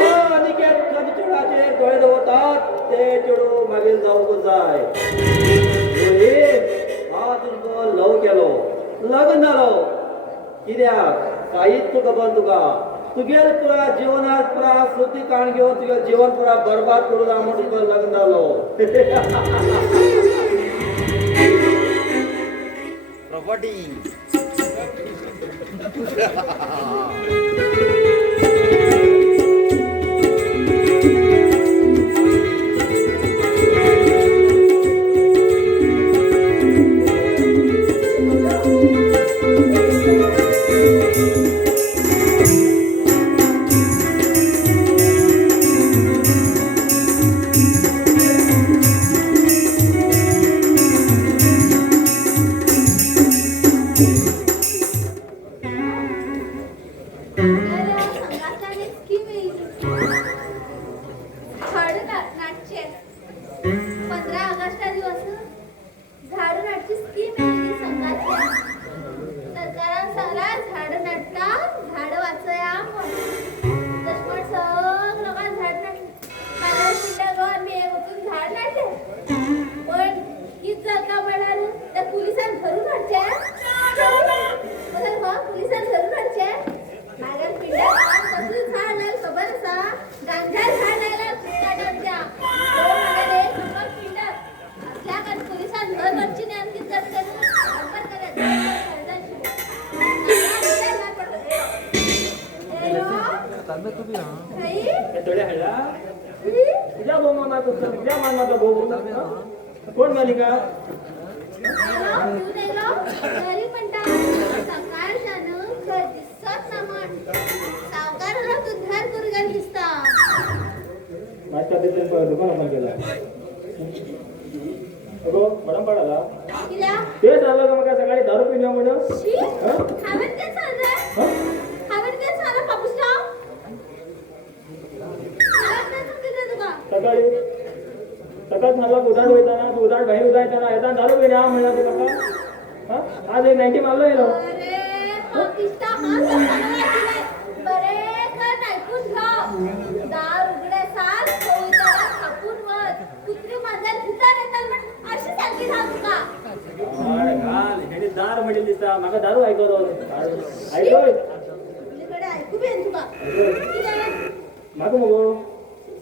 ओ अनिकेत कधी चुडाचे डोळे धवतात ते चुडू मागे जाऊ जाय हा तुमचं लव केलो लग्न झालो कित्याक काहीच तुका बंद तुका तुगेल पुरा जीवनात पुरा सुती काण घेऊन तुगे जीवन पुरा बरबाद करू ना म्हणून तुका लग्न झालो तुझ्या मामाचा भाऊ कोण मालिका माझ्या दुकान ओपन केला अगो मॅडम पडाला ते झालं का मग सकाळी दारू पिण्या म्हणून सकाळी सकाळ झाला उदाड होताना उदाड बाहेर उदायताना येताना दारू पिण्या म्हणला तू काका आज एक 90 मारलो येलो दार म्हणेल दिसता म्हाका दारू ऐकवतो ऐकय म्हाका मगो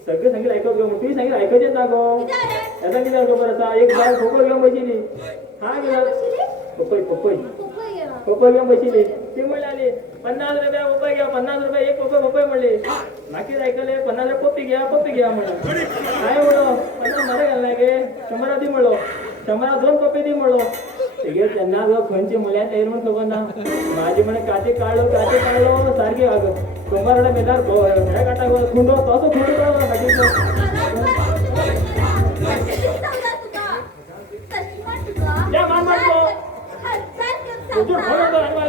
सगळे सांगितलं ऐकत घेऊ तुझी सांगितलं ऐकायचेच ना गो याचा किती खबर असा एक बाय खोकळ घेऊन बसली हा गेला पपई पपई पपई घेऊन बसली ती म्हणली 50 रुपया पपई घ्या 50 रुपया एक पपई म्हणले बाकी ऐकले 50 पप्पी घ्या म्हणलं काय म्हणलो 50 मध्ये घालणार गे 100 दी म्हणलो 100 2 पप्पी दी म्हणलो ते त्यांना ग खंयची मुल्या तयार म्हणून खबर ना माझी म्हणे काटे काढलो सारखी अगं कुंभारडा मेदार काय काटा खुंडो तसं खुंडो या मान मारतो तुझं फोन होतो आम्हाला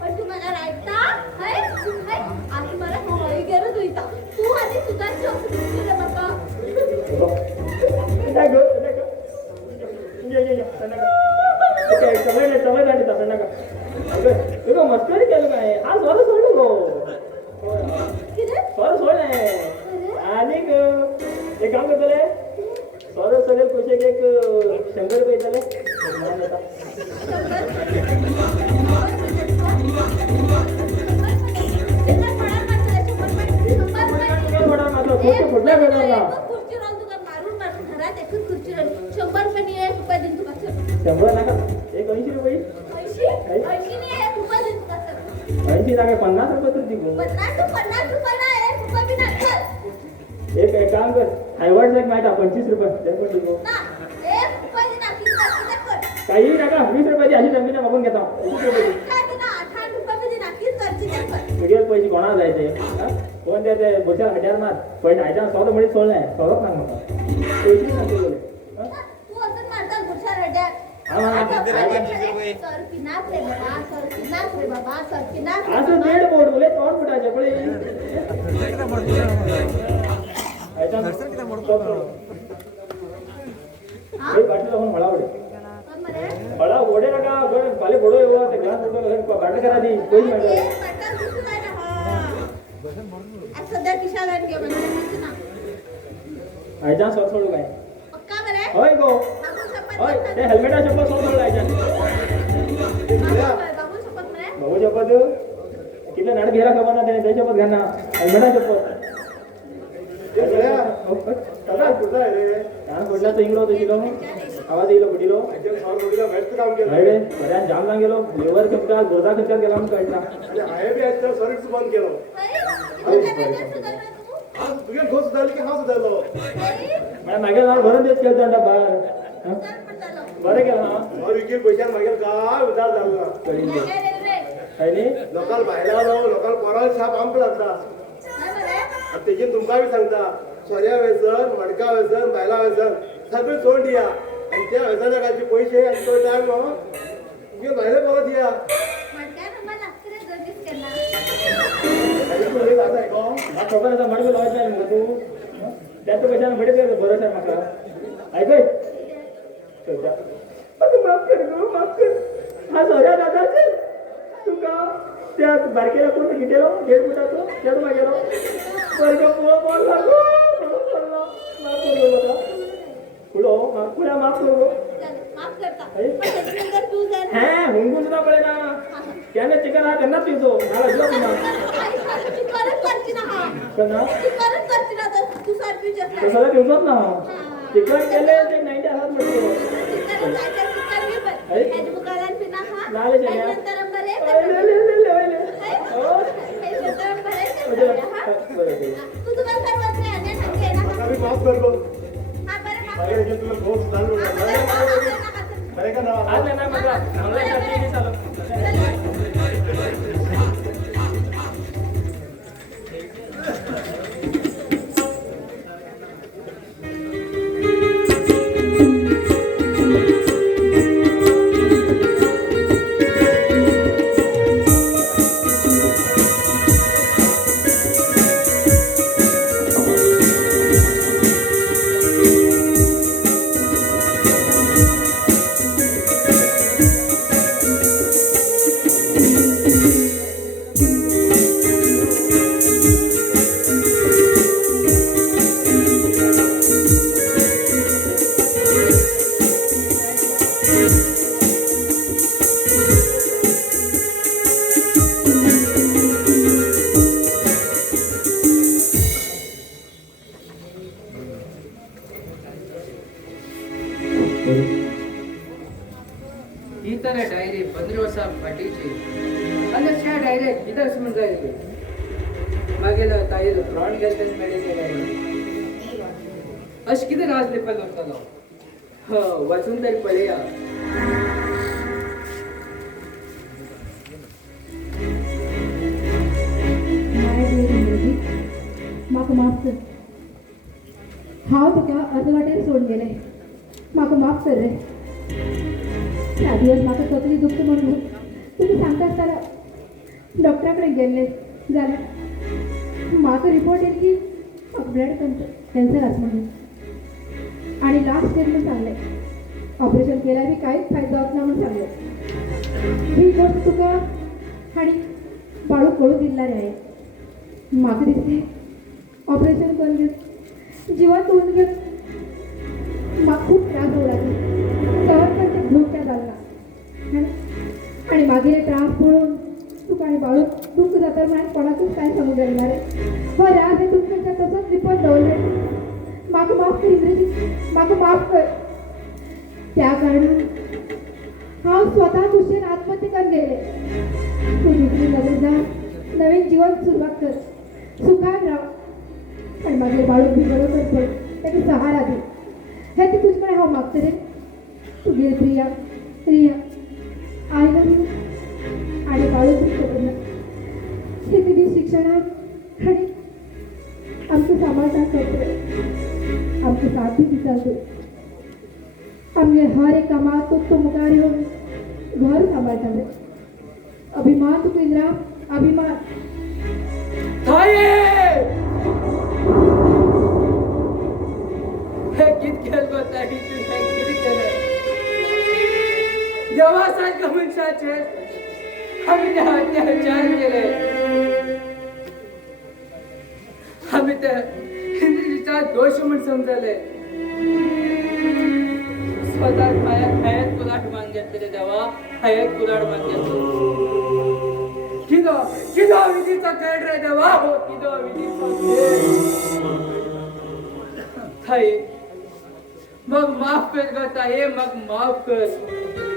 पण तुम्हाला राईटता आणि मला हवाई गरज होईता तू आधी तुझा मस्करी केलं काय हा स्वर सोडलो स्वर सोडले आणि एक काम करतले स्वर सोडेल पैसे एक 100 रुपये झाले कुठल्या भेटला शंभर नका एक 80 रुपये 80 नका 50 रुपये तर दिगो एक काम कर हायवर्ड एक माहिती 25 रुपये ते पण दिगो काही नका 20 रुपयाची अशी जमिनीच्या मागून घेता 20 रुपयाची व्हिडिओ पैसे कोणाला जायचे हा? कोण ते बोचार हजार मार पण आयच्या सौदा मध्ये सोड नाही सौदाच नाही मला पैसे सांगते बोले हा? असं दीड बोट बोले 3 फुटाचे पळे बाटली लावून मला आवडेल मला ओढे नका खाली फोडो येऊ ते ग्लास फोटो बाटली करा दी कोई माहिती सध्या किशाला घे म्हणजे ना आयच्या सोड सोडू काय पक्का बरे होय गो होय ते हेल्मेटा चप्पल सोड सोड आयच्या बाबू शपथ म्हणे भाऊ चप्पल किती नाड घेरा खबर ना त्याने चप्पल घ्या ना हेल्मेटा चप्पल सगळ्यात कुठला आहे रे काय कुठला तो इंग्रो तशी लो आवाज येलो पडिलो काम केलं नाही रे बऱ्याच जाम जाम गेलो लेवर खपका गोदा खपका गेला म्हणून कळला आहे बी आहे सर्विस बंद केलं हा तुझ्या घोष सुधारली की हा सुधारलो मला मागे जाऊन भरून देत केलं डब्बा बरं केलं ना और विकील पैशान मागेल काय उधार झाला कळीन ते आहे नी लोकांना बायला लोकांना पोराला छाप आमक लागता आणि तेजी तुमका बी सांगता सोऱ्या वेसन मडका वेसन बायला वेसन सगळे सोड दिया आणि त्या वेसाच्या खालचे पैसे आणि तो टाइम तुझे बायला परत दिया हा छोटा मडकं लावायचं नाही मग तू त्याचं पैशानं भेटेल का भरोसा आहे माका ऐकय माफ कर गो माफ कर हा सोऱ्या दादा तुका त्या बारकेला कोण किटेलो 1.5 फुटाचो त्यात मागेलो वर्ग बोल लागो माफ कर गो पुढो पुढ्या माफ कर गो हा हुंगून सुद्धा पडे ना त्याने चिकन हा त्यांनाच पिवतो मला अजिबात ना तसं पिवतोच ना चिकन केले ते 90,000 माफ करतो तुला घोष चालू अरे का नाव आज नाही मला ही तर डायरी 15 वर्सां फाटीची आनी त्या डायरेक्ट कितें अशें म्हणटा मागीर ताईर फ्रॉड गेले मेळिल्ले डायरी अशें कितें राज लेपल उरतलो वाचून तरी पळया म्हाका माफ कर हांव तुका अर्दवाटेर सोडून गेलें म्हाका माफ कर रे ह्या दिवस म्हाका तकली दुखता म्हणून तुमी सांगता आसतना डॉक्टरा कडेन गेल्ले जाल्यार म्हाका रिपोर्ट येयली की म्हाका ब्लड कॅन्सर आसा म्हणून आनी लास्ट स्टेज म्हणून सांगलें ऑपरेशन केल्यार बी कांयच फायदो जावना म्हणून सांगलें ही गोश्ट तुका आनी बाळू कळू दिला रे हांवें म्हाका दिसलें ऑपरेशन करून घेवन जिवंत होऊन घेवन म्हाका खूब त्रास जावं लागले सहन करचें भूक जाल्ला आनी मागीर त्रास पळोवन तुका आनी बाळू दुख्ख जाता म्हण कोणाकूच कांय सांगूंक जायना रे बरें आज हे तुमच्या तसोच रिपोर्ट दवरले म्हाका माफ कर इंद्रजी म्हाका माफ कर त्या कारणान हांव स्वता खुशेन आत्महत्या करून गेले तूं दुसरी लग्न जा नवीन जीवन सुरवात कर सुखान राव आनी मागीर बाळूक बी बरो कर पळय ताका सहारा दी हे ती तुजे कडेन हांव मागता रे तुगेली Priya Riya I love you आणि बाळूसोबत हे तिथे शिक्षणात आणि आमचं समाजात करतोय आमची साथी विचारते आमने हर एक कमाल को तो मुकारी हो घर सांभाळताना अभिमान तू इंद्रा अभिमान हे गीत खेळ होता ही तू हे गीत केलं देवासारख्या मनुष्याचे आम्ही त्या अत्याचार केले आम्ही त्या हिंदीचा दोष म्हणून समजले स्वतः हयात कुलाट मान घेतले देवा हयात कुलाट मान घेतले किदो विधीचा खेळ रे देवा हो किदो विधीचा खेळ थाई मग माफ कर गता हे मग माफ कर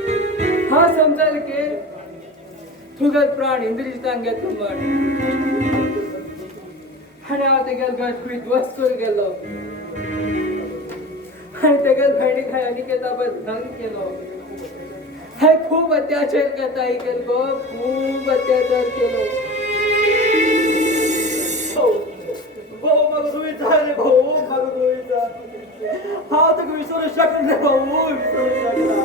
हा समजाल के तुगल प्राण इंद्रियतान घेतलो म्हण आणि हांव तेगेल गट ध्वस्त करून गेलो आणि तेगेल भयणी खाय अनिकेता बस भंग केलो हाय खूप अत्याचार करता इकेल गो खूप अत्याचार केलो भाऊ मग रुईचा रे भाऊ मग रुईचा हा तर विसरू शकत नाही भाऊ विसरू शकला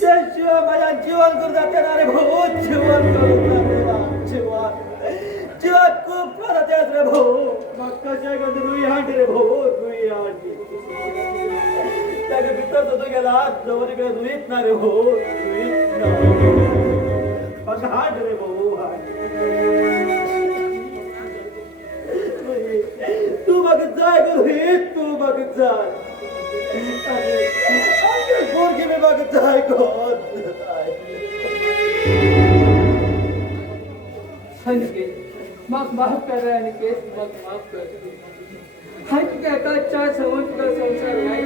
त्याशिवाय माझ्या जीवन करून जाते ना रे भाऊ जीवन करून जाते ना जीवन खूप करत आहेस रे भाऊ मग कशा करते रुई हांडी रे भाऊ रुई हांडी त्याच्या भीतर तो गेला जवळकडे रुईत ना रे भाऊ रुईत ना मग हांड रे भाऊ हांड तू बघ जाय गे तू बघ जाय पोरगी मी बघ जाय अनिकेत मग माफ कर रे अनिकेत मग माफ कर हाय तुका एका चार समोर तुका संसार नाही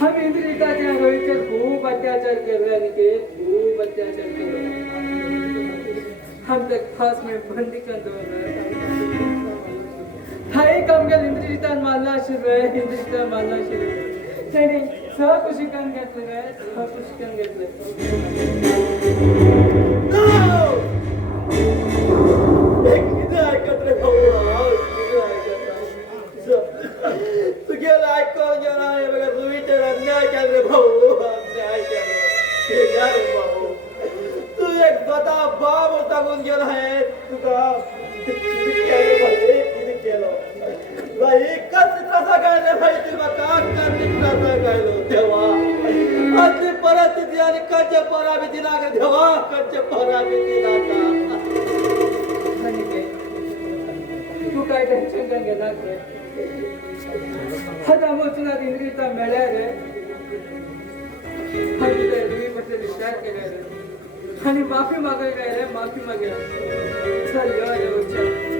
हम इंद्रियता त्या रोहितचे खूप अत्याचार केले अनिकेत खूप अत्याचार केले हम तक खास में बंदी कर दो हाय कम गेल इंद्रियतान मारला शिरवे इंद्रियता मारला शिरवे त्याने सब खुशी कन घेतले रे सब खुशी कन घेतले किती ऐकत रे भाऊ तू गेला ऐकून गेला हे बघा रुईचे अन्याय केला रे भाऊ अन्याय केला रे भाऊ तू एक स्वतः बाब टाकून गेला आहे तुका केलं भाई कसा गायले भाई तुला का कसा गायलो देवा आपली परिस्थिती आणि कच्चे पराभीती ना देवा कच्चे पराभीती ना तू काय टेन्शन का घेणार रे आता मोचनात इंद्रियता मेळ्या रे आणि ते रुई बद्दल विचार केला रे आणि माफी मागाय काय रे माफी मागे चल यो चल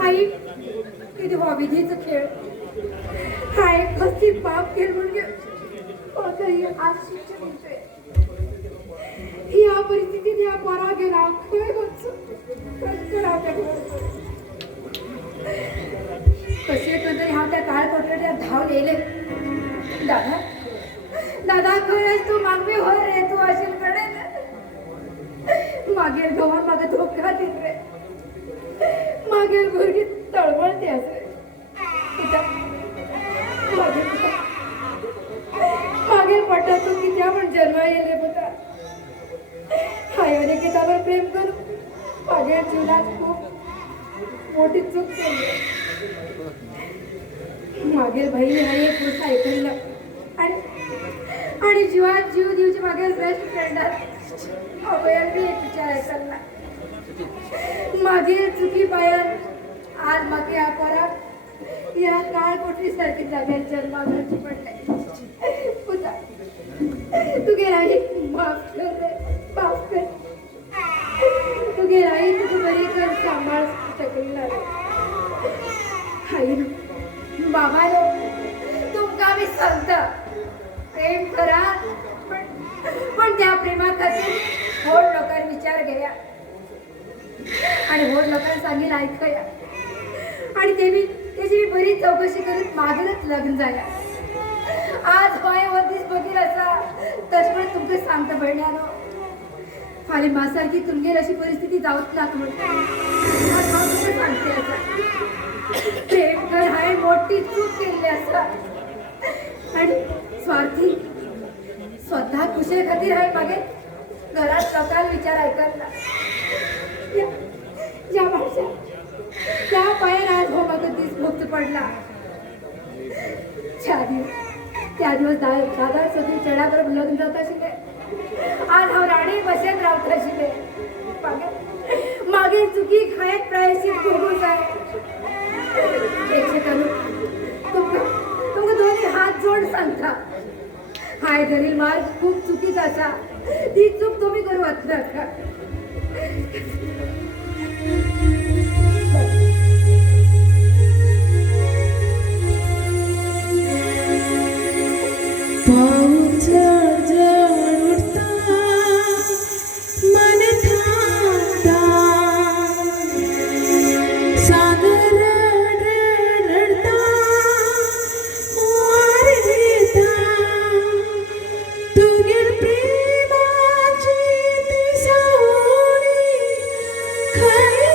आई किती विधीचा खेळ हा एक कसली पाप खेळ म्हणजे ही आशिष म्हणतोय या परिस्थितीत या परा गेला काय होत कसे तरी हा त्या काळ कोठड्यात धाव येले. दादा दादा खरंच तू मागवी हो रे, तू असेल कडे मागेल गव्हाण मागे धोका देत रे, मागेल भुरगी तळमळते असे मागेल पट्टा तू किती पण जन्म येले होता. हाय गीतावर प्रेम करू माझ्या जीवनात खूप मोठी चूक केली. मागील बहिणी हा एक गोष्ट ऐकलं आणि जीवात जीव देऊची मागील बेस्ट फ्रेंडात अभयान बी एक विचार ऐकला. मागील चुकी बाहेर आज मग या परत या काळ कोठली सारखी जागेल जन्माघरची पडले. पुता तू गेलाही माफ कर रे, माफ कर. तू गेलाही तू बरी कर, सांभाळ शकली आई बाबा लो तुमका मी सांगता प्रेम करा, पण त्या प्रेमाखातीर होड लोकांनी विचार घ्या आणि होड लोकांनी सांगेल ऐकया आणि त्याची बरीच चौकशी करत मागेलच लग्न झाल्या. आज मायावरतीच बघील असा तशपण तुमचे सांगता बहिण्यानं फाली मासारखी तुमगेल अशी परिस्थिती जाऊच लाग म्हणते सांगते असं. प्रेम कर हाय मोठी चूक केली असा आणि स्वार्थी स्वतः खुशी खातीर हाय मागे घरात सकाळ विचार ऐकला. या भाषा त्या पायात आज हो मागं तीच मुक्त पडला. त्या दिवस दादा सगळी चढावर लग्न जात अशिले, आज हा राणी बसेत राहत अशिले. मागे चुकी खायत प्रायश्चित भोगूच आहे. प्रेक्षकांनो तुमका दोन्ही हात जोड सांगता हाय धरील मार्ग खूप चुकीचा असा, ती चूक तुम्ही करू नका. पाऊस जड उठता मन थांबता, सागर रडता वारेता, तुगेल प्रेमाची ती सावळी खरी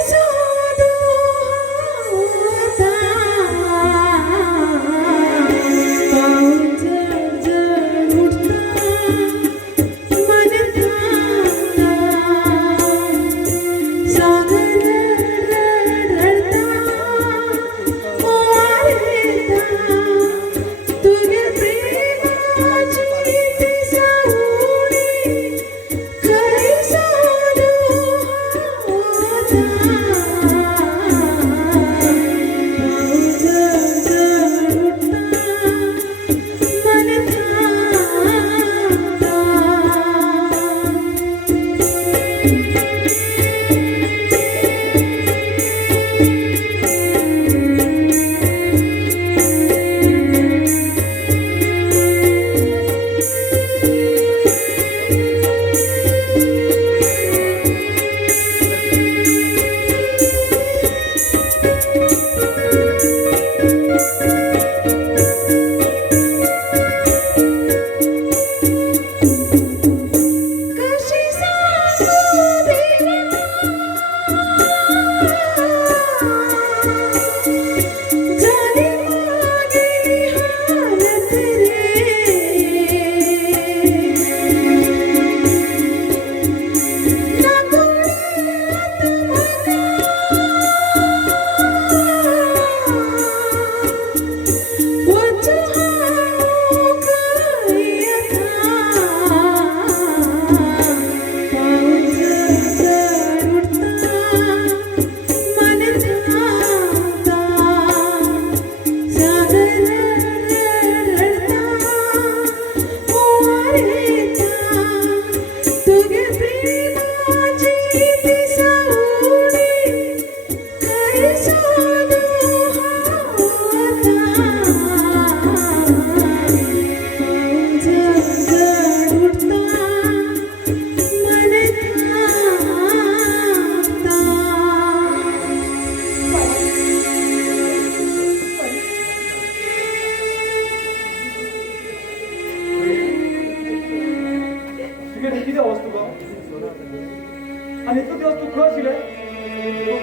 आणि इतके दिवस तू खं आशिल्ले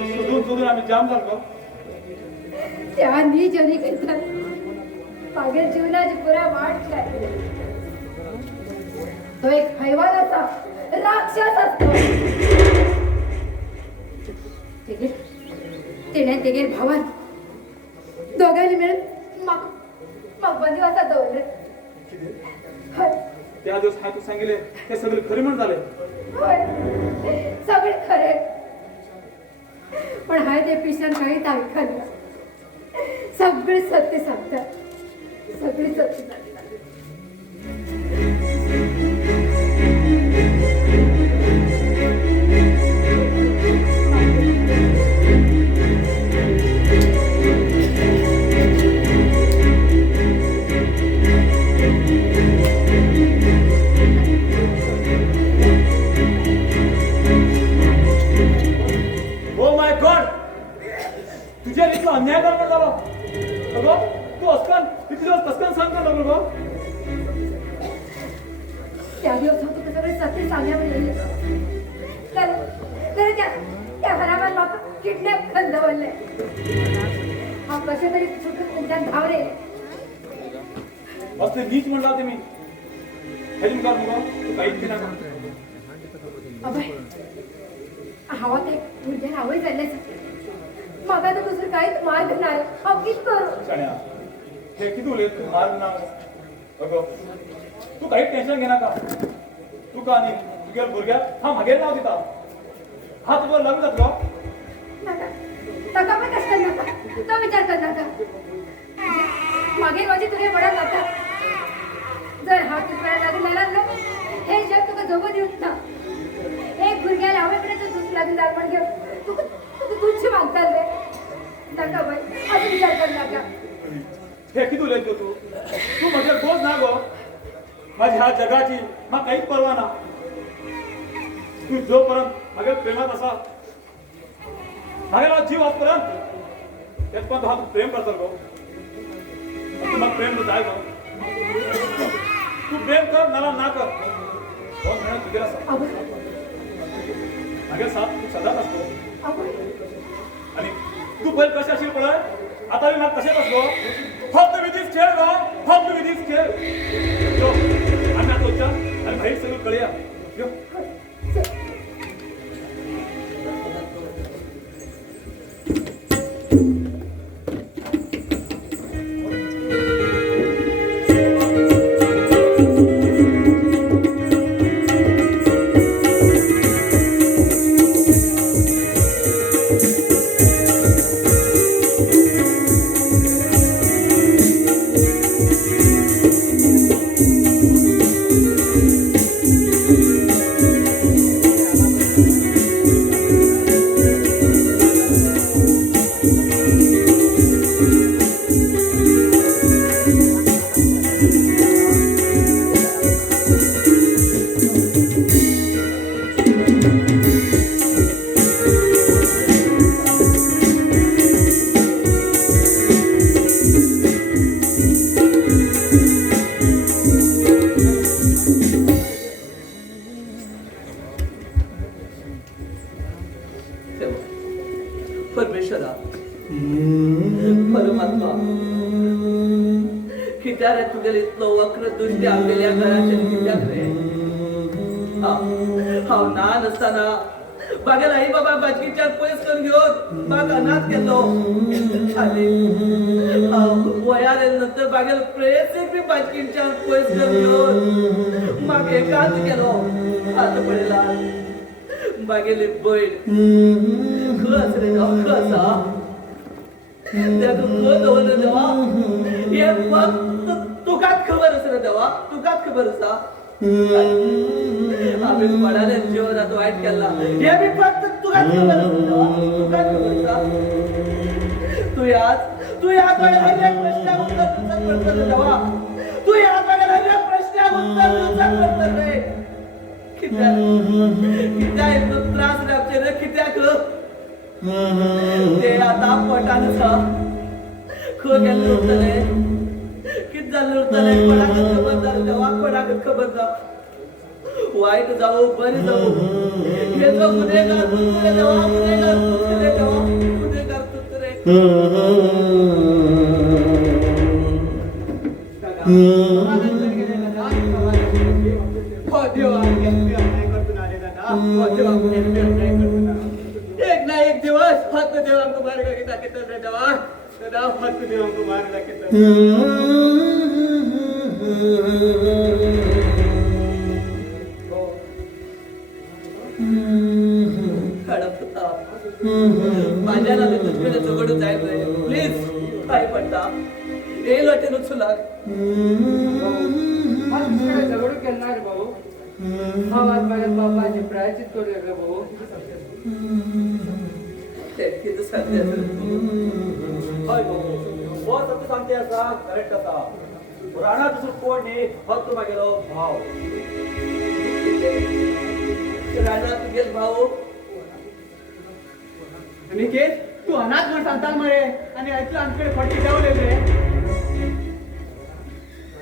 सोदून सोदून आम्ही जाम जालो त्या नीच आणि करतात मागे जीवनाची पुरा वाट लागली तो एक हैवान असा राक्षस असतो तेगे भावान दोघांनी मिळून मग बंदिवासात दौडले त्या दिवस हाय तू सांगितले ते सगळे खरे म्हण झाले सगळे खरे पण हाय ते पिशान काही ऐकलं सगळे सत्य सांगतात सगळे सत्य सांगतात ओ माय गॉड तुझ्या इतका अन्याय करणार झाला अगं तू असकान किती दिवस कसकान सांगतो ना बघ त्या दिवस तू सगळे सत्य सांगण्यावर येईल तर त्या हरामान बापा किडनॅप करून दवरले हा कसे तरी सुटून त्यांच्यात धावले बस ते नीच म्हणला ते मी हेल्म कर बघ तू काहीच केला ना अभय हवा ते मुलगे हवंय चालल्याच मला तर दुसरं काहीच मार्ग नाही अगदीच करू शाण्या हे किती उलट तू मार ना अगं तू काही टेन्शन घेणार का तू का नाही तुझ्या भुरग्या हा मागेर नाव दिता हा तुझं लग्न जात का नका पण कष्ट नका तो विचार कर नका मागे माझी तुझे वडा जाता जर हा तुझ्या लग्नाला ना हे जग तुका जगू देऊत ना एक भुरग्याला हवेपर्यंत तुझं लग्न झालं पण घेऊ तू तुझी मागता रे नका बाई असं विचार कर नका हे किती उलट तू तू म्हणजे बोज ना गो माझ्या ह्या जगाची मग काहीच परवा ना तू जोपर्यंत माझ्या प्रेमात असा माझ्या जीव असपर्यंत त्यात पण हा तू प्रेम करतो गो तू मग प्रेम तो जाय गो तू प्रेम कर मला ना कर दोन महिन्यात तुझ्या माझ्या साथ तू सदाच असतो आणि तू बैल कशी असेल पडय आता मी मग कशात असतो फक्त विधीच खेळ गो फक्त विधीच खेळ यो आम्ही आता उच्चा आणि बाहेर सगळं कळूया यो परमेश्वरा परमात्मा कित्या रे तुगेले इतलो वक्र दृष्टी आपल्या घराचे कित्याक रे हांव ल्हान आसतना बागेल आई बाबा बाजकीच्यार पयस करून घेवन म्हाका अनाथ केलो आनी हांव वयार येले नंतर बागेल प्रेयसीक बी बाजकीच्यार पयस करून घेवन म्हाका एकांत केलो आतां पळयला बागेली बैल खस रे खस त्याका खत दवरले देवा हे फक्त तुकाच खबर आसा रे देवा तुकाच खबर आसा आम्ही पडाले जीवनात वाईट केला हे बी फक्त तुकाच खबर आसा देवा तुकाच खबर आसा तू याद वेळेला हर एक प्रश्नाक उत्तर तुझं पडतं रे देवा तू याद वेळेला हर एक प्रश्नाक उत्तर तुझं पडतं रे कित्याक इतलो त्रास रावचे रे कित्याक ते आता पोटान आसा खंय गेल्ले उरतले कितें जाल्ले उरतले कोणाक खबर ना देवा कोणाक खबर ना वाईट जावो बरी जावो हे जो गुन्हेगार तुझे देवा गुन्हेगार तुझे देवा गुन्हेगार तुझे हो देवा अन्याय करतून आले दादा हो देवा अन्याय करतून एक ना एक दिवस फक्त देवा हमको मार के ताकत रे देवा दादा फक्त देवा हमको मार के माझ्याला मी तुझ्याकडे चोकडून जाईल रे प्लीज काय पडता येईल वाटे नुसू लाग झगडू केलणार भाऊ हा वाद माझ्या बाबाचे प्रायचित करू रे भाऊ किती सांगते हय भाऊ बॉस आता सांगते असा करेक्ट असा राणाचं सुटकोड न्ही फक्त मागेलो भाव रानात गेल भाऊ निकेत तू अनाथ म्हण सांगताल मरे आणि ऐकलं आमच्याकडे फटके ठेवले रे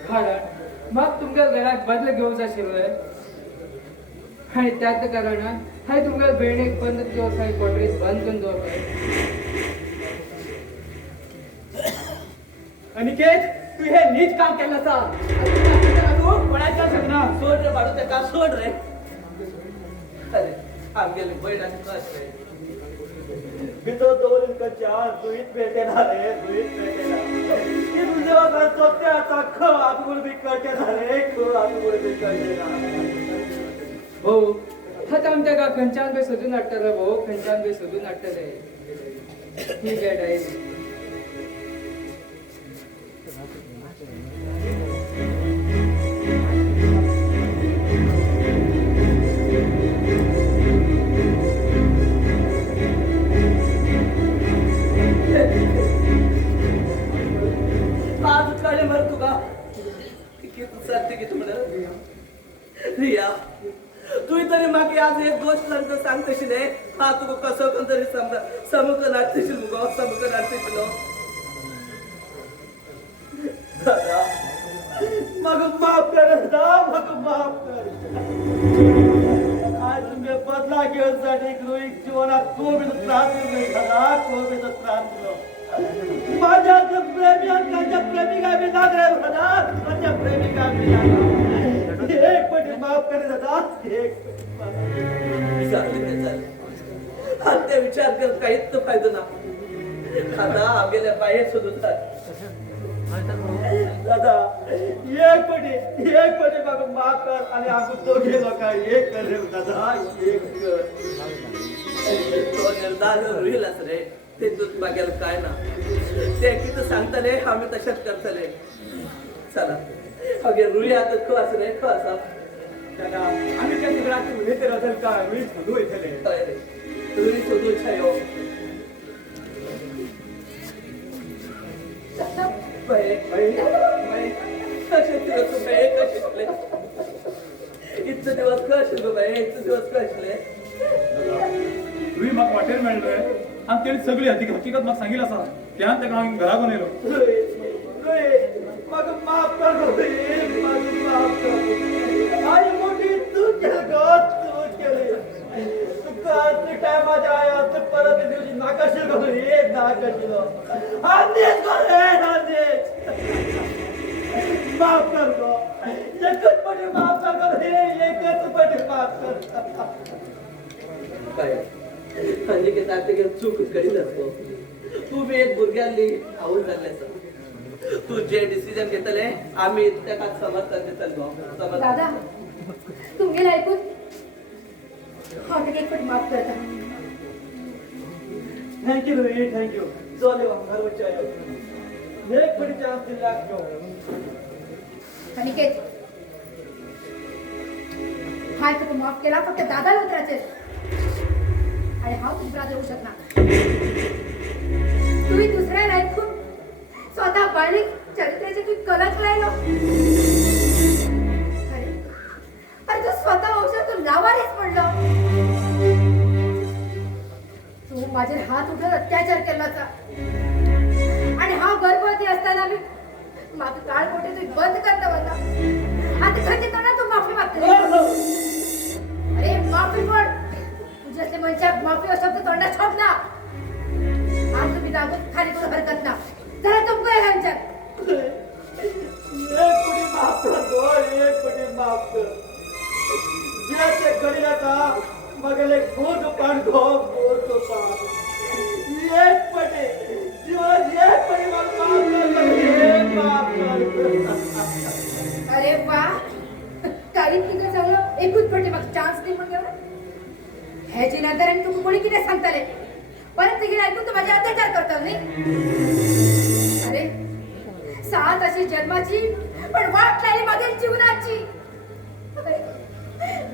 खरं मग तुमच्या घरात बदल घेऊचा शिरोय आणि त्यात कारण हाय तुमच्या बेणेक बंद दिवस आहे कोटरीत बंद करून दिवस आहे अनिकेत तू हे नीच काम केलं सा तू पडायचं शकणार सोड रे बाळू त्या सोड रे अरे आम गेले बैलाचे कस रे भितर दवरून कच्च्या दुईत पेटेला रे दुईत पेटेला की तुझ्या घरात सोत्या आता ख आतगुड बी कटेला रे ख आतगुड बी कटेला भाऊ आता आमच्या का खंचान बे शोधून हाडटले भाऊ खंचान बे शोधून हाडटले ठीक आहे डायरी आज काळे मर तुका किती सत्य की तुम्हाला रिया तू तरी मागे आज एक गोष्ट नंतर सांगतशी रे हा तुका कसं कोण तरी समजा समुख नाटशील मुगा समुख नाटशील दादा मग माफ कर दादा मग माफ कर आज तुम्ही बदला घेण्यासाठी गृहिक जीवनात खूप त्रास नाही झाला खूप त्रास झाला माझ्या प्रेमिकांच्या प्रेमिका मी लागले होता माझ्या प्रेमिका मी लागला एक पटी माफ करे दादा एक ते विचार करत काहीच तो फायदा ना आता आम्हाला बाहेर शोधून दादा एक पटी बाबा माफ कर आणि आपण तो गेलो का एक कर रे दादा एक कर तो निर्धार होईलच रे ते दूध बघायला काय ना ते किती सांगतले आम्ही तशाच करतले चला अगे रुई आता खो असं रे खो असा दादा आम्ही त्या तिकडे उभे तर असेल का मी शोधू इथे रुई शोधू छायो कसे दिवस कसे इतके दिवस कशले तुम्ही म्हाका वाटेर मेळ्ळोय आनी तेणी सगळी हकीकत म्हाका सांगिल्ली आसा त्यान ताका हांवें घरा घेवन येयलो मग माफ कर मग माफ कर आणि मोठी चूक केली तुका टायमाच्या आया तर परत दिवशी नाकाशी करून एक नाकाशीलो आदेश माफ कर गो एकच पटी माफ कर एकच पटी माफ कर काय म्हणजे की ताते घेऊन चूक करीत असतो तू बी एक भुरग्याली आवड जाल्ले तू जे डिसिजन घेतले आम्ही त्या समर्थन देतलो दादा तुम्ही ऐकून एक पण माफ करता थँक्यू रोहित थँक्यू चल घर बच्चा एक बड़ी चांस दिला क्यों अनिकेत हाय तू माफ केला फक्त दादाला उतरायचे आणि हा तुमचा देऊ शकणार तुम्ही दुसऱ्या ऐकून स्वतः बाळी चरित्र्याची तू कलच राहिलो अरे तू स्वतः औषध तू नावानेच पडलो तू माझे हात उठून अत्याचार केलाचा आणि हा गर्भवती असताना मी माझं काळ पोटे तू बंद करता होता आता कधी तू माफी मागते मनच्या माफी शब्द तोंडात छाप ना आज तुम्ही जागून खाली करून हरकत ना जरा तुमको आहे ह्यांच्यात एक कोटी माफ कर दो, एक कोटी माफ कर जे ते घडीला का मगले खूद पण गो खूद पण एक पटे जीवन एक पटे माफ कर अरे वा काही तिकडे चांगलं एकूच पडते मग चान्स दे मग एवढं ह्याची नंतर आणि तू कोणी किती सांगताले परत तिकडे ऐकून तू माझे अत्याचार करतो नाही अरे सात अशी जन्माची पण वाट लागली माझ्या जीवनाची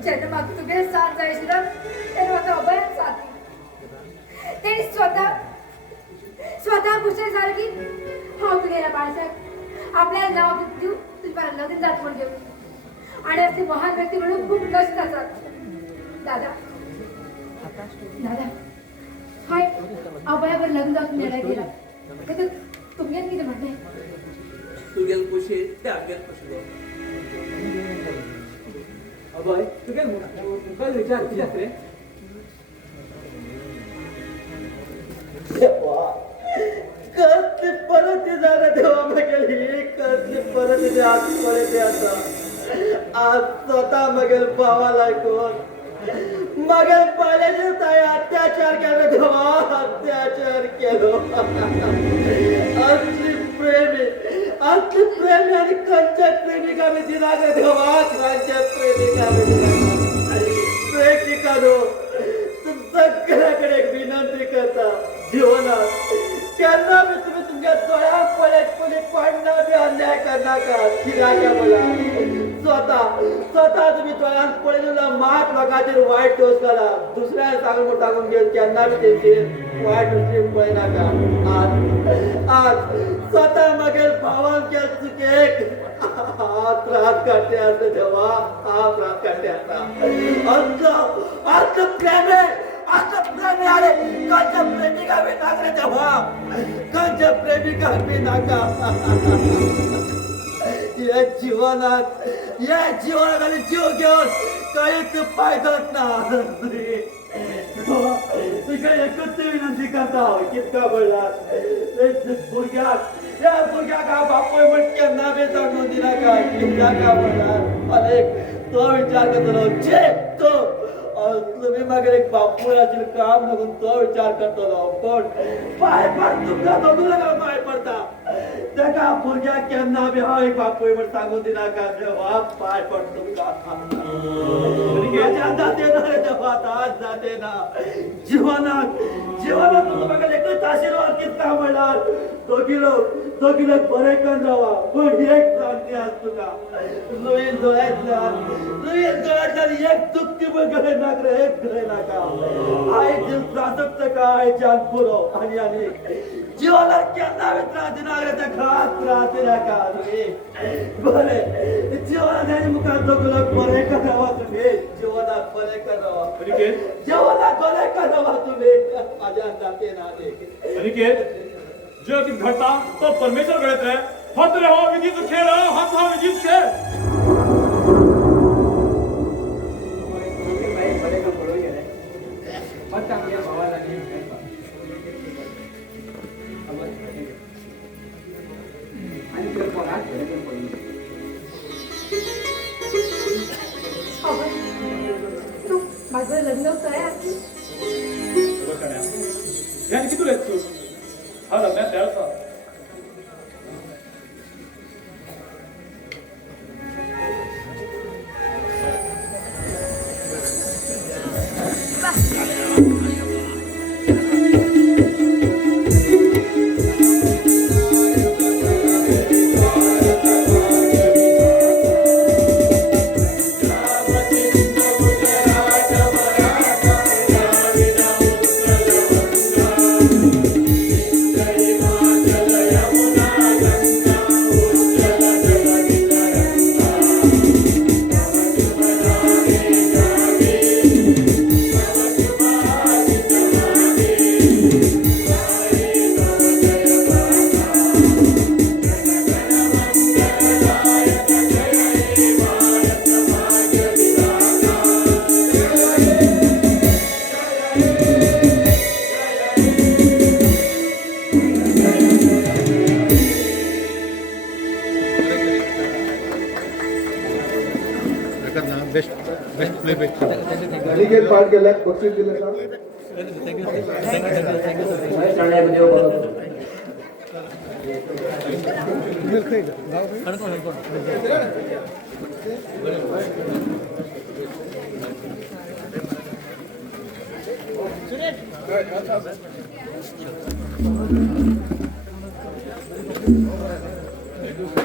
जन्मात तुझे साथ जायची ना तर माझा अभयात साथ ते स्वतः कुशल झालं की हा गेला बाळासाहेब आपल्याला नाव देऊ तुझ्या लग्न जात म्हणून घेऊ आणि असे महान व्यक्ती म्हणून खूप कष्ट असतात दादा दादा हाय अभयावर लग्न जाऊन निर्णय केला तर तुम्ही किती म्हणताय तू गेल खुशी ते आगेल खुशी अभय तुगे मुखाल विचार कित्याक रे देवा कसली परत जाणं देवा मागेली कसली परत ते आज परत आता आज स्वतः मगेल भावाला कोण मगेल पाल्याचे ताई अत्याचार केलो देवा अत्याचार केलो असली प्रेमी आणि कंच्या प्रेमिका मी दिला गे देवा कंच्या प्रेमिका मी दिला प्रेमिकानो तुमच्या घराकडे एक विनंती करता जीवनात केन्ना बी तुम्ही तुमच्या दोळ्यात पडले पडणं बी अन्याय करणार का दिला मला स्वतः तुम्ही दोळ्यात पडलेला मात लोकांचेर वाईट दोष करा दुसऱ्या सांगून घेऊन केन्ना बी तेचेर वाईट दृष्टी पळयना का आज स्वतः मागेल भावान केल चुकेक त्रास काढते असं देवा हा त्रास काढते असं प्रेम आले कंच्या प्रेमिका बी नागरे देवा कंच्या प्रेमिका बी नाका या जीवनात आणि जीव घेऊन काहीच फायदाच ना तुझ्या एकच विनंती करता कितका बोलला भुरग्याक हा बापोय म्हण केन्ना बी सांगून दिला का कितका का बोलला अनेक तो विचार करतलो जे तो तुम्ही मागे एक बापूळाचे काम नको तो विचार करतलो पण पाय पड तुमच्या दोघूला का पाय पडता तेका भुरग्याक केन्ना बी हा एक बापूय म्हण सांगून दिला का देवा पाय पड तुमका जाते ना रे देवा आज जाते ना जीवनात तुमच्या मागे एकच आशीर्वाद कितका म्हणणार दोघी लोक बरे करून राहा पण एक सांगते आज तुका लुईन डोळ्यातल्यान एक दुःखी बघले नाक रे एक घरे नाका आई जीव त्रासत का आईच्या पुरो आणि जीवनात केन्ना बी त्रास दिना रे त्या खास त्रास दिना का रे बरे जीवनात मुखात दोघी लोक बरे करावा तुम्ही जीवनात बरे करावा जीवनात बरे करावा तुम्ही माझ्या जाते ना अनिकेत जो कि घडता तो परमेश्वर घडत रहे हाथ रे हो विधि तो खेळ हाथ हा विधि खेळ तू माझं लग्न काय यानी किती लेत तू हा लग्नात तयार असा Jai अनिकेत पाठ केल्याक बक्षीस दिलं का महेश राणे देव बघा Thank you.